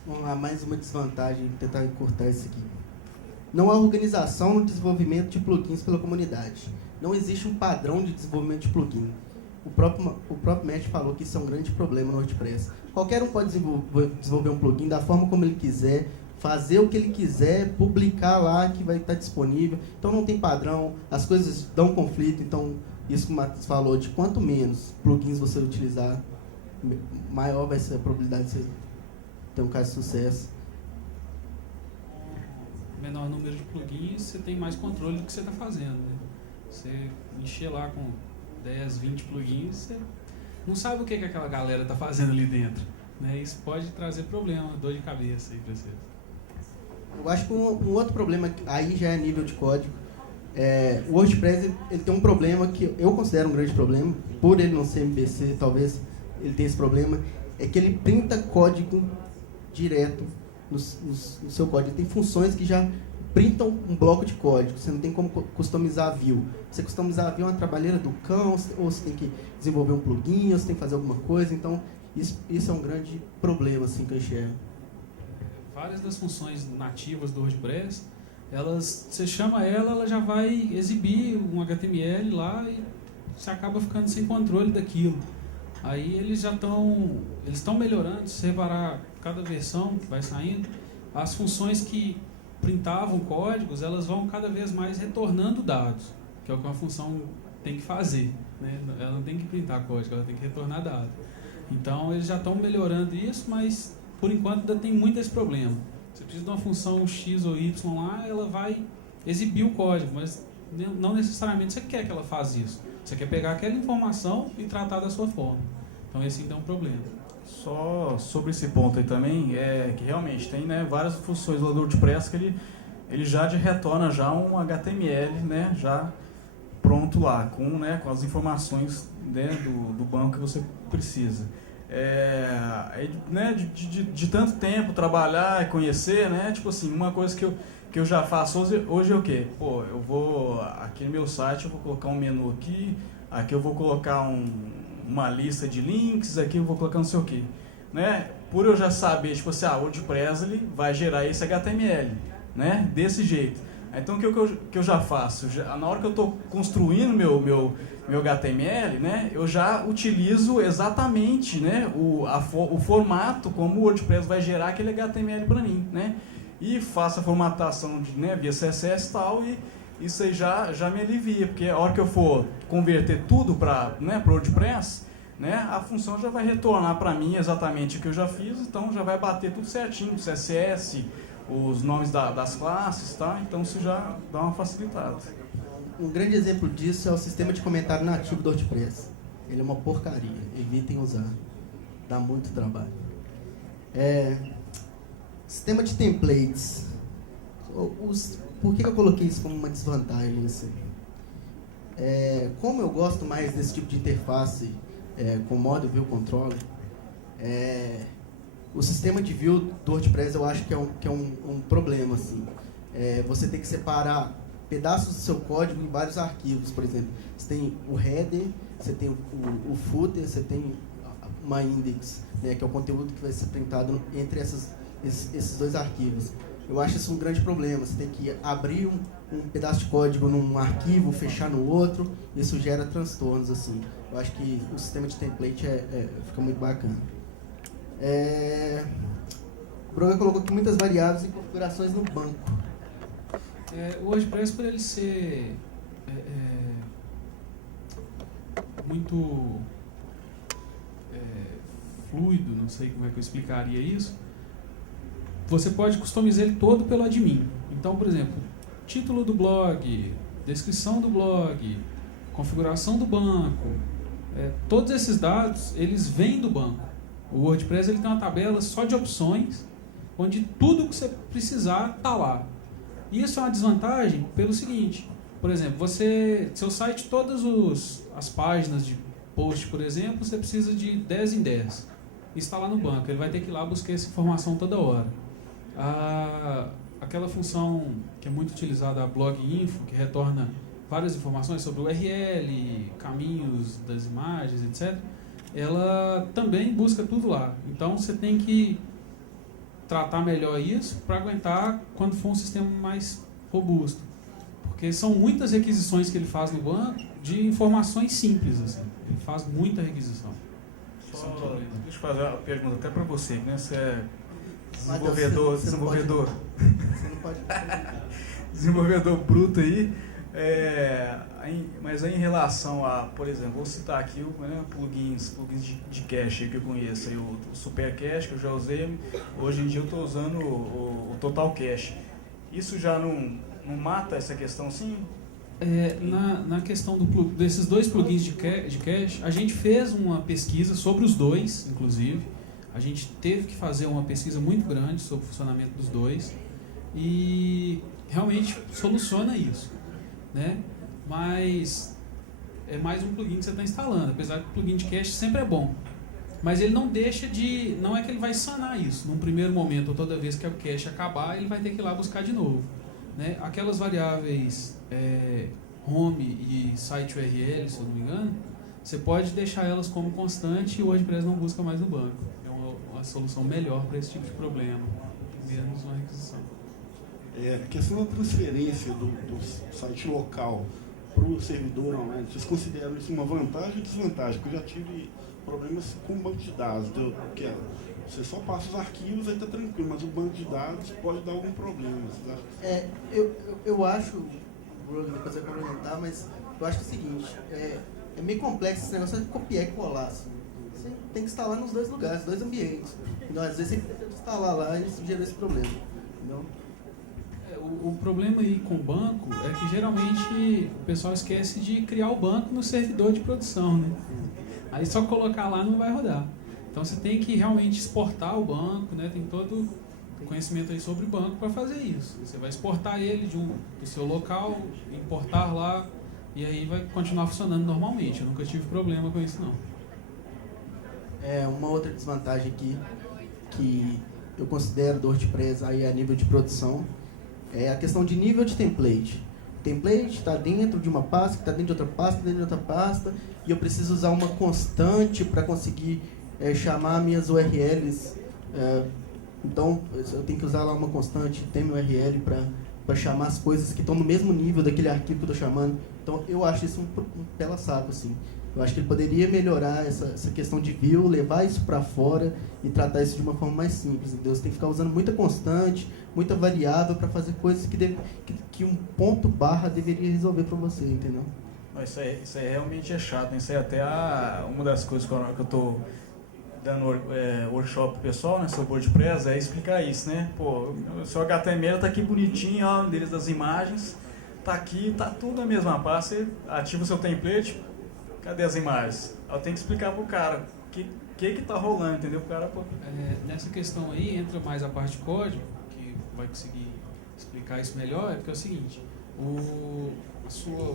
Vamos lá, mais uma desvantagem, vou tentar encurtar isso aqui. Não há organização no desenvolvimento de plugins pela comunidade. Não existe um padrão de desenvolvimento de plugin. O próprio Matt falou que isso é um grande problema no WordPress. Qualquer um pode desenvolver um plugin da forma como ele quiser, fazer o que ele quiser, publicar lá que vai estar disponível. Então não tem padrão, as coisas dão conflito. Então, isso que o Matheus falou, de quanto menos plugins você utilizar, maior vai ser a probabilidade de você ter um caso de sucesso. Menor número de plugins, você tem mais controle do que você está fazendo, né? Você encher lá com 10, 20 plugins, você não sabe o que aquela galera está fazendo ali dentro, né? Isso pode trazer problema, dor de cabeça aí para vocês. Eu acho que um outro problema, aí já é nível de código, o WordPress ele tem um problema que eu considero um grande problema, por ele não ser MVC, talvez ele tenha esse problema, é que ele printa código direto no seu código. Ele tem funções que já printa um bloco de código, você não tem como customizar a view. Você customizar a view é uma trabalheira do cão, ou você tem que desenvolver um plugin, ou você tem que fazer alguma coisa. Então, isso é um grande problema assim, que eu enxergo. Várias das funções nativas do WordPress, você chama ela já vai exibir um HTML lá e você acaba ficando sem controle daquilo. Aí eles estão melhorando, se reparar cada versão que vai saindo, as funções que printavam códigos, elas vão cada vez mais retornando dados, que é o que uma função tem que fazer, né? Ela não tem que printar código, ela tem que retornar dados. Então eles já estão melhorando isso, mas por enquanto ainda tem muito esse problema. Você precisa de uma função X ou Y lá, ela vai exibir o código, mas não necessariamente você quer que ela faça isso. Você quer pegar aquela informação e tratar da sua forma. Então esse então é um problema. Só sobre esse ponto aí também, que realmente tem, né, várias funções do WordPress que ele já retorna já um HTML, né, já pronto lá, com as informações, né, do banco que você precisa. De tanto tempo trabalhar e conhecer, né, tipo assim, uma coisa que eu já faço hoje é o quê? Pô, eu vou, aqui no meu site eu vou colocar um menu aqui eu vou colocar uma lista de links, aqui eu vou colocar não sei o quê, né? Por eu já saber, tipo assim, o WordPress ele vai gerar esse HTML, né? Desse jeito. Então o que eu já faço? Na hora que eu estou construindo meu HTML, né? Eu já utilizo exatamente, né? O formato como o WordPress vai gerar aquele HTML para mim, né? E faço a formatação via CSS e tal, e isso aí já me alivia, porque a hora que eu for converter tudo para o WordPress, né, a função já vai retornar para mim exatamente o que eu já fiz, então já vai bater tudo certinho, CSS, os nomes das classes, tá? Então isso já dá uma facilitada. Um grande exemplo disso é o sistema de comentário nativo do WordPress. Ele é uma porcaria, evitem usar, dá muito trabalho. Sistema de templates. Por que eu coloquei isso como uma desvantagem? Assim? Como eu gosto mais desse tipo de interface com Model View Controller, o sistema de view do WordPress eu acho que é um problema. Assim. Você tem que separar pedaços do seu código em vários arquivos, por exemplo. Você tem o header, você tem o footer, você tem uma index, né, que é o conteúdo que vai ser printado entre esses dois arquivos. Eu acho isso um grande problema. Você tem que abrir um pedaço de código num arquivo, fechar no outro, isso gera transtornos. Assim. Eu acho que o sistema de template fica muito bacana. O Broga colocou aqui muitas variáveis e configurações no banco. O WordPress, por ele ser muito fluido, não sei como é que eu explicaria isso, você pode customizar ele todo pelo admin. Então, por exemplo, título do blog, descrição do blog, configuração do banco, todos esses dados, eles vêm do banco. O WordPress ele tem uma tabela só de opções, onde tudo que você precisar está lá. Isso é uma desvantagem pelo seguinte, por exemplo, seu site, todas as páginas de post, por exemplo, você precisa de 10 em 10. Isso está lá no banco, ele vai ter que ir lá buscar essa informação toda hora. Aquela função que é muito utilizada, a Blog Info, que retorna várias informações sobre o URL, caminhos das imagens, etc., ela também busca tudo lá. Então você tem que tratar melhor isso para aguentar quando for um sistema mais robusto. Porque são muitas requisições que ele faz no banco de informações simples. Assim. Ele faz muita requisição. Deixa eu fazer uma pergunta até para você, né? Você é desenvolvedor. Você não pode desenvolvedor bruto aí. Mas aí em relação a, por exemplo, vou citar aqui plugins de cache que eu conheço, aí, o Super Cache que eu já usei, hoje em dia eu estou usando o Total Cache. Isso já não mata essa questão, sim? Na questão desses dois plugins de cache, a gente fez uma pesquisa sobre os dois, inclusive. A gente teve que fazer uma pesquisa muito grande sobre o funcionamento dos dois e realmente soluciona isso, né? Mas é mais um plugin que você está instalando, apesar que o plugin de cache sempre é bom. Mas ele não deixa de... Não é que ele vai sanar isso. Num primeiro momento, ou toda vez que o cache acabar, ele vai ter que ir lá buscar de novo. né, aquelas variáveis home e site URL, se eu não me engano, você pode deixar elas como constante e o WordPress não busca mais no banco. É uma solução melhor para esse tipo de problema, menos uma requisição. A questão da transferência do site local para o servidor online, vocês consideram isso uma vantagem ou desvantagem? Porque eu já tive problemas com o banco de dados, que você só passa os arquivos, aí está tranquilo, mas o banco de dados pode dar algum problema. Eu acho, Bruno, depois vai complementar, mas eu acho que é o seguinte, é meio complexo esse negócio de copiar e colar. Assim. Você tem que instalar nos dois lugares, dois ambientes. Então, às vezes você tem que instalar lá e isso gera esse problema. Entendeu? O problema aí com o banco é que geralmente o pessoal esquece de criar o banco no servidor de produção, né? Aí só colocar lá não vai rodar. Então você tem que realmente exportar o banco, né? Tem todo o conhecimento aí sobre o banco para fazer isso. Você vai exportar ele do seu local, importar lá e aí vai continuar funcionando normalmente. Eu nunca tive problema com isso, não. Uma outra desvantagem aqui que eu considero do WordPress aí a nível de produção é a questão de nível de template. O template está dentro de uma pasta, que está dentro de outra pasta, dentro de outra pasta, e eu preciso usar uma constante para conseguir chamar minhas URLs. Então, eu tenho que usar lá uma constante, tem meu URL para chamar as coisas que estão no mesmo nível daquele arquivo que eu estou chamando. Então, eu acho isso um pela saco, assim. Eu acho que ele poderia melhorar essa questão de view, levar isso para fora e tratar isso de uma forma mais simples. Entendeu? Você tem que ficar usando muita constante, muita variável para fazer coisas que um ponto barra deveria resolver para você, entendeu? Isso aí realmente é chato, né? Isso aí até uma das coisas que eu estou dando workshop pro pessoal, né, sobre WordPress, é explicar isso, né? Pô, o seu HTML tá aqui bonitinho, ó, o endereço das imagens, tá aqui, tá tudo na mesma pasta, você ativa o seu template, cadê as imagens? Eu tenho que explicar pro cara o que tá rolando, entendeu? O cara, pô... Nessa questão aí entra mais a parte de código, que vai conseguir explicar isso melhor, porque é o seguinte, o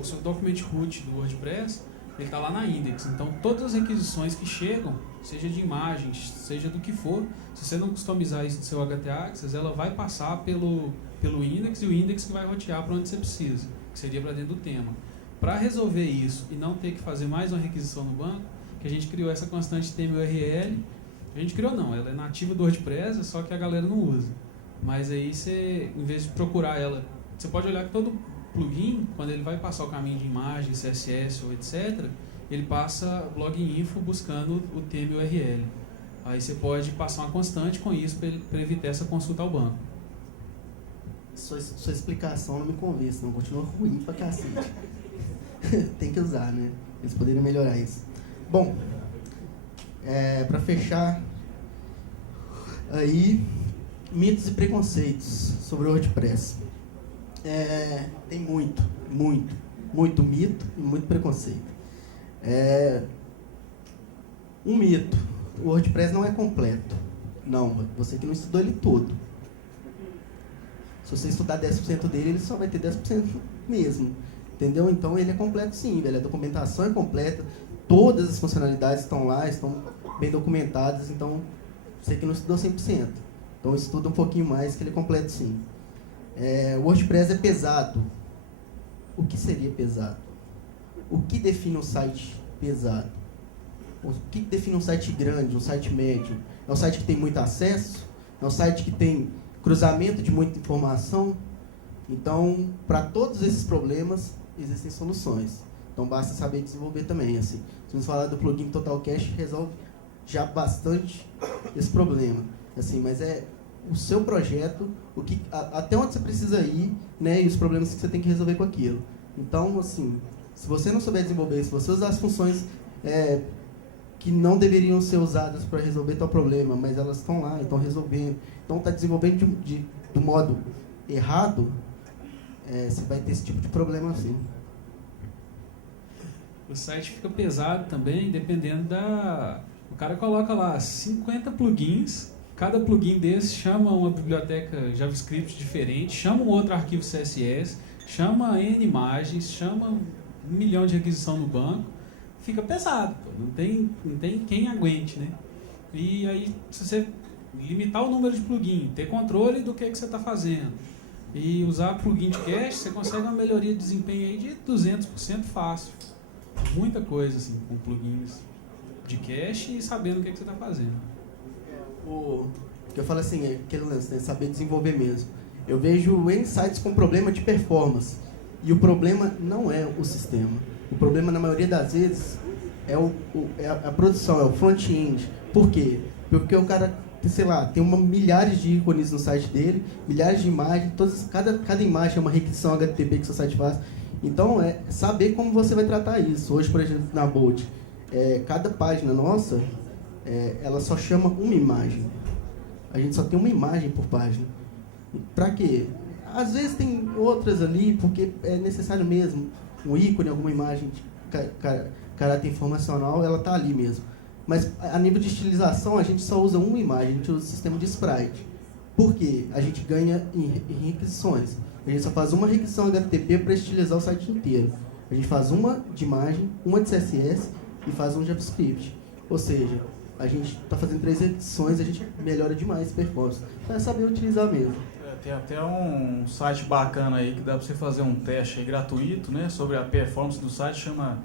seu document root do WordPress, ele está lá na index, então todas as requisições que chegam, seja de imagens, seja do que for, se você não customizar isso no seu htaccess, ela vai passar pelo index e o index que vai rotear para onde você precisa, que seria para dentro do tema. Para resolver isso e não ter que fazer mais uma requisição no banco, que a gente criou essa constante TMURL, a gente criou não, ela é nativa do WordPress, só que a galera não usa. Mas aí você, em vez de procurar ela, você pode olhar que todo plugin, quando ele vai passar o caminho de imagem, CSS ou etc., ele passa blog info buscando o tema URL. Aí você pode passar uma constante com isso para evitar essa consulta ao banco. Sua explicação não me convence, não. Continua ruim pra cacete. Tem que usar, né? Eles poderiam melhorar isso. Bom, para fechar, aí, mitos e preconceitos sobre o WordPress. Tem muito mito e muito preconceito. Um mito: o WordPress não é completo. Não, você que não estudou ele todo. Se você estudar 10% dele, ele só vai ter 10% mesmo. Entendeu? Então ele é completo sim, velho. A documentação é completa, todas as funcionalidades estão lá, estão bem documentadas, então você que não estudou 100%. Então estuda um pouquinho mais que ele é completo sim. O WordPress é pesado. O que seria pesado? O que define um site pesado? O que define um site grande, um site médio? É um site que tem muito acesso? É um site que tem cruzamento de muita informação? Então, para todos esses problemas, existem soluções. Então, basta saber desenvolver também. Assim. Se você falar do plugin Total Cache, resolve já bastante esse problema. Assim, mas é o seu projeto, até onde você precisa ir, né, e os problemas que você tem que resolver com aquilo. Então, assim, se você não souber desenvolver, se você usar as funções que não deveriam ser usadas para resolver tal problema, mas elas estão lá, estão resolvendo, então está desenvolvendo do modo errado, você vai ter esse tipo de problema assim. O site fica pesado também, dependendo o cara coloca lá 50 plugins, cada plugin desse chama uma biblioteca JavaScript diferente, chama um outro arquivo CSS, chama N imagens, chama 1 milhão de requisição no banco, fica pesado, pô. Não tem quem aguente, né? E aí, se você limitar o número de plugin, ter controle do que você está fazendo, E usar plugin de cache, você consegue uma melhoria de desempenho aí de 200% fácil. Muita coisa assim, com plugins de cache e sabendo o que você está fazendo. O que eu falo assim, é aquele lance, né? Saber desenvolver mesmo. Eu vejo N sites com problema de performance. E o problema não é o sistema. O problema, na maioria das vezes, é a produção, é o front-end. Por quê? Porque o cara, sei lá, tem milhares de ícones no site dele, milhares de imagens, cada imagem é uma requisição HTTP que seu site faz. Então, é saber como você vai tratar isso. Hoje, por exemplo, na Bolt, cada página nossa, ela só chama uma imagem. A gente só tem uma imagem por página. Pra quê? Às vezes tem outras ali, porque é necessário mesmo. Um ícone, alguma imagem de caráter informacional, ela tá ali mesmo. Mas a nível de estilização, a gente só usa uma imagem, a gente usa o sistema de sprite. Por quê? A gente ganha em requisições. A gente só faz uma requisição HTTP para estilizar o site inteiro. A gente faz uma de imagem, uma de CSS e faz um JavaScript. Ou seja, a gente está fazendo 3 requisições, a gente melhora demais a performance. Então é saber utilizar mesmo. Tem até um site bacana aí que dá para você fazer um teste aí gratuito, né, sobre a performance do site, chama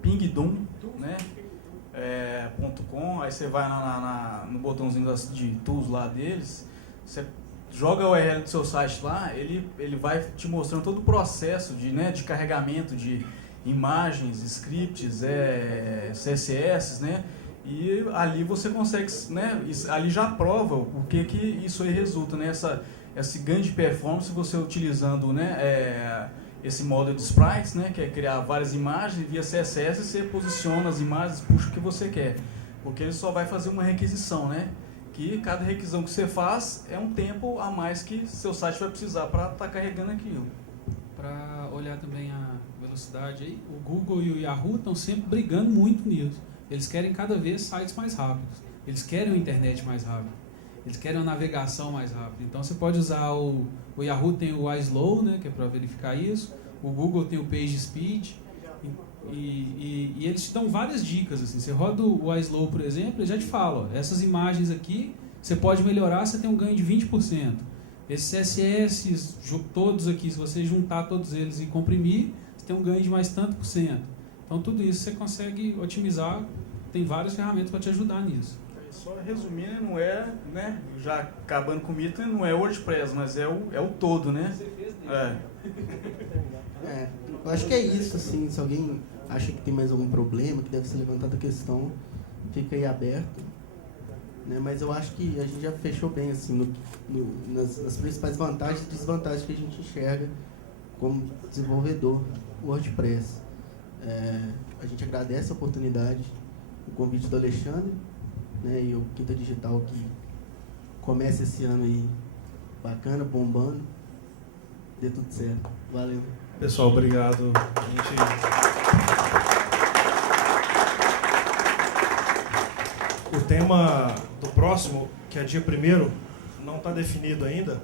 pingdoom, né, .com. Aí você vai no botãozinho de tools lá deles, você joga a URL do seu site lá, ele vai te mostrando todo o processo de carregamento de imagens, scripts, CSS, né? E ali você consegue, né? Ali já prova o que isso aí resulta, né? Esse ganho de performance você utilizando, né? Esse modo de sprites, né? Que é criar várias imagens via CSS, você posiciona as imagens, puxa o que você quer, porque ele só vai fazer uma requisição, né? Que cada requisição que você faz é um tempo a mais que seu site vai precisar para estar carregando aquilo. Para olhar também a velocidade aí, o Google e o Yahoo estão sempre brigando muito nisso. Eles querem cada vez sites mais rápidos. Eles querem a internet mais rápida. Eles querem a navegação mais rápida. Então você pode usar o Yahoo tem o iSlow, né, que é para verificar isso. O Google tem o PageSpeed. E eles te dão várias dicas. Assim. Você roda o iSlow, por exemplo, ele já te fala, ó, essas imagens aqui, você pode melhorar, você tem um ganho de 20%. Esses CSS, todos aqui, se você juntar todos eles e comprimir, você tem um ganho de mais tanto por cento. Então tudo isso você consegue otimizar, tem várias ferramentas para te ajudar nisso. Só resumindo, não é, né, já acabando com o mito, não é WordPress, mas é o todo, né? Eu acho que é isso, assim, se alguém acha que tem mais algum problema, que deve ser levantada a questão, fica aí aberto. Né? Mas eu acho que a gente já fechou bem, assim, nas principais vantagens e desvantagens que a gente enxerga como desenvolvedor WordPress. A gente agradece a oportunidade, o convite do Alexandre, né, e o Quinta Digital que começa esse ano aí bacana, bombando, dê tudo certo. Valeu. Pessoal, obrigado. O tema do próximo, que é dia 1º, não está definido ainda.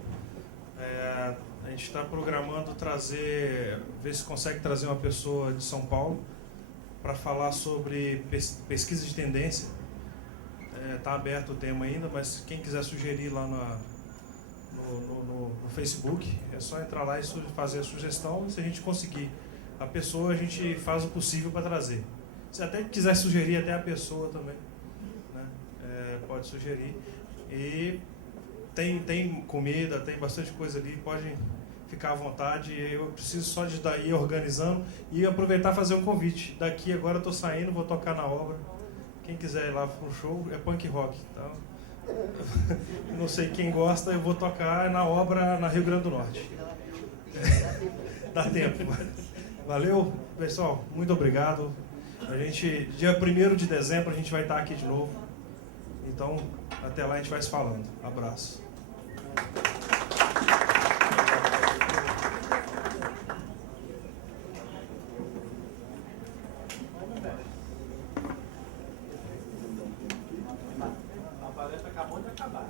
A gente está programando ver se consegue trazer uma pessoa de São Paulo para falar sobre pesquisa de tendência. Está aberto o tema ainda, mas quem quiser sugerir lá no Facebook, é só entrar lá e fazer a sugestão. Se a gente conseguir a pessoa, a gente faz o possível para trazer. Se até quiser sugerir até a pessoa também, né? Pode sugerir. E tem comida, tem bastante coisa ali, pode ficar à vontade. Eu preciso só de ir organizando e aproveitar e fazer um convite. Daqui agora eu estou saindo, vou tocar na obra. Quem quiser ir lá para um show, é punk rock. Então, não sei quem gosta, eu vou tocar na obra na Rio Grande do Norte. Dá tempo. Valeu, pessoal. Muito obrigado. Dia 1º de dezembro, a gente vai estar aqui de novo. Então, até lá a gente vai se falando. Abraço. A palestra acabou de acabar.